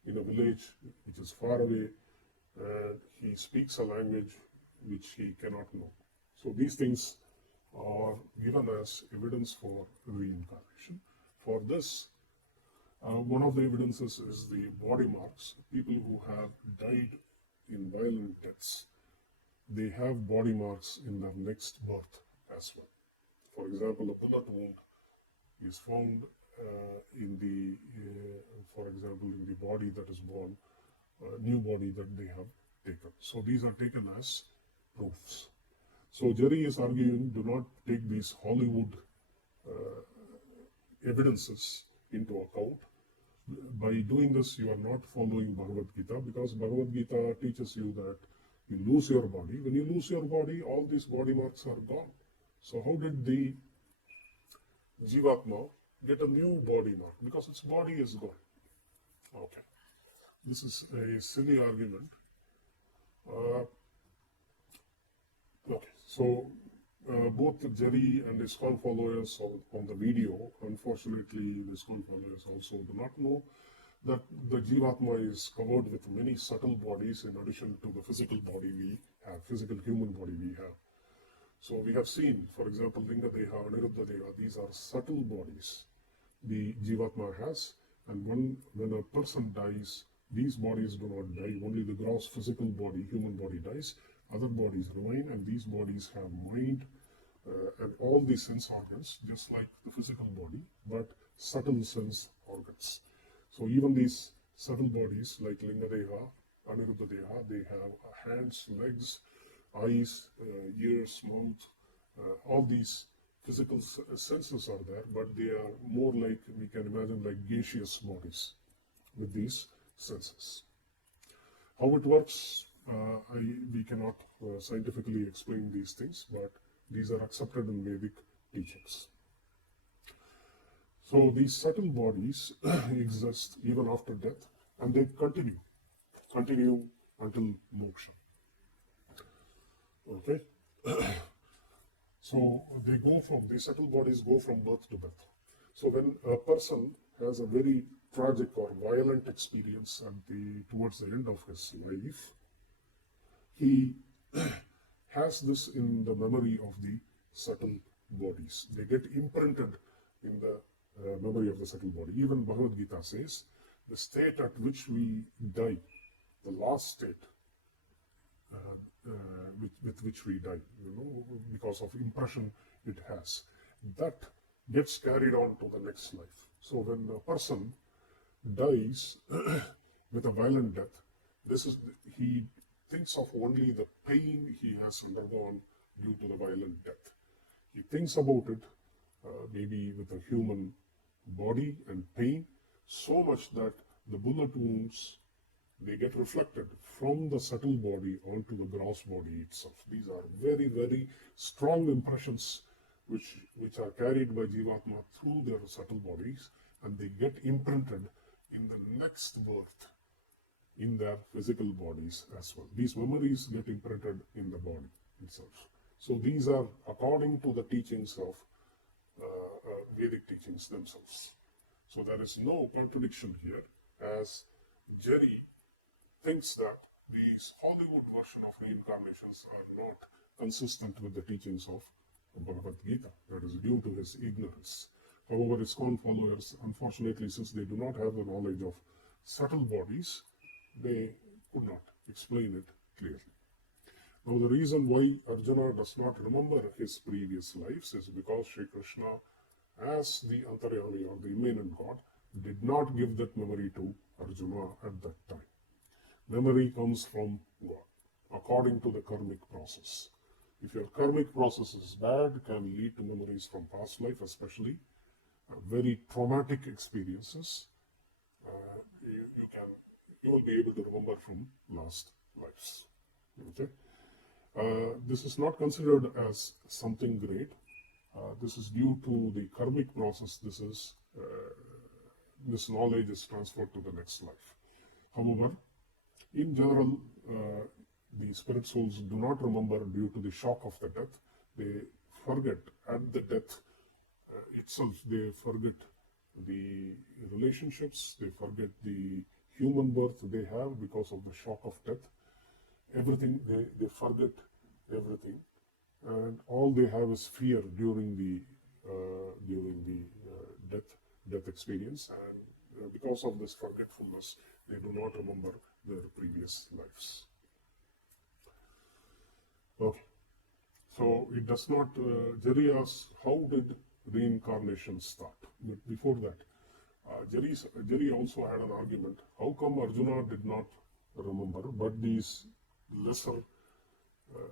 in a village which is far away, and he speaks a language which he cannot know. So these things are given as evidence for reincarnation. For this, one of the evidences is the body marks. People who have died in violent deaths, they have body marks in their next birth as well. For example, a bullet wound is found for example, in the body that is born, new body that they have taken. So these are taken as proofs. So Jerry is arguing, do not take these Hollywood evidences into account. By doing this, you are not following Bhagavad Gita, because Bhagavad Gita teaches you that you lose your body. When you lose your body, all these body marks are gone. So how did the Jivatma get a new body mark? Because its body is gone. Okay. This is a silly argument. Okay, so both Jerry and ISKCON followers on the video, unfortunately, the ISKCON followers also do not know that the Jivatma is covered with many subtle bodies in addition to the physical body we have, physical human body we have. So we have seen, for example, Linga Deha, Aniruddha Deha, these are subtle bodies the Jivatma has, and when a person dies, these bodies do not die, only the gross physical body, human body dies, other bodies remain, and these bodies have mind, and all these sense organs, just like the physical body, but subtle sense organs. So even these subtle bodies like Lingadeha, Aniruddha Deha, they have hands, legs, eyes, ears, mouth, all these physical senses are there, but they are more like, we can imagine, like gaseous bodies with these senses. How it works, we cannot scientifically explain these things, but these are accepted in Vedic teachings. So these subtle bodies exist even after death, and they continue until moksha. Okay? So these subtle bodies go from birth to birth. So when a person has a very tragic or violent experience towards the end of his life, he has this in the memory of the subtle bodies. They get imprinted in the memory of the subtle body. Even Bhagavad Gita says, the state at which we die, the last state with which we die, because of impression it has, that gets carried on to the next life. So when a person dies with a violent death, he thinks of only the pain he has undergone due to the violent death. He thinks about it maybe with a human body and pain, so much that the bullet wounds, they get reflected from the subtle body onto the gross body itself. These are very, very strong impressions which are carried by Jivatma through their subtle bodies, and they get imprinted in the next birth in their physical bodies as well. These memories get imprinted in the body itself. So these are according to the teachings of Vedic teachings themselves. So there is no contradiction here, as Jerry thinks that these Hollywood version of reincarnations are not consistent with the teachings of Bhagavad Gita. That is due to his ignorance. However, ISKCON followers, unfortunately, since they do not have the knowledge of subtle bodies, they could not explain it clearly. Now, the reason why Arjuna does not remember his previous lives is because Sri Krishna, as the Antaryami or the immanent God, did not give that memory to Arjuna at that time. Memory comes from God, according to the karmic process. If your karmic process is bad, it can lead to memories from past life, especially very traumatic experiences. You will be able to remember from last lives. Okay? This is not considered as something great. This is due to the karmic process. This knowledge is transferred to the next life. However, in general, the spirit souls do not remember due to the shock of the death. They forget at the death itself. They forget the relationships. They forget the human birth they have because of the shock of death. Everything, they forget everything, and all they have is fear during the death experience, and because of this forgetfulness, they do not remember their previous lives. Okay, so it does not. Jerry asks, how did reincarnation start? But before that, Jerry also had an argument. How come Arjuna did not remember, but these lesser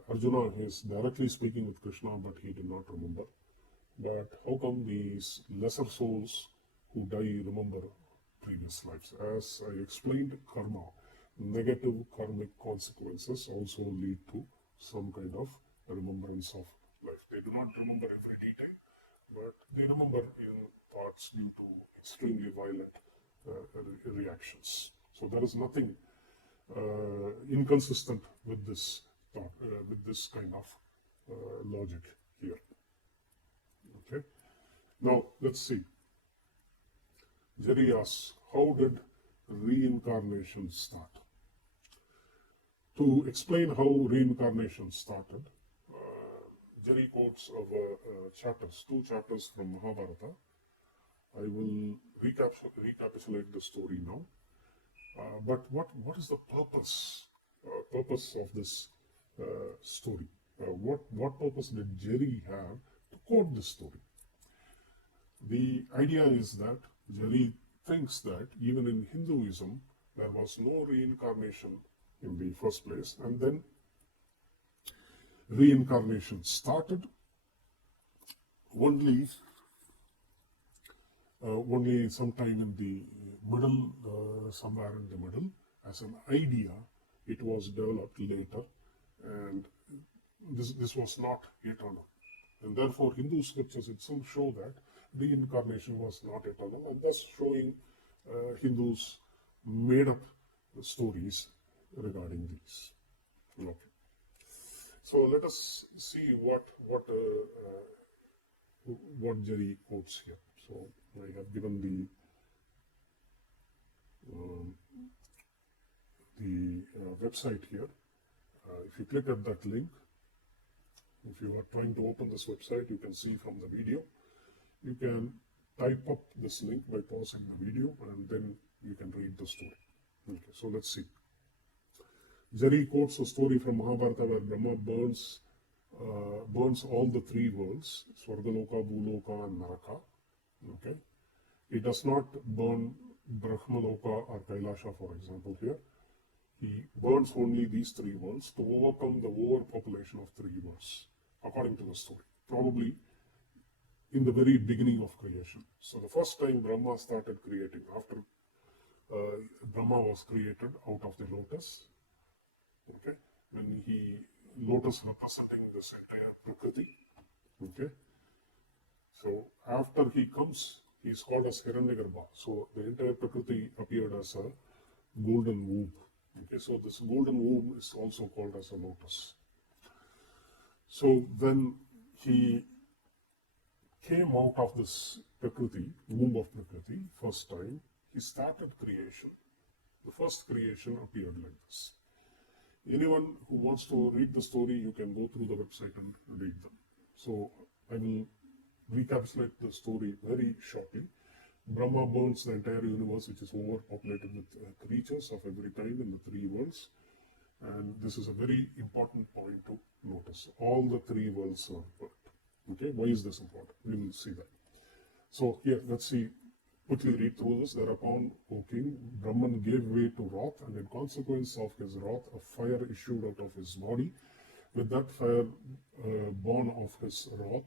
Arjuna is directly speaking with Krishna, but he did not remember. But how come these lesser souls who die remember previous lives? As I explained, karma, negative karmic consequences also lead to some kind of remembrance of life. They do not remember every detail, but they remember parts due to extremely violent reactions. So there is nothing inconsistent with this thought, with this kind of logic here. Okay. Now let's see. Jerry asks, how did reincarnation start? To explain how reincarnation started, Jerry quotes of two chapters from Mahabharata. I will recapitulate the story now. But what is the purpose of this story? What purpose did Jerry have to quote this story? The idea is that Jerry thinks that even in Hinduism, there was no reincarnation in the first place, and then reincarnation started only only sometime in the middle, somewhere in the middle, as an idea. It was developed later, and this was not eternal. And therefore, Hindu scriptures itself show that reincarnation was not eternal, and thus showing Hindus made up stories regarding these. Okay. So let us see what Jerry quotes here. So I have given the website here. If you click at that link, if you are trying to open this website, you can see from the video. You can type up this link by pausing the video, and then you can read the story. Okay, so let's see. Jerry quotes a story from Mahabharata where Brahma burns all the three worlds, Swargaloka, Bhuloka, and Naraka. Okay, he does not burn Brahmaloka or Kailasha, for example, here. He burns only these three worlds to overcome the overpopulation of three worlds, according to the story, probably in the very beginning of creation. So the first time Brahma started creating, after Brahma was created out of the lotus, okay, when lotus representing this entire Prakriti, okay. So after he comes, he is called as Hiranyagarbha. So the entire Prakriti appeared as a golden womb. Okay, so this golden womb is also called as a lotus. So when he came out of this Prakriti, womb of Prakriti, first time, he started creation. The first creation appeared like this. Anyone who wants to read the story, you can go through the website and read them. So I will recapitulate the story very shortly. Brahma burns the entire universe, which is overpopulated with creatures of every kind in the three worlds. And this is a very important point to notice. All the three worlds are burnt. Okay, why is this important? We will see that. So here, let's see, quickly read through this. Thereupon, O king, Brahman gave way to wrath, and in consequence of his wrath, a fire issued out of his body. With that fire born of his wrath,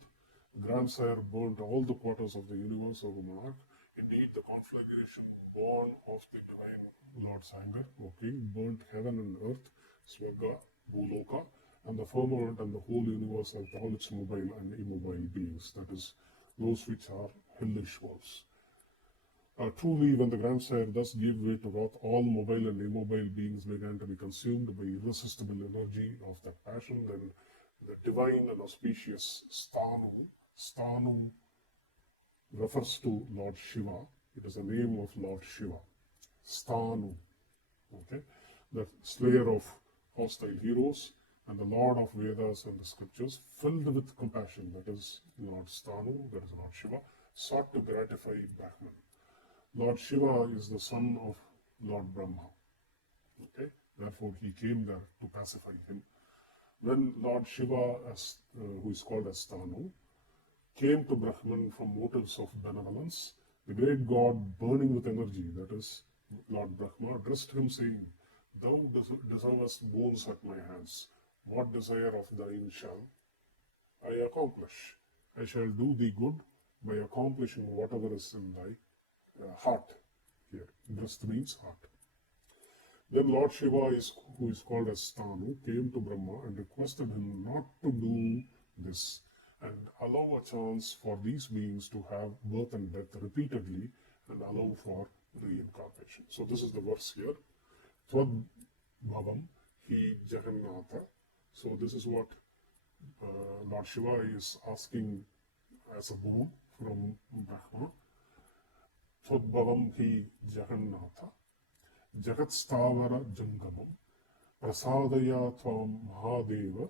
grandsire burnt all the quarters of the universe of a monarch. Indeed, the conflagration born of the divine Lord's anger, O king, burnt heaven and earth, Swarga, Bhuloka, and the firmament and the whole universe with all its mobile and immobile beings, that is, those which are hellish worlds. Truly, when the grandsire thus gave way to wrath, all mobile and immobile beings began to be consumed by irresistible energy of that passion. Then the divine and auspicious Stanu refers to Lord Shiva. It is a name of Lord Shiva. Stanu, okay, the slayer of hostile heroes and the Lord of Vedas and the scriptures, filled with compassion, that is Lord Stanu, that is Lord Shiva, sought to gratify Brahman. Lord Shiva is the son of Lord Brahma. Okay, therefore he came there to pacify him. When Lord Shiva, who is called as Stanu, came to Brahman from motives of benevolence, the great god, burning with energy, that is Lord Brahma, addressed him saying, "Thou deservest boons at my hands. What desire of thine shall I accomplish? I shall do thee good by accomplishing whatever is in thy heart." Here, breast means heart. Then Lord Shiva, who is called as Stanu, came to Brahma and requested him not to do this and allow a chance for these beings to have birth and death repeatedly and allow for reincarnation. So this is the verse here. Tvad bhavam hi jagannatha. So this is what Lord Shiva is asking as a boon from Brahma. Tvad bhavam hi jagannatha. Jagatstavara jangamam. Prasadaya tvam mahadeva.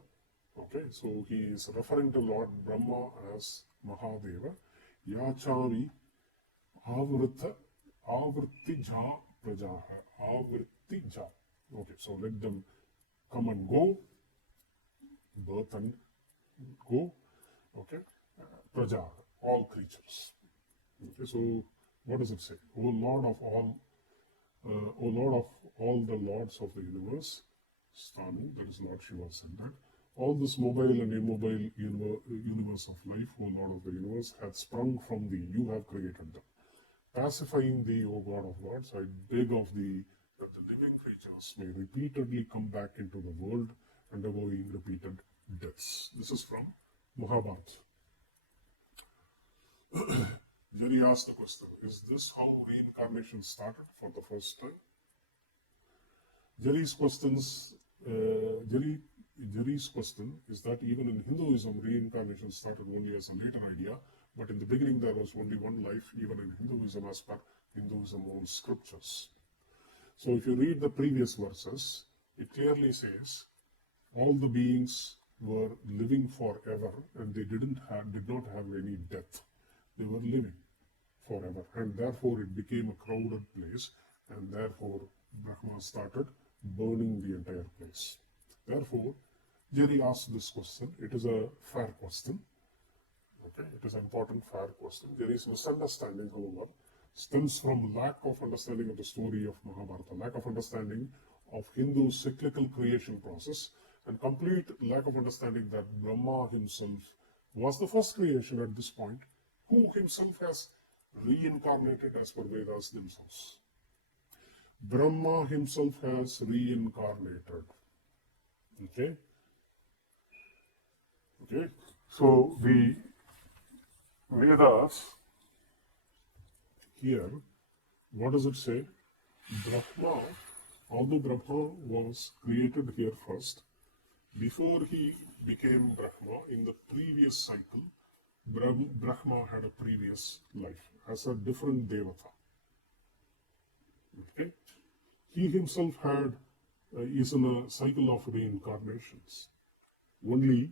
Okay, so he is referring to Lord Brahma as Mahadeva. Yachami avrita avrittija prajaha. Avrittija. Okay, so let them come and go. birth and go. Okay, praja, all creatures. Okay, so what does it say? O Lord of all, O Lord of all the lords of the universe, Stanu, that is Lord Shiva said that. All this mobile and immobile universe of life, O Lord of the universe, hath sprung from thee. You have created them. Pacifying thee, O God of gods, I beg of thee that the living creatures may repeatedly come back into the world, undergoing repeated deaths. This is from Mahabharata. Jerry asked the question, is this how reincarnation started for the first time? Jerry's question is that even in Hinduism, reincarnation started only as a later idea, but in the beginning there was only one life, even in Hinduism, as per Hinduism own scriptures. So if you read the previous verses, it clearly says all the beings were living forever and they did not have any death. They were living forever, and therefore it became a crowded place, and therefore Brahma started burning the entire place. Therefore, Jerry asked this question. It is a fair question. Okay, it is an important, fair question. Jerry's misunderstanding, however, stems from lack of understanding of the story of Mahabharata, lack of understanding of Hindu cyclical creation process, and complete lack of understanding that Brahma himself was the first creation at this point, who himself has reincarnated as per Vedas themselves. Brahma himself has reincarnated. Okay? Okay? So the Vedas here, what does it say? Brahma, although Brahma was created here first, before he became Brahma, in the previous cycle, Brahma had a previous life as a different Devata. Okay? He himself is in a cycle of reincarnations. Only